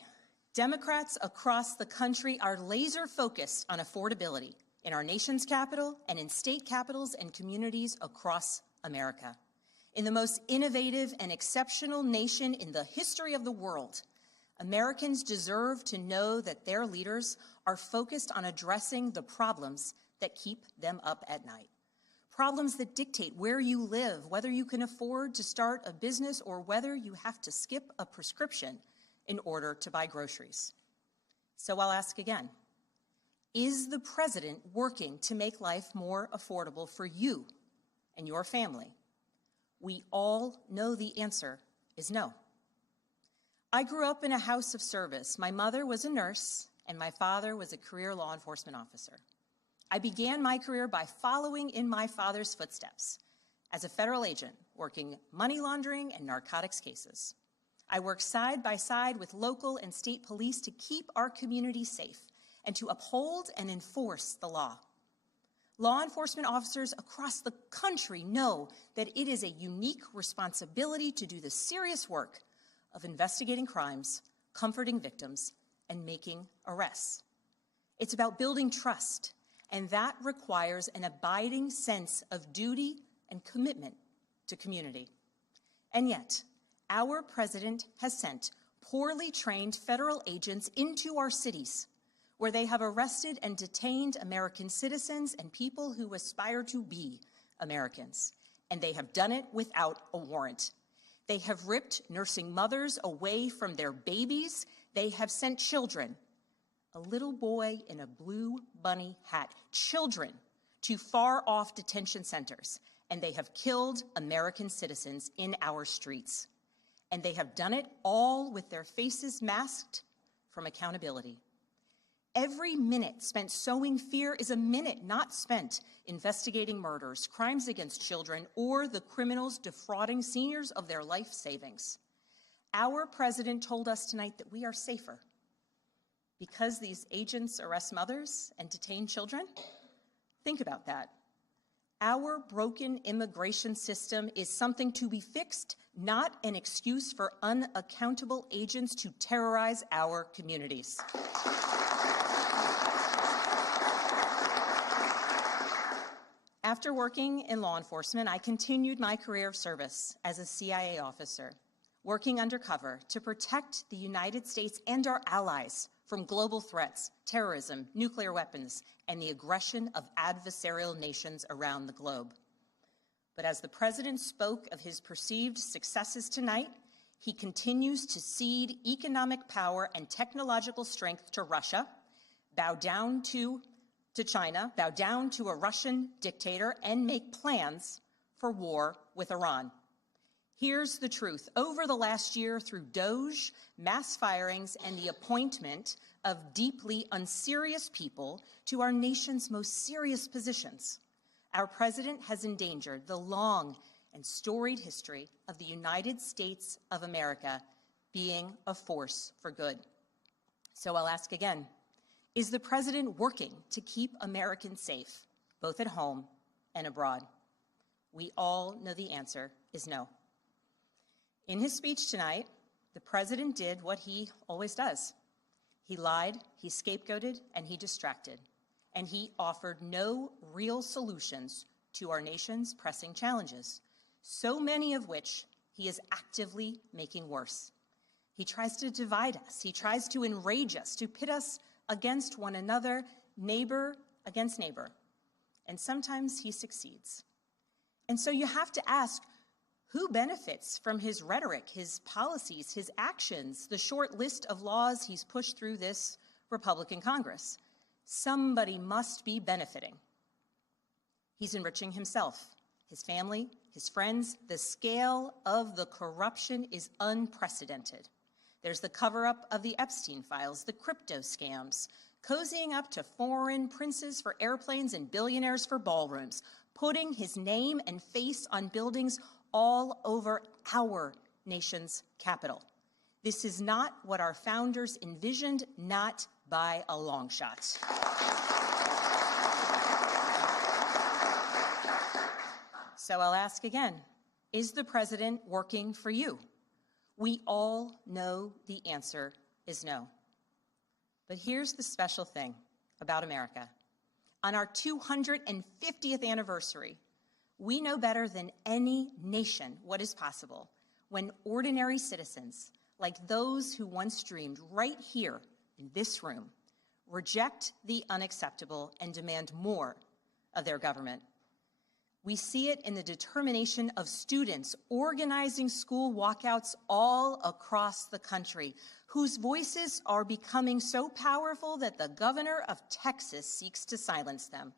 Democrats across the country are laser focused on affordability in our nation's capital and in state capitals and communities across America. In the most innovative and exceptional nation in the history of the world, Americans deserve to know that their leaders are focused on addressing the problems that keep them up at night. Problems that dictate where you live, whether you can afford to start a business or whether you have to skip a prescription in order to buy groceries. So I'll ask again, is the president working to make life more affordable for you and your family? We all know the answer is no. I grew up in a house of service. My mother was a nurse, and my father was a career law enforcement officer. I began my career by following in my father's footsteps as a federal agent, working money laundering and narcotics cases. I worked side by side with local and state police to keep our community safe and to uphold and enforce the law. Law enforcement officers across the country know that it is a unique responsibility to do the serious work of investigating crimes, comforting victims, and making arrests. It's about building trust, and that requires an abiding sense of duty and commitment to community. And yet, our president has sent poorly trained federal agents into our cities, where they have arrested and detained American citizens and people who aspire to be Americans. And they have done it without a warrant. They have ripped nursing mothers away from their babies. They have sent children, a little boy in a blue bunny hat, children to far-off detention centers, and they have killed American citizens in our streets. And they have done it all with their faces masked from accountability. Every minute spent sowing fear is a minute not spent investigating murders, crimes against children, or the criminals defrauding seniors of their life savings. Our president told us tonight that we are safer because these agents arrest mothers and detain children. Think about that. Our broken immigration system is something to be fixed, not an excuse for unaccountable agents to terrorize our communities. After working in law enforcement, I continued my career of service as a CIA officer, working undercover to protect the United States and our allies from global threats, terrorism, nuclear weapons, and the aggression of adversarial nations around the globe. But as the president spoke of his perceived successes tonight, he continues to cede economic power and technological strength to Russia, bow down to China, bow down to a Russian dictator, and make plans for war with Iran. Here's the truth. Over the last year, through DOGE, mass firings, and the appointment of deeply unserious people to our nation's most serious positions, our president has endangered the long and storied history of the United States of America being a force for good. So I'll ask again, is the president working to keep Americans safe, both at home and abroad? We all know the answer is no. In his speech tonight, the president did what he always does. He lied, he scapegoated, and he distracted. And he offered no real solutions to our nation's pressing challenges, so many of which he is actively making worse. He tries to divide us. He tries to enrage us, to pit us against one another, neighbor against neighbor. And sometimes he succeeds. And so you have to ask, who benefits from his rhetoric, his policies, his actions, the short list of laws he's pushed through this Republican Congress? Somebody must be benefiting. He's enriching himself, his family, his friends. The scale of the corruption is unprecedented. There's the cover-up of the Epstein files, the crypto scams, cozying up to foreign princes for airplanes and billionaires for ballrooms, putting his name and face on buildings all over our nation's capital. This is not what our founders envisioned, not by a long shot. So I'll ask again, is the president working for you? We all know the answer is no. But here's the special thing about America. On our 250th anniversary, we know better than any nation what is possible when ordinary citizens, like those who once dreamed right here in this room, reject the unacceptable and demand more of their government. We see it in the determination of students organizing school walkouts all across the country, whose voices are becoming so powerful that the governor of Texas seeks to silence them.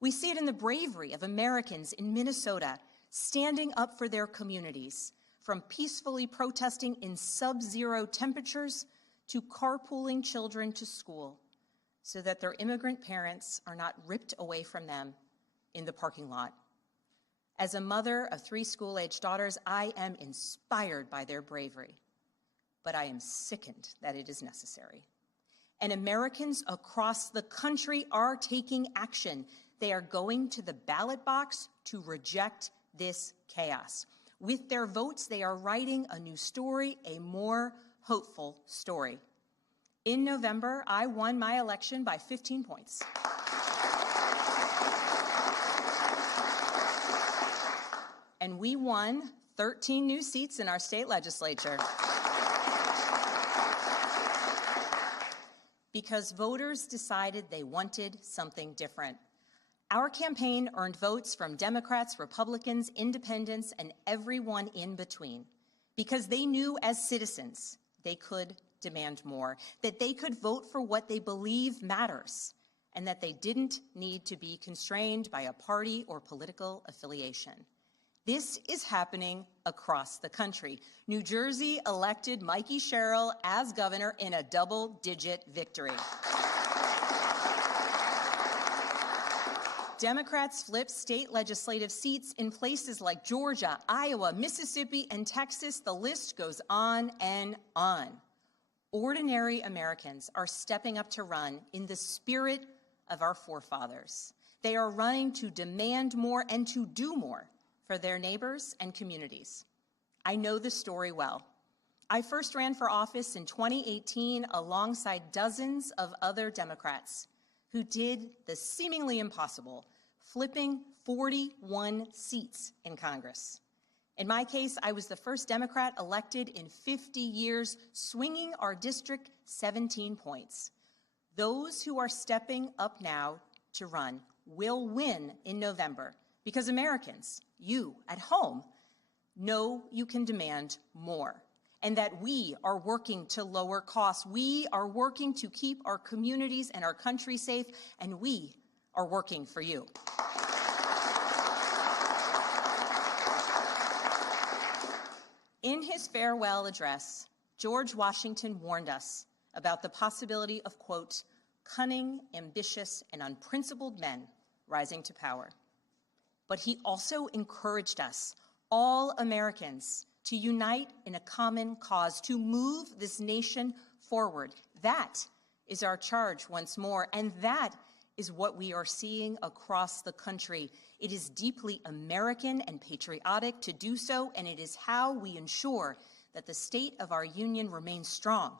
We see it in the bravery of Americans in Minnesota standing up for their communities, from peacefully protesting in sub-zero temperatures to carpooling children to school so that their immigrant parents are not ripped away from them in the parking lot. As a mother of 3 school-aged daughters, I am inspired by their bravery, but I am sickened that it is necessary. And Americans across the country are taking action. They are going to the ballot box to reject this chaos. With their votes, they are writing a new story, a more hopeful story. In November, I won my election by 15 points. And we won 13 new seats in our state legislature. Because voters decided they wanted something different. Our campaign earned votes from Democrats, Republicans, independents, and everyone in between. Because they knew as citizens they could demand more, that they could vote for what they believe matters, and that they didn't need to be constrained by a party or political affiliation. This is happening across the country. New Jersey elected Mikey Sherrill as governor in a double-digit victory. Democrats flipped state legislative seats in places like Georgia, Iowa, Mississippi, and Texas. The list goes on and on. Ordinary Americans are stepping up to run in the spirit of our forefathers. They are running to demand more and to do more for their neighbors and communities. I know this story well. I first ran for office in 2018 alongside dozens of other Democrats who did the seemingly impossible, flipping 41 seats in Congress. In my case, I was the first Democrat elected in 50 years, swinging our district 17 points. Those who are stepping up now to run will win in November because Americans, you at home, know you can demand more and that we are working to lower costs. We are working to keep our communities and our country safe, and we are working for you. In his farewell address, George Washington warned us about the possibility of, quote, cunning, ambitious, and unprincipled men rising to power. But he also encouraged us, all Americans, to unite in a common cause, to move this nation forward. That is our charge once more, and that is what we are seeing across the country. It is deeply American and patriotic to do so, and it is how we ensure that the state of our union remains strong,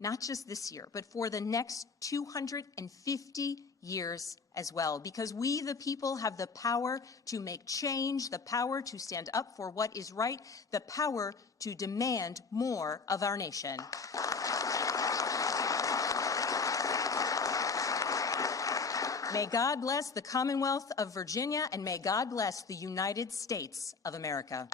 not just this year, but for the next 250 years as well, because we, the people, have the power to make change, the power to stand up for what is right, the power to demand more of our nation. May God bless the Commonwealth of Virginia, and may God bless the United States of America.